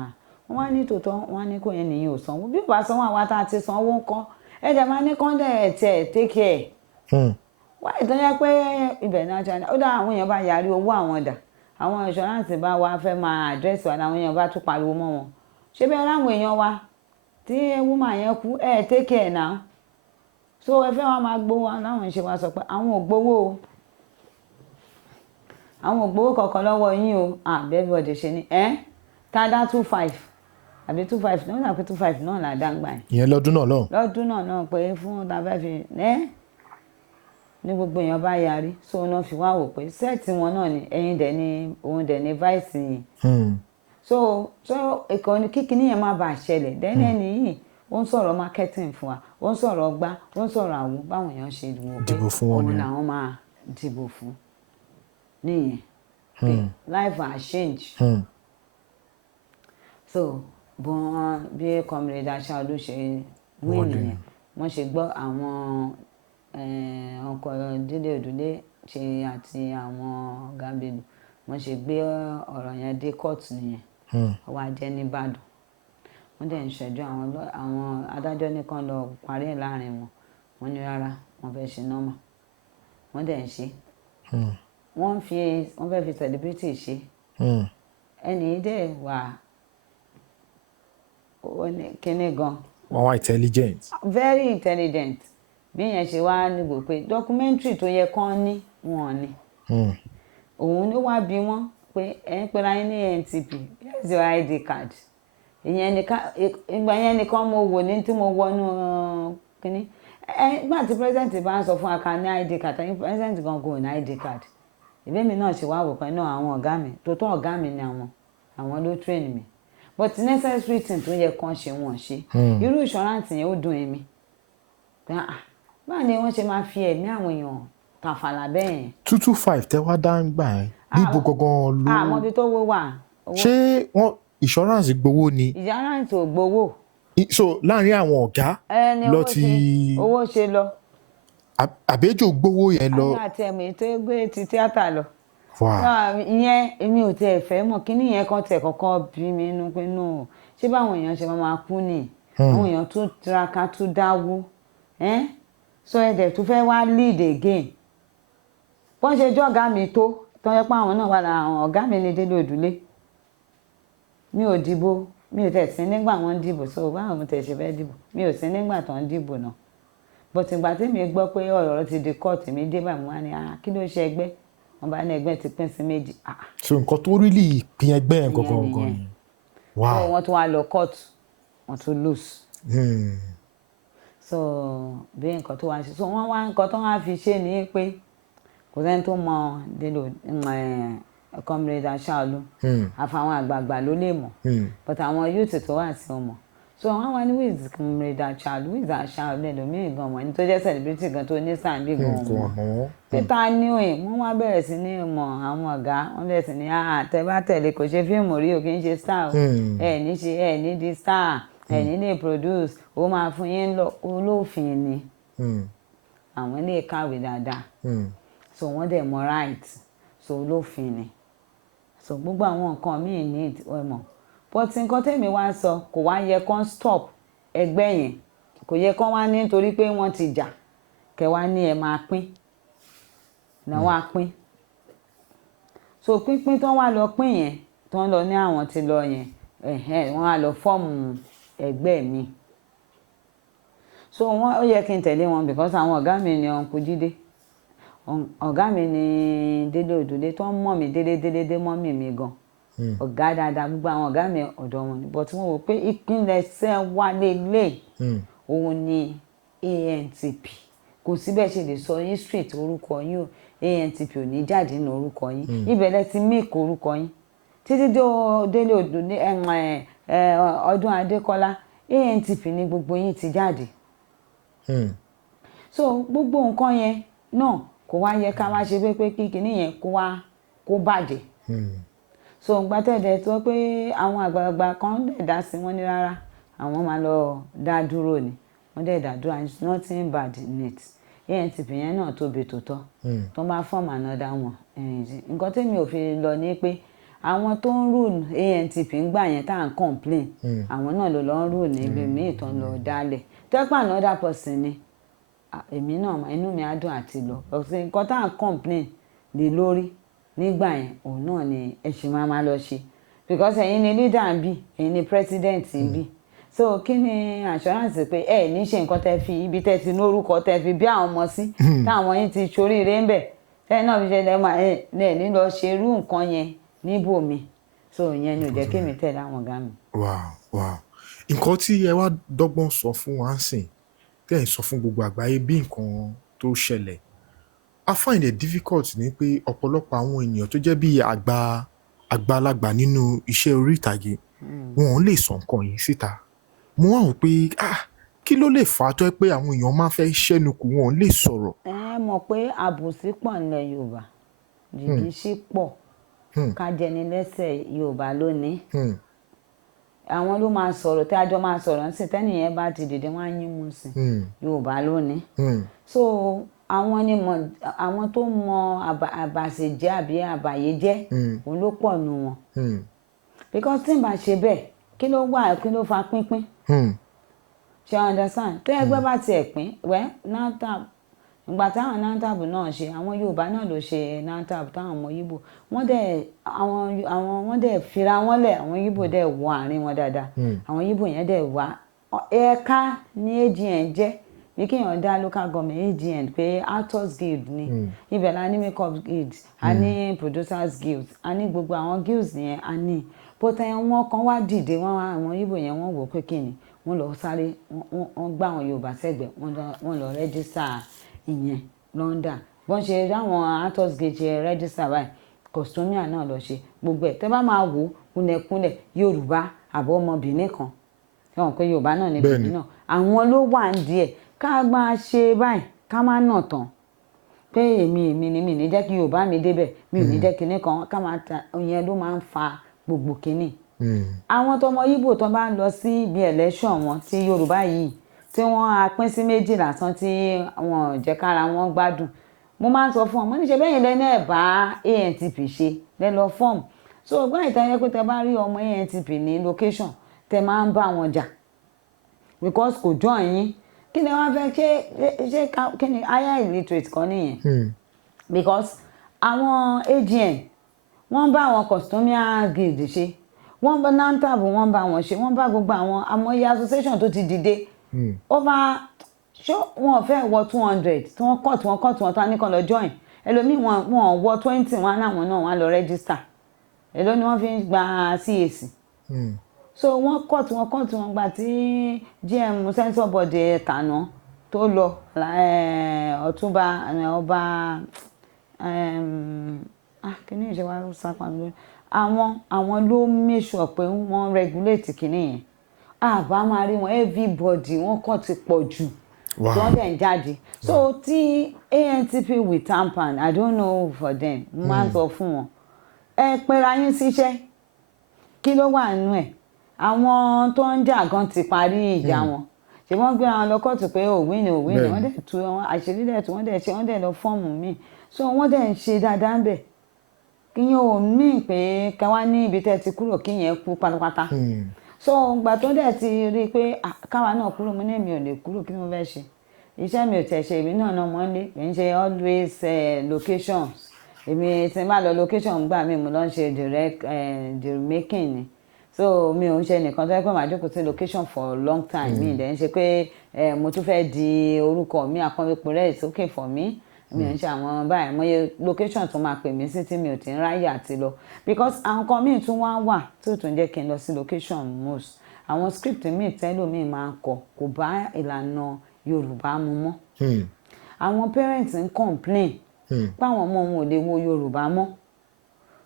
wọ́n wá ní tòótọ́ wọ́n ní kò yẹn nìyẹn ò sanwó bí ó bá sanwó àwa tá a ti sanwó ńkọ́ ẹ̀jẹ̀ máa ní kọ́ńdẹ̀ tiẹ̀ take care wáyé tó yẹ pé ibẹ̀ náà ṣe ó dá àwọn èèyàn bá yarí owó àwọn dà àwọn insurance bá wa fẹ́ máa àdírẹ́sì wa làwọn èèyàn bá tún pariwo mọ́ wọn ṣé bẹ́ẹ̀ láwọn èèyàn wa tí woman yẹn kú take care now so ẹ fẹ́ wá máa gbowó láwọn ìṣe wa sọ pé àwọn ò gbowó kankan lọ́wọ́ yín o everybody ṣe ni tá a dá 25 àbí 25 náà náà pé 25 náà là dá ń gbà yẹn. ìyẹn lọ́dún náà lọ́dún náà pé fún ta fẹ́ fi ní gbogbo èèyàn bá yarí so náà fi wá wò pé sẹ́ẹ̀tì wọn náà ni ẹ̀yin dẹ̀ ni òun dẹ̀ ni vice yìí so ìkànnì kíkiní yẹn má bàa ṣẹlẹ̀ dẹ́nẹ́ nìyí ó ń sọ̀rọ̀ marketing fún wa ó ń sọ̀rọ̀ ọgbà ó ń sọ̀rọ̀ àwọn báwọn èèyàn ṣe dìbò pé òun làwọn máa dìbò fún nìyẹn pé life has changed so bọ́n bí comrade Àṣà Olú ṣe win nìyẹn wọ́n ṣe gbọ́ àwọn ọkọ̀ Délé Òdùlé ṣe àti àwọn ọ̀gá Bello wọ́n ṣe gbé ọ̀rọ̀ yẹn dé court nìyẹn ó wá jẹ́ nìbàdàn wọ́n dẹ̀ ń ṣẹjọ́ àwọn adájọ́ nìkan lọ parí ẹ̀ láàrin wọn wọ́n ní rárá wọ́n fẹ́ ṣe nọ́mà wọ́n dẹ̀ ń ṣe wọ́n fẹ́ fi celebrity ṣe ẹni dẹ̀ wà kíní gan wọ́n wá intelligent. very intelligent bí yẹn ṣe wá nígbò pé documentary tó yẹ kán ní wọn ni òun ló wá bí wọ́n pé ẹ̀ ń pera yín ní NTP here's your ID card ìyẹn nìkan ìgbà yẹn nìkan mo wò ní tí mo wọnú kínní nígbà tí president bá ń sọ fún aka ní ID card ẹ̀yin president gan kò ní ID card ìbémi náà ṣe wá wò pé náà àwọn ọ̀gá mi tó tọ́ ọ̀gá mi ni àwọn ló train mi but necessary thing tó yẹ kán ṣe wọ́n ṣe irú insurance yẹn ó dùn èmi báwo ni wọ́n ṣe máa fi ẹ̀mí àwọn èèyàn tàfàlà bẹ́ẹ̀ yẹn. 225 tẹ́ wá dá ń gbà ẹ́ níbo gangan ló. àmọ́ ibi tó wó wà. ṣé wọ́n insurance gbowó ni. insurance ò gbowó. so láàrin àwọn ọ̀gá lọ ti. owó ṣe lọ. àbẹ́jọ́ gbowó yẹn lọ. àwọn àti ẹ̀mí tó gbé ti tíátà lọ. Wow. ìyẹn èmi ò tiẹ̀ fẹ́ mọ̀ kíní yẹn kan tẹ̀ kọ́kọ́ bí mi nínú pé no ṣé báwọn èèyàn ṣe máa kú ni àwọn èèyàn tó tiraka tó dáwó so ẹ̀dẹ̀ tó fẹ́ wá lead again wọ́n ṣe jọ́ ọ̀gá mi tó yẹ pé àwọn náà wà lára àwọn ọ̀gá mi ní Délé Òdùlé mi ò dìbò mi ò tẹ̀ sí nígbà wọ́n dìbò so báwọn mo tẹ̀ ṣe fẹ́ dìbò mi ò sí nígbà tó ń dìbò náà but ìgbà tí mi gbọ́ pé ọ̀rọ̀ ti di court mi dé báyìí mo wá ní kí ló ṣe ẹgbẹ́ wọn bá ní ẹgbẹ́ ti pín sí méjì. so nǹkan tó rí lè pín ẹgbẹ́ yẹn gangan ni. wow so wọ́n tún wá lọ court wọ́n tún lose. so bí nǹkan tó wá ṣe so wọ́n wá nǹkan tó wá fi ṣe ni pé kò sẹ́ni tó mọ Délé Comrade Aṣáolú àfàwọn àgbààgbà ló lè mọ̀ but àwọn youth tó wà sí ọmọ so wọ́n wá ní with Comrade Aṣáolú with Aṣáolú ẹlòmíì gan mọ̀ ẹni tó jẹ́ celebrity gan tó ní sàǹbì gan mọ̀ peter newey wọ́n wá bẹ̀rẹ̀ sí ní mọ̀ àwọn ọ̀gá wọ́n bẹ̀rẹ̀ sí ní tẹ́ bá tẹ̀lé kò ṣe fíìmù rí o kì í ṣe star ẹ̀ ní di star ẹ̀ ní lè produce ó máa fún yín lọ olófin ni àwọn ilé kàwé dáadáa so wọ́n dẹ̀ mọ̀ right so olófin ni so gbogbo àwọn nǹkan míì ní ọmọ but nǹkan tẹ́mi wá sọ kò wá yẹ kán stop ẹgbẹ́ yẹn kò yẹ kán wá ní nítorí pé wọ́n ti jà kẹ́ wá ní ẹ máa pín náà wá pín so pínpín tó wá lọ pín yẹn tó ń lọ ní àwọn ti lọ yẹn wọ́n á lọ fọ́ọ̀mù ẹgbẹ́ mi so wọ́n ó yẹ kí n tẹ̀lé wọn because àwọn ọ̀gá mi ni Uncle Jídé ọ̀gá mi ni Délé Òdùlé tó ń mọ̀ mí délé mọ́ mi gan ọ̀gá dáadáa gbogbo àwọn ọ̀gá mi ọ̀dọ̀ wọn ni but wọ́n wò pé ìpínlẹ̀ṣẹ̀ wa lélẹ̀ òun ni ANTP kò síbẹ̀ ṣe lè sọ yín straight orúkọ yín o ANTP ò ní jáde nínú orúkọ yín ìbẹ̀lẹ̀ ti make orúkọ yín títí Délé Òdùlé Ọdún Adékọ́lá ANTP ni gbogbo yín ti jáde so gbogbo nǹkan yẹn náà kò wá yẹ ká wá ṣe pé kíkiní yẹn kó bàjẹ́ so gbàtẹ́dẹ̀ tó pé àwọn àgbààgbà kan dẹ̀ dá sí wọn ní rárá àwọn máa lọ dá dúró ni wọ́n dẹ̀ dá dúró and it's nothing bad in it ANTP yẹn náà tóbi tòótọ́ tó bá form another one nǹkan tẹ́mi ò fi lọ ní pé àwọn tó ń rule ANTP ń gbà yẹn tá à ń complain àwọn náà ló lọ ń rule níbi míì tó ń lọ dálẹ̀ tẹ́pà another person ni èmi náà inú mi á dùn àti lọ ọ̀sẹ̀ nǹkan tá à ń complain lé lórí nígbà yẹn òun náà ni ẹ ṣì máa lọ ṣe because ẹ̀yin ni leader ń bì ẹ̀yin ni president ń bì so kí ni assurance pé ẹ ní ṣe nǹkan tẹ́ fi ibi tẹ́ ti lórúkọ tẹ́ fi bí àwọn ọmọ sí táwọn yín ti ṣoríire ń bẹ̀ tẹ́yìn náà fi ṣe lẹ́mọ̀ ẹ̀ ní lọ ṣe irú nǹkan yẹn níbòmí so ìyẹn ni ò jẹ́ kémi tẹ̀lé àwọn ọ̀gá mi. wow nǹkan tí ẹ wá dọ́gbọ́n sọ fún wa ń sìn tẹ́ ẹ̀ sọ fún gbogbo àgbáyé bí nǹkan tó ṣẹlẹ̀ I find it difficult ní pé ọ̀pọ̀lọpọ̀ àwọn ènìyàn tó jẹ́ bí àgbàlagbà nínú iṣẹ́ orí ìtàgé wọn ò lè sọ nǹkan yìí síta mo wá wò pé kí ló lè fà á tó ẹ pé àwọn èèyàn máa fẹ́ ṣẹ́nukù wọn ò lè sọ̀rọ̀. ẹ mọ̀ pé àbòsí pọ̀ nílẹ̀ Yorùbá jìbìṣì pọ̀ kájẹnilẹ́sẹ̀ Yorùbá lónìí àwọn ló máa sọ̀rọ̀ tí àjọ máa sọ̀rọ̀ nísìn tẹ́nìyẹn bá ti dìde wọ́n á yín mú sí Yorùbá lónìí so àwọn tó mọ àbàṣejẹ́ àbí àbàyéjẹ́ òun ló pọ̀ nù wọn because tí n bá ṣe bẹ́ẹ̀ kí ló wà kí ló fa pínpín ṣe understand tó ẹgbẹ́ bá tiẹ̀ pín NANTAB ìgbà táwọn NANTAB náà ṣe àwọn Yorùbá náà ló ṣe NANTAB táwọn ọmọ Yíbò wọ́n dẹ̀ fira wọn lẹ̀ àwọn Yíbò dẹ̀ wọ àárín wọn dáadáa àwọn Yíbò yẹn dẹ̀ wá ẹ̀ka ní AGN jẹ́ bí kéèyàn dá local government AGN pé Actors Guild ni ibẹ̀ la ní Makeup Guild a ní Producers Guild a ní gbogbo àwọn guilds yẹn a ní but wọn kan wá dìde wọn wá àwọn Ìgbò yẹn wọ́n wò pé kíni wọ́n lọ sáré wọ́n gbá àwọn Yorùbá sẹ́gbẹ̀ẹ́ wọ́n lọ rẹ́jísítà ìyẹn London bọ́n ṣe ráwọn Actors Guild ṣe rẹ́jísítà báyìí Costumia náà lọ ṣe gbogbo ẹ̀ tẹ́ bá máa wò kúnlẹ̀kúnlẹ̀ Yorùbá àbọ̀ ọmọ Benin kan ẹ̀wọ̀n pé Yorùbá náà ní Benin náà àwọn ló wà ń díẹ̀ ká máa ṣe báyìí ká má nà tán pé èmi ni mi ní jẹ́ kí Yorùbá mi débẹ̀ mi ò ní jẹ́ kinní kan ká máa ta ìyẹn ló máa ń fa gbogbo kinní. àwọn tọmọ Ìgbò tó bá ń lọ sí ibi election wọn ti Yorùbá yìí tí wọ́n á pín sí méjì lásán tí wọn jẹ́ kára wọn gbádùn mo máa ń sọ fún ọ mo ní ṣe bẹ́yìn lẹ́nu ẹ̀ bá ANTP ṣe lẹ́ lọ fọ́ọ̀mù so ọgbọ́n ìtayẹ pé tẹ bá rí ọmọ ANTP ní location tẹ máa ń bá wọn jà because kò jọ yín kí ni wọ́n fẹ́ ṣe kí ni higher illiterate kan nìyẹn because àwọn AGN wọ́n bá àwọn Costumia Guild ṣe wọ́n bá NANTAB wọ́n bá wọn ṣe wọ́n bá gbogbo àwọn amọ̀ye association tó ti dìde over ṣó wọn fẹ́ wọ 200 tí wọ́n kọ́ tí wọ́n tán ní kan lọ join ẹlòmíì wọn wọ 20 wọn láwọn náà wọn lọ register èló ni wọ́n fi ń gba CAC so wọ́n kọ́ tí wọ́n gbà tí GM censor body tàná tó lọ ọ̀túnba ọba kìíní ìṣèwà sápá mi lórí àwọn ló make sure pé wọ́n regulate kìíní yẹn àbá máa rí wọn everybody wọ́n kọ́ ti pọ̀ jù tí wọ́n dẹ̀ ń jáde so tí ANTP with tampan I don't know for them máa ń sọ fún wọn ẹ pera yín síṣẹ́ kí ló wà nínú ẹ̀ àwọn tó ń jà gan ti parí ìjà wọn ṣé wọ́n gbé àwọn lọ kóòtù pé òwìn ni wọ́n dẹ̀ tú wọn àṣírí dẹ̀ tí wọ́n dẹ̀ ṣe wọ́n dẹ̀ lọ fọ́ọ̀mù míì so wọ́n dẹ̀ ń ṣe dáadáa ń bẹ̀ kíyẹn ò mí pé káwá ní ibi tẹ́ ti kúrò kíyẹn kú pátápátá so ìgbà tó dẹ̀ ti rí i pé káwa náà kúrò mo ní èmi ò lè kúrò kí mo fẹ́ ṣe iṣẹ́ mi ò tẹ̀ ṣe èmi náà mọ́ lé kì í ṣe always locations èmi tí n bá lọ location gbà mí mo lọ ń ṣe direct making ni so mi ò ń ṣe nìkan tó yẹ pé màá jókòó sí location for long time mi dẹ̀ ń ṣe pé mo tún fẹ́ di orúkọ mi Aponbepore rẹ̀ it's okay for me mi ò ń ṣe àwọn báyìí mọ́yé location tó máa pè mí sí tí mi ò ti ń ráyè àti lọ because àwọn kan míì tún wá wà tó tún jẹ́ kí n lọ sí location most àwọn script míì tẹ́lòmíì máa ń kọ kò bá ìlànà Yorùbá mu mọ́ àwọn parents ń complain páwọn ọmọ wọn ò lè wo Yorùbá mọ́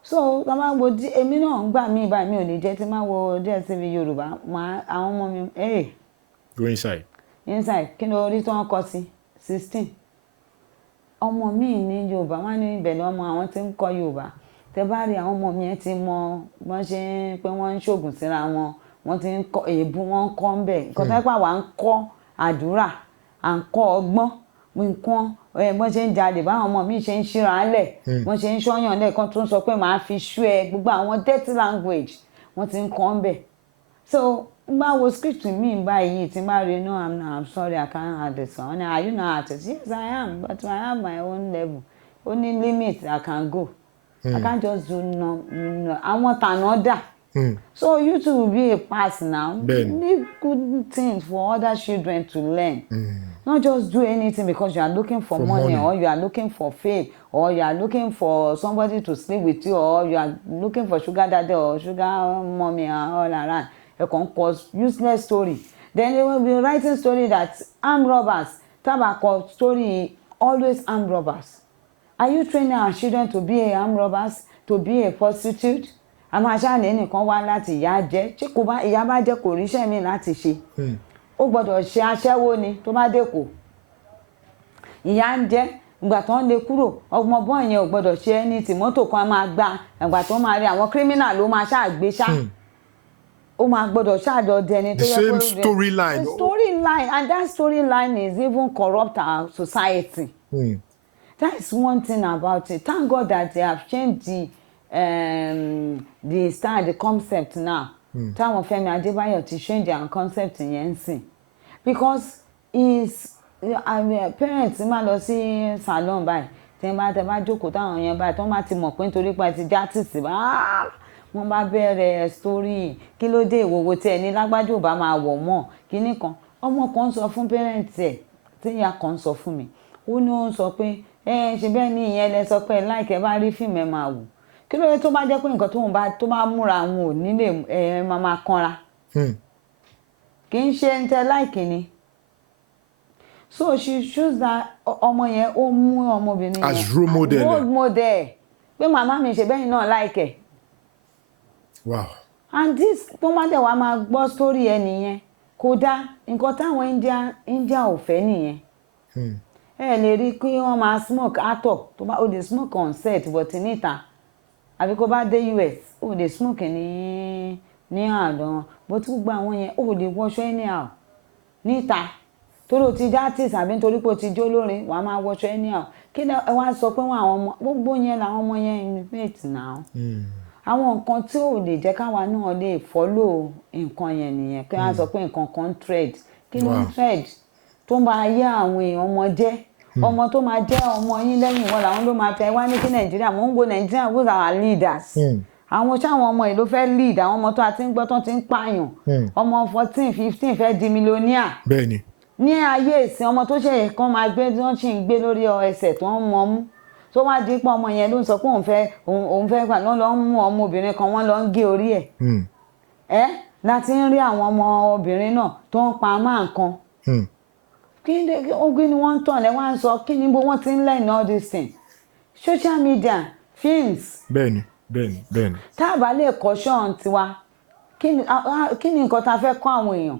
so tá bá wo èmi náà ń gbà mí báyìí mi ò lè jẹ́ tí máa wo DSTV Yorùbá àwọn ọmọ mi go inside kí ló rí tí wọ́n kọ sí 16 ọmọ mi ní Yorùbá wọn ní ibẹ̀ lọ́mọ àwọn tí ń kọ́ Yorùbá tẹ bá rí àwọn ọmọ mi yẹn ti mọ wọ́n ṣe ń pé wọ́n ń ṣògùn síra wọn wọ́n ti ń kọ́ èébú wọn ń kọ́ ń bẹ̀ nǹkan tó yẹ pé àwa ń kọ́ àdúrà à ń kọ́ ọgbọ́n nǹkan wọ́n ṣe ń jalè báwọn ọmọ mi ṣe ń ṣíra lẹ̀ wọ́n ṣe ń ṣọ́yàn lẹ́ẹ̀kan tó ń sọ pé màá fi ṣú ẹ gbogbo àwọn dirty language wọ́n ti ń kọ́ ń bẹ̀ so bá wo script mi báyìí tí bá rí no I'm sorry I can't add this one are you not artist yes I am but I have my own level only limit I can go I can't just do no àwọn tànà dà so YouTube will be a pass now need good things for other children to learn not just do anything because you are looking for money or you are looking for fame or you are looking for somebody to sleep with you or you are looking for sugar daddy or sugar mommy and all around you can cause useless story then they will be writing story that armed robbers tobacco story always armed robbers are you training our children to be a armed robbers to be a prostitute àmọ́ aṣáàlẹ̀ nìkan wá láti ìyá jẹ́ tí kò bá ìyá bá jẹ́ kò ríṣẹ́ mi láti ṣe ó gbọ́dọ̀ ṣe aṣẹ́wó ni tó bá dẹ́kọ̀ ìyá ń jẹ́ ìgbà tó ń lè kúrò ọmọ bọ́ọ̀ yẹn ò gbọ́dọ̀ ṣe ẹni tí mọ́tò kan máa gba ìgbà tó máa rí àwọn kírímínà ló máa ṣàgbé ṣá ó máa gbọ́dọ̀ ṣàdọ̀dẹ ẹni tó yẹ kó rí storyline and that storyline is even corrupt our society that is one thing about it thank God that they have changed the style the concept now táwọn Fẹ́mi Adébáyọ̀ ti change their concept yẹn sìn because parents máa lọ sí salon báyìí tẹ́ bá jókòó táwọn yẹn báyìí tó máa ti mọ̀ pé nítorí pé ti já tìsí bá wọ́n bá bẹ̀rẹ̀ story kí ló dé ìwòwò tí ẹni lágbájá ò bá máa wọ̀ mọ́ kíní kan ọmọ kan sọ fún parents ẹ̀ tí ìyá kan sọ fún mi ó ní ó ń sọ pé ṣe bẹ́ẹ̀ ni ìyẹn lẹ sọ pé láìkẹ́ bá rí fíìmù ẹ máa wò kí ló dé tó bá jẹ́ pé nǹkan tó bá múra àwọn ò nílé máa kanra kì í ṣe ń tẹ láìkì ni so she choose that ọmọ yẹn ó mú ọmọbìnrin yẹn as role model pé màmá mi ṣe bẹ́ẹ̀ náà láìkẹ́ wow and this tó má dẹ̀ wá máa gbọ́ story ẹ nìyẹn kódà nǹkan táwọn India ò fẹ́ nìyẹn ẹ lè rí i pé wọ́n máa smoke actor tó bá ó lè smoke on set but níta àbí kó bá dé US ó lè smoke ní àdán but gbogbo àwọn yẹn ó lè wọṣọ anyhow níta torí o ti já artist àbí nítorí pé o ti jó lórin wàá máa wọṣọ anyhow kí ni ẹ wá sọ pé wọn àwọn ọmọ gbogbo yẹn làwọn ọmọ yẹn imitate náà àwọn nǹkan tí ò lè jẹ́ káwa náà lè follow nǹkan yẹn nìyẹn kí wọ́n sọ pé nǹkan kan trend kí ni trend tó máa yé àwọn èèyàn ọmọ jẹ́ ọmọ tó máa jẹ́ ọmọ yín lẹ́yìn wọn làwọn ló máa fẹ́ wá ní kí Nàìjíríà mò ń wo Nàìjíríà who's our leaders àwọn sáwọn ọmọ yìí ló fẹ́ lead àwọn ọmọ tó a ti ń gbọ́ tó ti ń pààyàn ọmọ 14 15 fẹ́ di millionaire bẹ́ẹ̀ni ní ayé ìsìn ọmọ tó ṣe kan máa gbé tí wọ́n sì ń gbé lórí ẹsẹ̀ tó ń mọ mú tó wá di pé ọmọ yẹn ló ń sọ pé òun fẹ́ gbà lọ́ ń mú ọmọbìnrin kan wọ́n lọ ń gé orí ẹ̀ láti ń rí àwọn ọmọ obìnrin náà tó ń pa máa nǹkan kí ni wọ́n ń tàn lẹ́wọ́n á sọ kí ni bó wọ́n ti ń learn all this thing social media films. bẹ́ẹ̀ni. tá a bá lè caution tiwa kí ni nǹkan tá a fẹ́ kọ́ àwọn èèyàn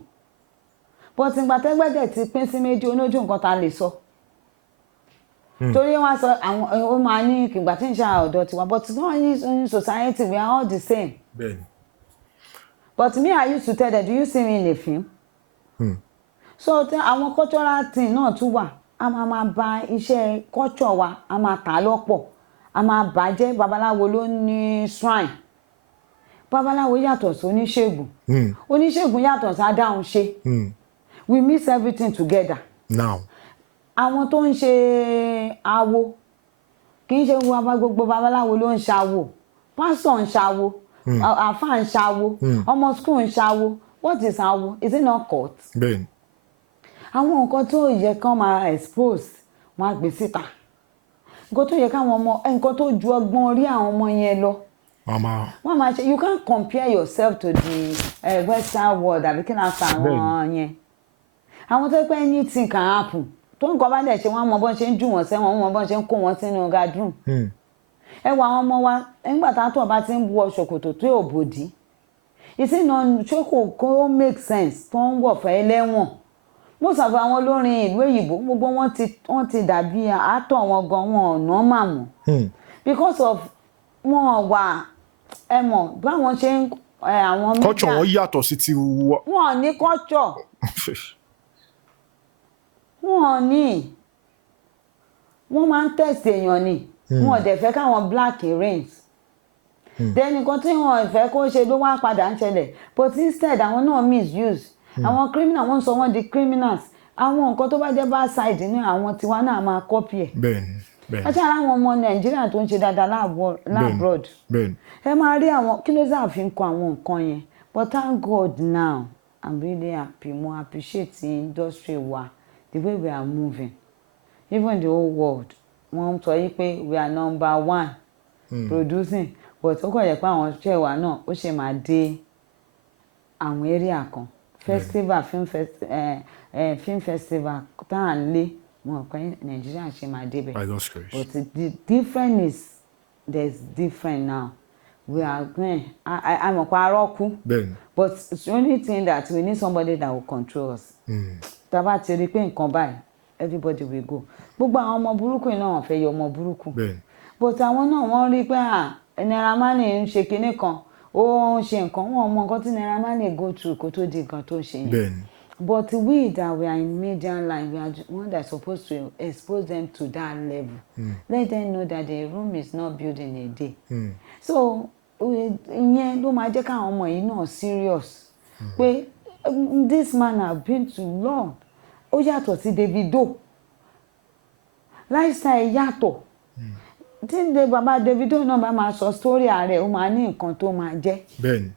but ìgbà tẹ́gbẹ́dẹ̀ ti pín sí méjì olójú nǹkan tá a lè sọ torí wọ́n sọ àwọn ó máa ní ìgbà tí ń ṣe ọ̀dọ̀ tiwa but wọ́n ní society we are all the same. bẹ́ẹ̀ni. but me I used to tell them do you see me in a film. so àwọn cultural thing náà tún wà a máa ba iṣẹ́ culture wa a máa tà lọ́pọ̀ a máa bàjẹ́ babaláwo ló ní shrine babaláwo yàtọ̀ sí oníṣègùn oníṣègùn yàtọ̀ sí adáhunṣe we mix everything together. now àwọn tó ń ṣe awo kì í ṣe gbogbo babaláwo ló ń ṣawo pásítọ̀ ń ṣawo àfáà ń ṣawo ọmọ school ń ṣawo what is awo is it not cult. bẹ́ẹ̀ni. àwọn nǹkan tó yẹ kán máa expose wọn á gbé síta nǹkan tó yẹ káwọn ọmọ nǹkan tó ju ọgbọ́n orí àwọn ọmọ yẹn lọ wọ́n máa ṣe you can't compare yourself to the western world àbí kí náà fa àwọn yẹn àwọn tó pẹ́ anything can happen tó nǹkan bá dẹ̀ ṣe wọ́n mọ bọ́n ṣe ń jù wọ́n sẹ́wọ̀n wọ́n mọ bọ́n ṣe ń kó wọn sínú gadroom ẹ wọ àwọn ọmọ wa nígbà táwọn bá ti ń wọ ṣòkòtò tó yóò bòdì ìsìnà ṣókò kó make sense tó ń wọ̀ fẹ́ lẹ́wọ̀n mo sàbọ̀ àwọn olórin ìlú èyìnbó gbogbo wọ́n ti dàbí àtọ̀ wọn gan wọn ọ̀nà mà wọ́n because of wọn wà ẹ mọ̀ báwọn ṣe ń àwọn media culture wọn yàtọ̀ sí ti wọ. wọn ní culture wọn ní wọ́n máa ń test èèyàn ni wọn ò dẹ̀ fẹ́ káwọn black reigns then nǹkan tí wọn fẹ́ kó ṣe ló wá padà ń ṣẹlẹ̀ but instead àwọn náà misuse àwọn criminal wọ́n sọ wọ́n di criminals àwọn nǹkan tó bá jẹ́ bá side ní àwọn tiwa náà máa copy ẹ̀. bẹ́ẹ̀ni. ẹ ṣe ara àwọn ọmọ nàìjíríà tó ń ṣe dáadáa labroad ẹ máa rí àwọn kí ló sáà fi ń kọ àwọn nǹkan yẹn but thank God now I'm really happy mo appreciate the industry wa the way we are moving even the whole world wọ́n sọ yí pé we are number one producing but ó kàn yẹ pé àwọn iṣẹ́ wa náà ó ṣe máa dé àwọn area kan festival film festival tá à ń lé wọn kọ́ nàìjíríà ṣe máa débẹ̀ but the difference is there's different now we are going I'm a kwaroku but the only thing that we need somebody that will control us tá a bá ti rí pé nǹkan báyìí everybody will go gbogbo àwọn ọmọ burúkú yìí náà wọ́n fẹ́ yọ ọmọ burúkú but àwọn náà wọ́n rí pé Naira Marley ń ṣe kinní kan ó ń ṣe nǹkan wọn mọ nǹkan tí Naira Marley go through kó tó di nǹkan tó ṣe yẹn but we that we are in media line we are the one that supposed to expose them to that level let them know that the room is not built in a day so ìyẹn ló máa jẹ́ káwọn ọmọ yìí náà serious pé this man have been to Lord ó yàtọ̀ sí Davido lifestyle yàtọ̀ tí bàbá Davido náà bá máa sọ story ààrẹ ó máa ní nǹkan tó máa jẹ́. bẹ́ẹ̀ni.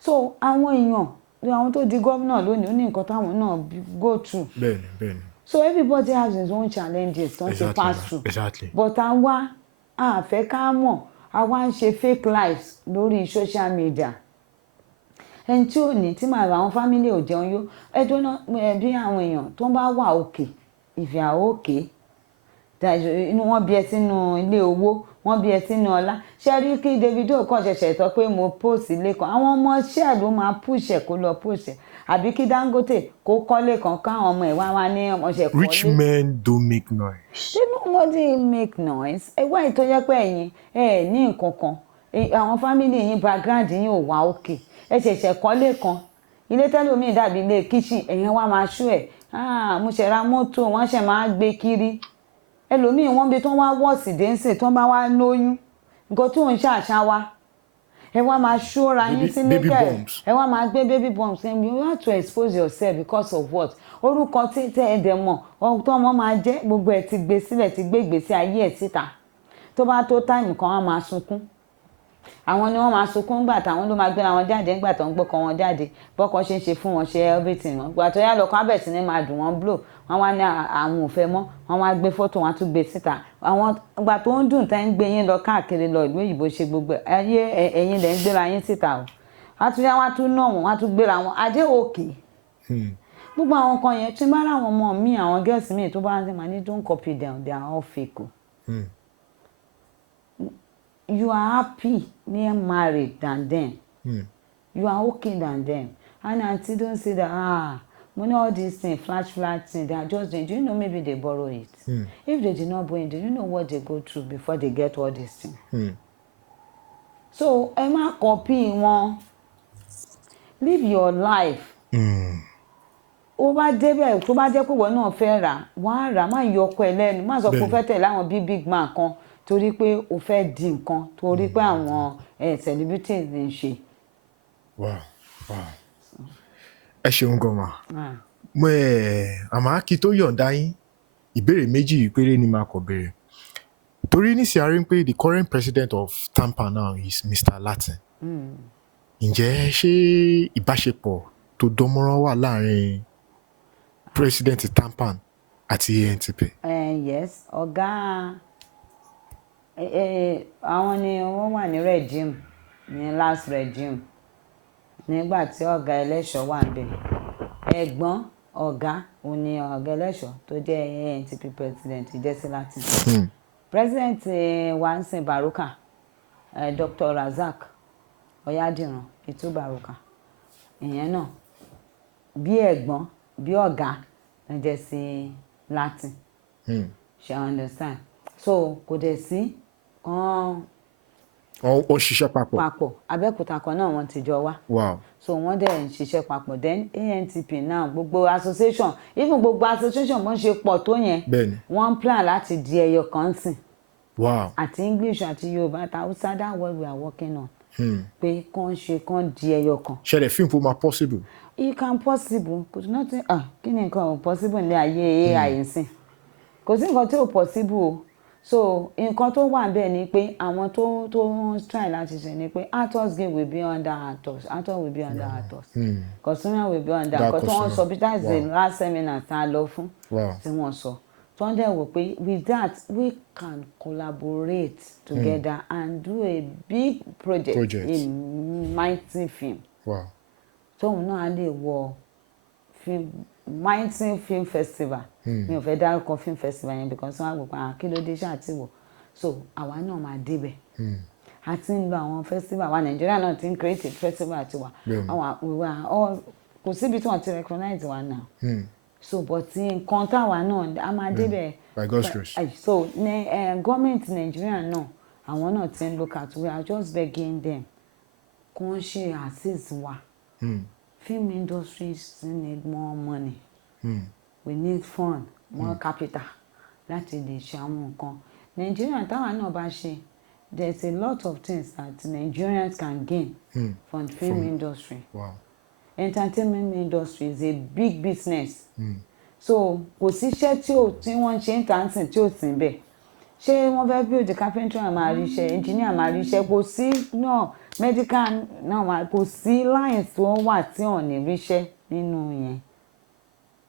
So àwọn èèyàn àwọn tó di gómìnà lónìí ó ní nǹkan táwọn náà go through. bẹ́ẹ̀ni. So everybody has his own challenges tó ń ṣe pass through. Exactly. But àwa àfẹ́ ká mọ̀ àwa ń ṣe fake lives lórí social media. Ẹni tí ò ní tí màá ra àwọn family ò jẹun yó ẹjọ́ náà bí àwọn èèyàn tó bá wà okay if you are okay inú wọn bí ẹ sínú ilé owó wọn bí ẹ sínú ọlá ṣe rí kí Davido kàn ṣẹ̀ṣẹ̀ sọ pé mo post ilé kan àwọn ọmọ iṣẹ́ ló máa push ẹ̀ kó lọ post ẹ̀ àbí kí Dangote kó kọ́lé kan káwọn ọmọ ẹ̀ wá ní ọmọọṣẹ́ kọ́lé. Rich men don't make noise. Nobody make noise. Ẹgbẹ́ yìí tó jẹ́ pé ẹ̀yin ẹ̀ ní nǹkan kan àwọn family yín background yín ò wá òkè ẹ ṣẹ̀ṣẹ̀ kọ́lé kan ilé tẹ́lómi dàbí ilé kitchen ẹ̀yin wá máa ṣú ẹ̀ mo ṣẹ̀ ra mọ́tò wọ́n ṣẹ̀ máa gbé kiri ẹlòmíì wọ́n bí tó wá wọ́ọ̀sì déńsè tó bá wá lóyún nǹkan tí òun ṣàṣà wa ẹ wá máa ṣóra yín sí níkẹ́ ẹ wá máa gbé baby bombs and you have to expose yourself because of what orúkọ tí tẹ ẹ dẹ̀ mọ̀ ohun tó ọmọ máa jẹ́ gbogbo ẹ̀ ti gbé sílẹ̀ ti gbé ìgbésí ayé ẹ̀ síta tó bá tó táìmù kan wọ́n máa sunkún àwọn ni wọ́n máa sunkún nígbà táwọn ló máa gbéra wọn jáde nígbà tó ń gbọ́kọ wọn jáde bọ́kọ ṣe ń ṣe fún wọn ṣe everything wọn gbà tó yá lọ́kọ́ abẹ̀ sí ni máa dùn wọ́n blow wọ́n wá ní àwọn ò fẹ́ mọ́ wọ́n wá gbé fọ́tò wọn tún gbé síta àwọn ìgbà tó ń dùn tá ń gbé yín lọ káàkiri lọ ìlú òyìnbó ṣe gbogbo ayé ẹ̀yin lẹ̀ ń gbéra yín síta o wọ́n tún yá wọ́n tún ná wọn wọ́n tún gbéra wọn adé òkè gbogbo àwọn kan yẹn tí bá láwọn ọmọ mi àwọn girls mi tó bá ń sè máa ní don't copy them they are all fake o. You are happy near married than them. You are okay than them. And auntie don't say that money all these things flash things they are just doing. Do you know maybe they borrow it? If they did not borrow it, do you know what they go through before they get all these things? So ẹ má copy wọn. Live your life. Ó bá débẹ̀ tó bá jẹ́ pé wọ́n náà fẹ́ rà wọ́n á rà má yọ ọkọ ẹ lẹ́nu má sọ pé ó fẹ́ tẹ̀lé àwọn big man kan torí pé o fẹ́ di nǹkan torí pé àwọn celebrities ń ṣe. ẹ ṣeun gan ma mo àmọ́ kí tó yọ̀ǹda yín ìbéèrè méjì péré ni màá kọ́ béèrè torí nísìnyí a rí pé the current president of Tampa now is Mr. Latin. Ǹjẹ́ ṣé ìbáṣepọ̀ tó dánmọ́rán wà láàrin president Tampa àti ANTP? Yes ọ̀gá àwọn ni wọ́n wà ní regime ní last regime nígbà tí ọ̀gá ẹlẹ́ṣọ̀ wà níbẹ̀ ẹ̀gbọ́n ọ̀gá òun ni ọ̀gá ẹlẹ́ṣọ̀ tó jẹ́ ANTP president Jesse Latin. President wa ń sìn Baruka Dr. Razak Oyadiran Itu Baruka ìyẹn náà bí ẹ̀gbọ́n bí ọ̀gá ló jẹ́ sí Latin. Ṣé understand? So kò dẹ̀ sí kan wọ́n ṣiṣẹ́ papọ̀ Abẹ́òkúta kan náà wọ́n ti jọ wá. Wow. So wọ́n dẹ̀ ń ṣiṣẹ́ papọ̀ then ANTP náà gbogbo association even gbogbo association bọ́n ṣe pọ̀ tó yẹn wọ́n plan láti di ẹyọ kan sìn. Wow. Àti English àti Yorùbá àti Hausa that what we are working on. Pé kàn di ẹyọ kan. Ṣẹlẹ̀ fíìmù fún ma possible. It can possible kò sí nothing kí ni nǹkan ò possible ní ayé AI sìn kò sí nǹkan tí ò possible o. So nǹkan tó wà bẹ́ẹ̀ ni pé àwọn tó ń try láti ṣe ni pé actors game will be under actors will be under actors consumer will be under nǹkan tó wọ́n sọ bí that's the last seminar tá a lọ fún tí wọ́n sọ tó ń dẹ̀ wò pé with that we can collaborate together and do a big project in mighty film. Wow. tóun náà lè wọ mighty film festival mi ò fẹ́ dárúkọ film festival yẹn because wọ́n á gbọ́ pé kí ló dé ṣáà tí wọ̀ so àwa náà máa débẹ̀ a ti ń lo àwọn festival wa Nàìjíríà náà ti ń create festival tiwa àwọn kò síbi tí wọ́n ti recognize wa now so but nǹkan táwa náà a máa débẹ̀ by God's grace. So gọ́ọ̀mẹ̀ntì Nàìjíríà náà àwọn náà ti ń look at we are just begging them kò ń ṣe assist wa. Film industries need more money. We need fund, more capital. Láti lè ṣe àwọn nǹkan. Nigeria táwa náà bá ṣe, there's a lot of things that Nigerians can gain from the film industry. Wow. Entertainment industry is a big business. So kò sí iṣẹ́ tí wọ́n ṣe ń tàǹsìn tí ò sí bẹ́ẹ̀. ṣé wọ́n fẹ́ build carpenter máa ríṣẹ́, engineer máa ríṣẹ́, kò sí náà, medical náà kò sí lines tó wà tí ò ní ríṣẹ́ nínú yẹn.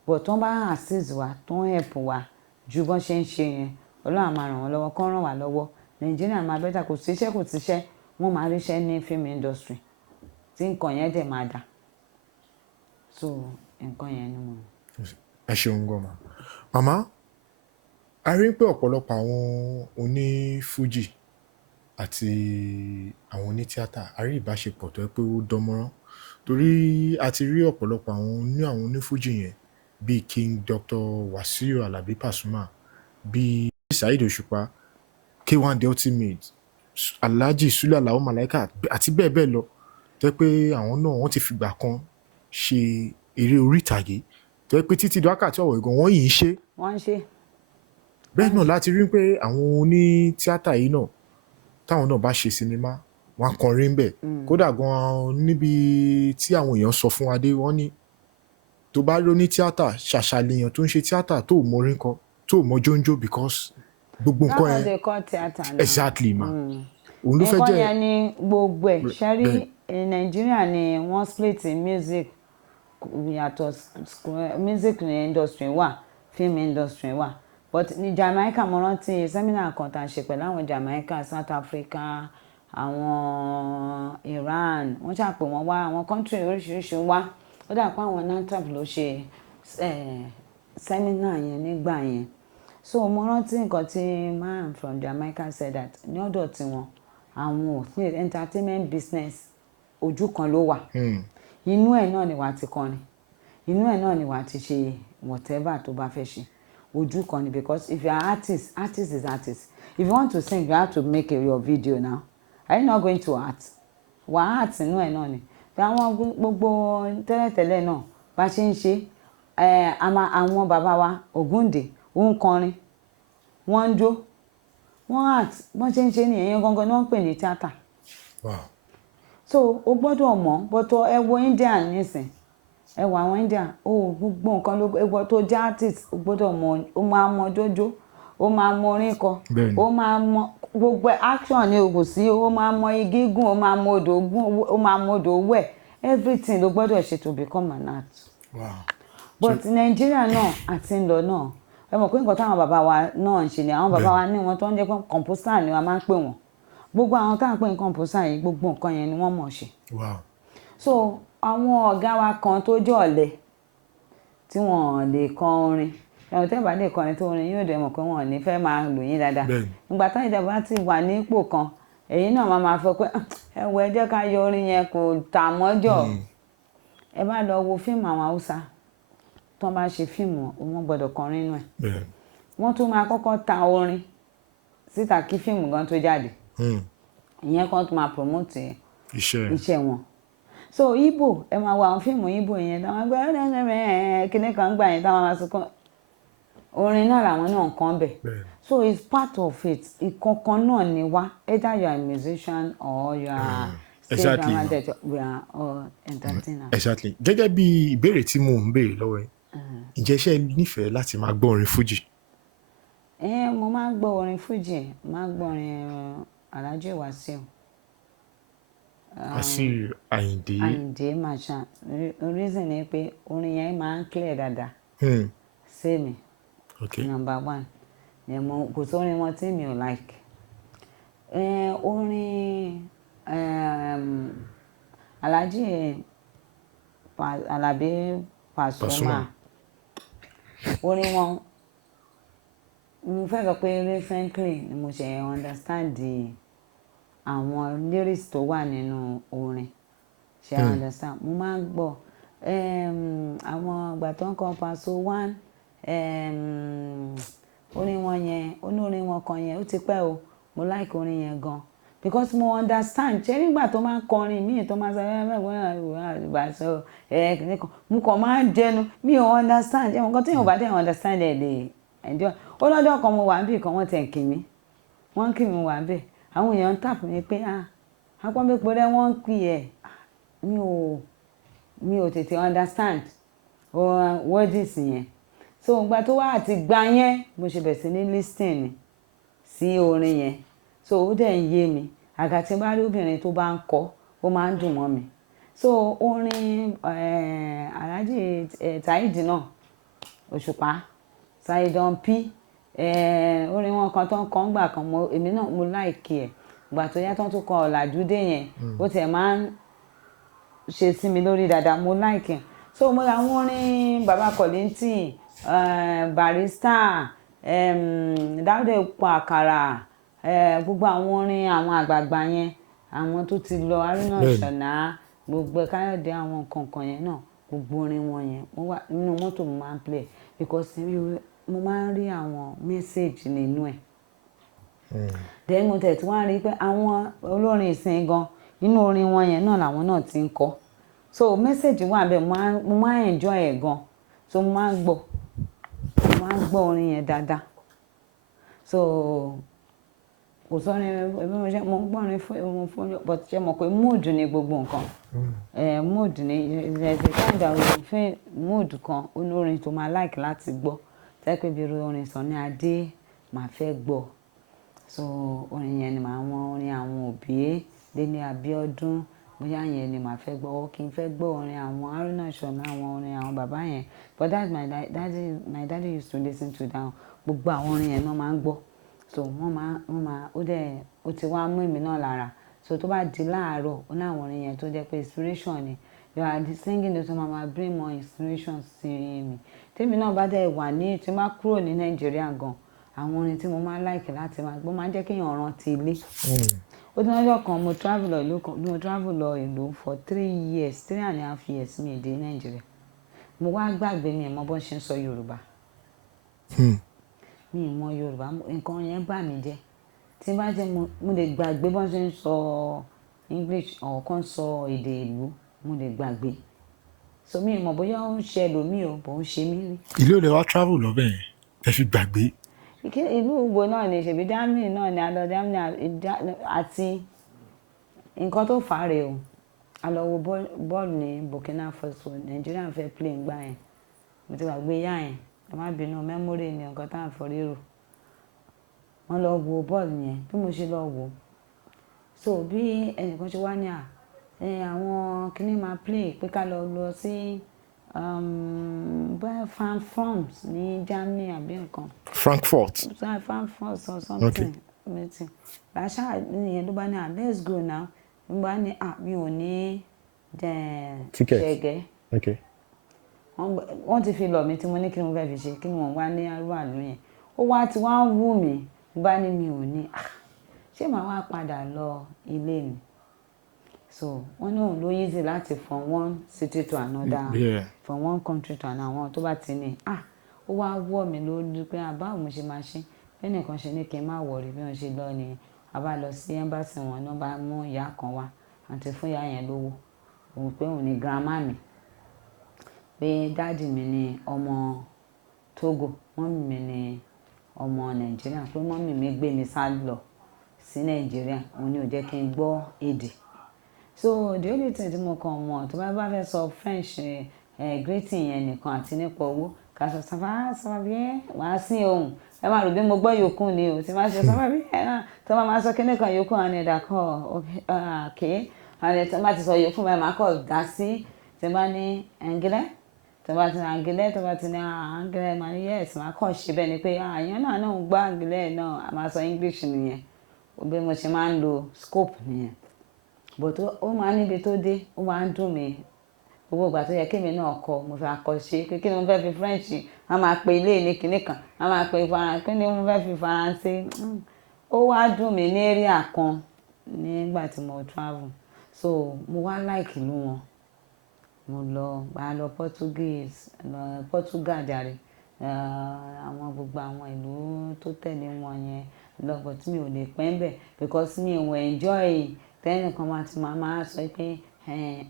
But tó bá assist wa, tó help wa ju bọ́n ṣe ń ṣe yẹn, Ọlọ́run á máa ràn wọ́n lọ́wọ́, kán ràn wá lọ́wọ́. Nàìjíríà máa better, kò síṣẹ́ wọ́n máa ríṣẹ́ ní film industry tí nǹkan yẹn dẹ̀ máa dà. So nǹkan yẹn ni mo. Ẹ ṣeun gan ma. Màmá, a rí pé ọ̀pọ̀lọpọ̀ àwọn onífújì àti àwọn onítíátà a rí ìbáṣepọ̀ tó yẹ pé ó dánmọ́rán, torí a ti rí ọ̀pọ̀lọpọ̀ àwọn onífújì yẹn bíi King Dr. Wasiu Alabi Pasuma, bíi Saheed Òṣùpá, K1 The Ultimate, Alhaji Sule Alao Malaika àti bẹ́ẹ̀ bẹ́ẹ̀ lọ, tó yẹ pé àwọn náà wọ́n ti fìgbà kan ṣe eré orí ìtàgé tó yẹ pé títí di wákàtí ọ̀wọ̀ ìgan wọ́n yìí ń ṣe. Wọ́n ń ṣe. Bẹ́ẹ̀ náà láti rí pé àwọn onítíátà yìí náà táwọn náà bá ṣe sinimá wọn á kọrin ń bẹ̀. Kódà gan-an níbi tí àwọn èèyàn sọ fún wa dé, wọ́n ní tó bá rí onítíátà ṣàṣàlèyàn tó ń ṣe tíátà tó ò mọrin kọ, tó ò mọ jóńjó, because gbogbo nǹkan That's yẹn. what they call theatre now. Exactly ma. Òun ló fẹ́ nǹkan jẹ́. yẹn ni gbogbo ẹ̀ ṣẹ́rí Nàìjíríà ni wọ́n split music yàtọ̀, music industry wà, film industry wà, but ní Jamaica mo rántí seminar kan tá a ṣe pẹ̀lú àwọn Jamaica, South Africa, àwọn Iran, wọ́n ṣàpè wọ́n wá, àwọn country oríṣiríṣi wá. Ó dà pé àwọn NANTAF ló ṣe seminar yẹn nígbà yẹn. So mo rántí nǹkan tí man from Jamaica said that ní ọ̀dọ̀ tiwọn àwọn òfin entertainment business ojú kan ló wà. Inú ẹ̀ náà ni wàá ti kọrin, inú ẹ̀ náà ni wàá ti ṣe whatever tó bá fẹ́ ṣe, ojú kan ni. Because if you are artist is artist. If you want to sing, you have to make your video now. Are you not going to art? Wà art inú ẹ̀ náà ni. Àwọn gbogbo tẹ́lẹ̀tẹ́lẹ̀ náà bá ṣe ń ṣe, àwọn bàbá wa Ògúndé ó ń kọrin, wọ́n ń jó, wọ́n art, wọ́n ṣe ń ṣe ní ẹ̀yẹn gangan ni wọ́n ń pè ní tíátà. So o gbọ́dọ̀ mọ̀, bọ́tọ̀ ẹ wo India nísìn, ẹ wo àwọn India, gbogbo nǹkan ló ẹgbọ́ tó jẹ́ artist, o gbọ́dọ̀ mọ̀, ó máa mọ jójó, ó máa mọ orin kọ, ó máa mọ gbogbo action ni kò sí, ó máa mọ igi gùn, ó máa mọ odò gùn, ó máa mọ odò wẹ̀, everything ló gbọ́dọ̀ ṣe to become an art. But Nigeria náà àti ń lọ náà, ẹ mọ̀ pé nǹkan táwọn bàbá wa náà ń ṣe ni, àwọn bàbá wa ní wọn tó ń jẹ́ pé composer ni wọ́n máa ń pè wọ́n. Gbogbo àwọn táwọn pè ní composer yìí, gbogbo nǹkan yẹn ni wọ́n mọ̀ ṣe. So àwọn ọ̀gá wa kan tó jẹ́ ọ̀lẹ tí wọ́n lè kọ orin, ẹ̀rọ tẹ́ bá lè kọrin tó orin yóò dẹ̀ mọ̀ pé wọ́n ò ní fẹ́ máa lò yín dáadáa. Nígbà táwọn ìjọba ti wà ní ipò kan, èyí náà máa fẹ́ pé ẹ wo ẹ jẹ́ ká yọ orin yẹn kò tà mọ́jọ̀. Ẹ bá lọ wo fíìmù àwọn Haúsá tó bá ṣe fíìmù, wọ́n gbọ́dọ̀ kọrin nínú ẹ̀. Wọ́n tún máa kọ́kọ́ ta orin síta kí fíìmù gan tó jáde. Ìyẹn kan tún máa promote iṣẹ́ wọn. So Igbo, ẹ máa wo àwọn fíìmù Igbo yẹn táwọn gbọ́ kíní kan gbà yẹn táwọn máa sọ kàn orin náà làwọn náà kàn bẹ̀. So it's part of it. Ìkankan náà ni wá, either you are a musician or you are stage drama director, we are all entertainers. Exactly. Gẹ́gẹ́ bí ìbéèrè tí mo ń béèrè lọ́wọ́ yín, ǹjẹ́ ṣé ẹ nífẹ̀ẹ́ láti máa gbọ́ orin fújì? Mo máa ń gbọ́ orin fújì, máa ń gbọ́ orin Alhaji Wasiu. Wasiu Àyìndé Marshal. Reason ni pé orin yẹn máa ń clear dáadáa. Sí mi. Number one. Kò sí orin wọn tí mi ò like. Orin Alhaji Alabi Pasuma. Orin wọn mo fẹ́ sọ pé recently ni mo ṣe understand àwọn lyrics tó wà nínú orin. Ṣé understand? Mo máa ń gbọ́ àwọn ìgbà tó ń kọ Paso One, orin wọn yẹn, orin wọn kan yẹn ó ti pẹ́ o, mo like orin yẹn gan because mo understand. Ṣé nígbà tó máa ń kọrin míì tó máa sọ kìnìún kan, mo kàn máa ń jẹnu, mi ò understand. Nǹkan tí yóò bá dé understand ẹ̀ lè enjoy. Ó lọ́jọ́ kan mo wà níbì kan, wọ́n tẹ̀ ń kí mi, wọ́n kí mi wà bẹ́ẹ̀, àwọn èèyàn ń tap mi pé Aponbepore wọ́n ń pè ẹ́, mi ò tètè understand words yẹn. So ìgbà tó wá àti gbà yẹn mo ṣe bẹ̀rẹ̀ sí ní listening sí orin yẹn so ó dẹ̀ ń yé mi àgà tí n bá rí obìnrin tó bá ń kọ ó máa ń dùn mọ́ mi so orin Alhaji Saheed náà Òṣùpá Saheed P orin wọn kan tó ń kọ ńgbà kan èmi náà mo láìkì ẹ̀ ìgbà tó yá tó ń tún kọ Ọ̀làjúdé yẹn ó tiẹ̀ máa ń ṣe sí mi lórí dáadáa mo láìkì ẹ̀ so mo ra àwọn orin Bàbá Kollington Barrister Dáúdà Epo Àkàrà gbogbo àwọn orin àwọn àgbààgbà yẹn àwọn tó ti lọ Haruna Ìṣọ̀lá gbogbo Káyọ̀dé àwọn nǹkan yẹn náà gbogbo orin wọn yẹn mo wà nínú mọ́tò mo máa ń play because mo máa ń rí àwọn message nínú ẹ̀ then mo tẹ̀ tí wọ́n á rí i pé àwọn olórin ìsìn gan nínú orin wọn yẹn náà làwọn náà ti ń kọ so message wà bẹ́ẹ̀ mo máa ń enjoy ẹ̀ gan so mo máa ń gbọ́ orin yẹn dáadáa so kò sọ́ni ẹbí mo ṣe mo ń gbọ́rin fún but ṣe mọ̀ pé mood ni gbogbo nǹkan mood ni ẹ̀ẹ́dẹ̀ káàdà òfin mood kan olórin tó máa like láti gbọ́ tẹ́pẹ́ bí orin Sunny Adé máa fẹ́ gbọ́ so orin yẹn ni màá wọ́n orin àwọn Òbí Délé Abíọ́dún bóyá yẹn ni màá fẹ́ gbọ́ ó kí n fẹ́ gbọ́ orin àwọn Haruna Ìṣọ̀lá àwọn orin àwọn bàbá yẹn but that's my daddy used to listen to that gbogbo àwọn orin yẹn náà máa ń gbọ́ so wọ́n máa ó ti wá mú èmi náà lára so tó bá di láàárọ̀ ó ní àwọn orin yẹn tó jẹ́ pé inspiration ni you are singing the song máa bring more inspiration sí mi tèmi náà bá dẹ̀ wà ní tí máa kúrò ní Nàìjíríà gan àwọn orin tí mo máa like láti máa gbọ́ máa ń jẹ́ kéèyàn rántí ilé ó ní ọjọ́ kan mo travel lọ ìlú for 3.5 years mi dé Nàìjíríà mo wá gbàgbé mi mọ bó ṣe ń sọ Yorùbá mi mọ Yorùbá nǹkan yẹn bà mí jẹ́ tí bá jẹ́ mo lè gbàgbé bó ṣe ń sọ English ọ̀kan sọ èdè ìlú mo lè gbàgbé so mi mọ̀ bóyá ó ń ṣe ẹlòmíì o bó ń ṣe mí rí. ìlú olè wá travel lọ bẹ́ẹ̀ ẹ fi gbàgbé. ìlú Ugbo náà ni ṣèbí Germany náà ni alọ Germany àti nǹkan tó fà á rèé o a lọ wo bọ́ọ̀lù ní Burkina Faso Nàìjíríà fẹ́ play ńgbà yẹn mo ti gbàgbé yá yẹn ẹ má bínú mẹ́mórì ni nǹkan tá à ń forí rò wọ́n lọ wo bọ́ọ̀lù yẹn bí mo ṣe lọ wò so bí ẹnìkan ṣe wá ní àwọn kìnnì máa play pé ká lọ sí France ní Germany àbí nǹkan. Frankfurt or something meeting làṣà nìyẹn ló bá ní let's go now mo bá ní mi ò ní ṣẹ̀gẹ́ wọ́n ti fi lọ̀ mí tí mo ní kí ni mo fẹ́ fi ṣe kí ni mo wá ní àlù yẹn ó wá tí wọ́n ń wù mí mo bá ní mi ò ní ṣé màá wá padà lọ ilé mi so wọ́n náà ló easy láti from one city to another from one country to another tó bá ti ní ó wá wọ̀ mí lójú pé báwo mo ṣe máa ṣe bẹ́ẹ̀ nìkan ṣe ní kí n má wọ̀rí bí wọ́n ṣe lọ ni a bá lọ sí embassy wọn náà bá mú ìyá kan wá àti fún ìyá yẹn lówó òun pé òun ni grandma mi pé dáàdì mi ni ọmọ Togo mọ́mì mi ni ọmọ Nàìjíríà pé mọ́mì mi gbé mi sá lọ sí Nàìjíríà òun ni ò jẹ́ kí n gbọ́ èdè so the only thing tí mo kàn mọ̀ tó bá fẹ́ sọ French greeting yẹn nìkan àti nípa owó ká sọ sábà bí wàá sí ohun ẹ máa rò bí mo gbọ́ yòókù ni o tí máa ṣe sábà bí tó máa sọ kíní kan yòókù àwọn ẹ̀dá kọ́ ọ̀kẹ́ àwọn ẹ̀dá tó máa ti sọ yòókù báyìí máa kọ́ dá sí tí bá ní ẹ̀ǹgílẹ́ tó bá ti ní àǹgílẹ́ tó bá ti ní àǹgílẹ́ máa ní yes máa kọ́ ṣe bẹ́ẹ̀ ni pé àyàn náà ń gbọ́ àǹgílẹ́ náà a máa sọ English nìyẹn bí mo ṣe máa ń lo scope nìyẹn but ó máa níbi tó dé ó máa ń dùn mí gbogbo ìgbà tó yẹ kémi náà kọ mo fẹ́ àkọ́ṣe kí ni mo fẹ́ fi French a máa pe ilé ní kinní kan a máa pe Faransé kí ni mo fẹ́ fi Faransé ó wá dùn mí ní area kan nígbà tí mo travel so mo wá like ìlú wọn mo lọ Portugal jàre àwọn gbogbo àwọn ìlú tó tẹ̀lé wọn yẹn lọ́gbọ̀n tí mi ò lè pẹ́ ń bẹ̀ because mi ò enjoy tẹ́nìkan máa sọ pé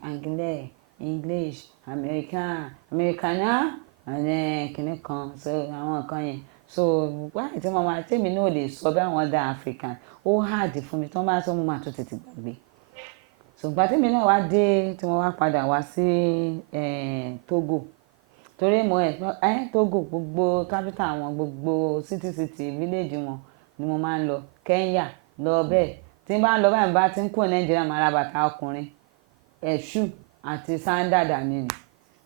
àǹgílẹ̀ English Americana kìnnì kan so àwọn nǹkan yẹn so wáyé tí mo máa tèmi náà lè sọ bí àwọn ọ̀dà African ó hard fún mi tí wọ́n bá sọ mo máa tó tètè gbàgbé so ìgbà tèmi náà wá dé tí mo wá padà wá sí Togo torí mo Togo gbogbo capital wọn gbogbo city village wọn ni mo máa ń lọ, Kenya lọ bẹ́ẹ̀. Tí n bá ń lọ báyìí bá ti ń kúrò Nàìjíríà máa ra bàtà ọkùnrin, shoe àti sandal dání ni.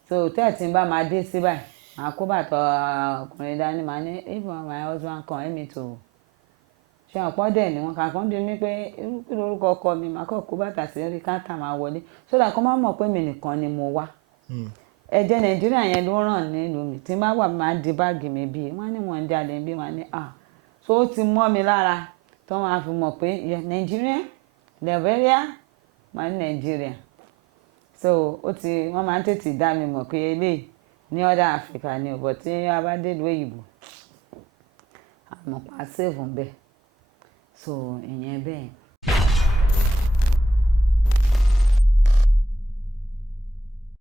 So hòtẹ́ẹ̀lì tí n bá máa dé sí báyìí màá kó bàtà ọkùnrin dání, màá ní if my husband come help me to ṣe ọ̀pọ̀ dẹ̀ ni wọ́n kà kán dé mi pé kí lórúkọ ọkọ mi, màá kọ́ kó bàtà sí orí káńtà máa wọlé so that kó má mọ̀ pé mi nìkan ni mo wá. Ẹ̀jẹ̀ Nàìjíríà yẹn ló ràn nílùú mi, tí n bá wà máa di báàgì mi bí wọ́n ní wọ́n ń jalè bí wọ́n ní so ó ti mọ́ mi lára tó máa fi mọ̀ pé Nàìjíríà Liberia máa ní Nàìjíríà so ó ti wọ́n máa ń tètè dá mi mọ̀ pé eléyìí ní other Africa ni ọ̀bọ̀ tí a bá dé ìlú òyìnbó àmọ́ pa save ń bẹ̀ so ìyẹn bẹ́ẹ̀.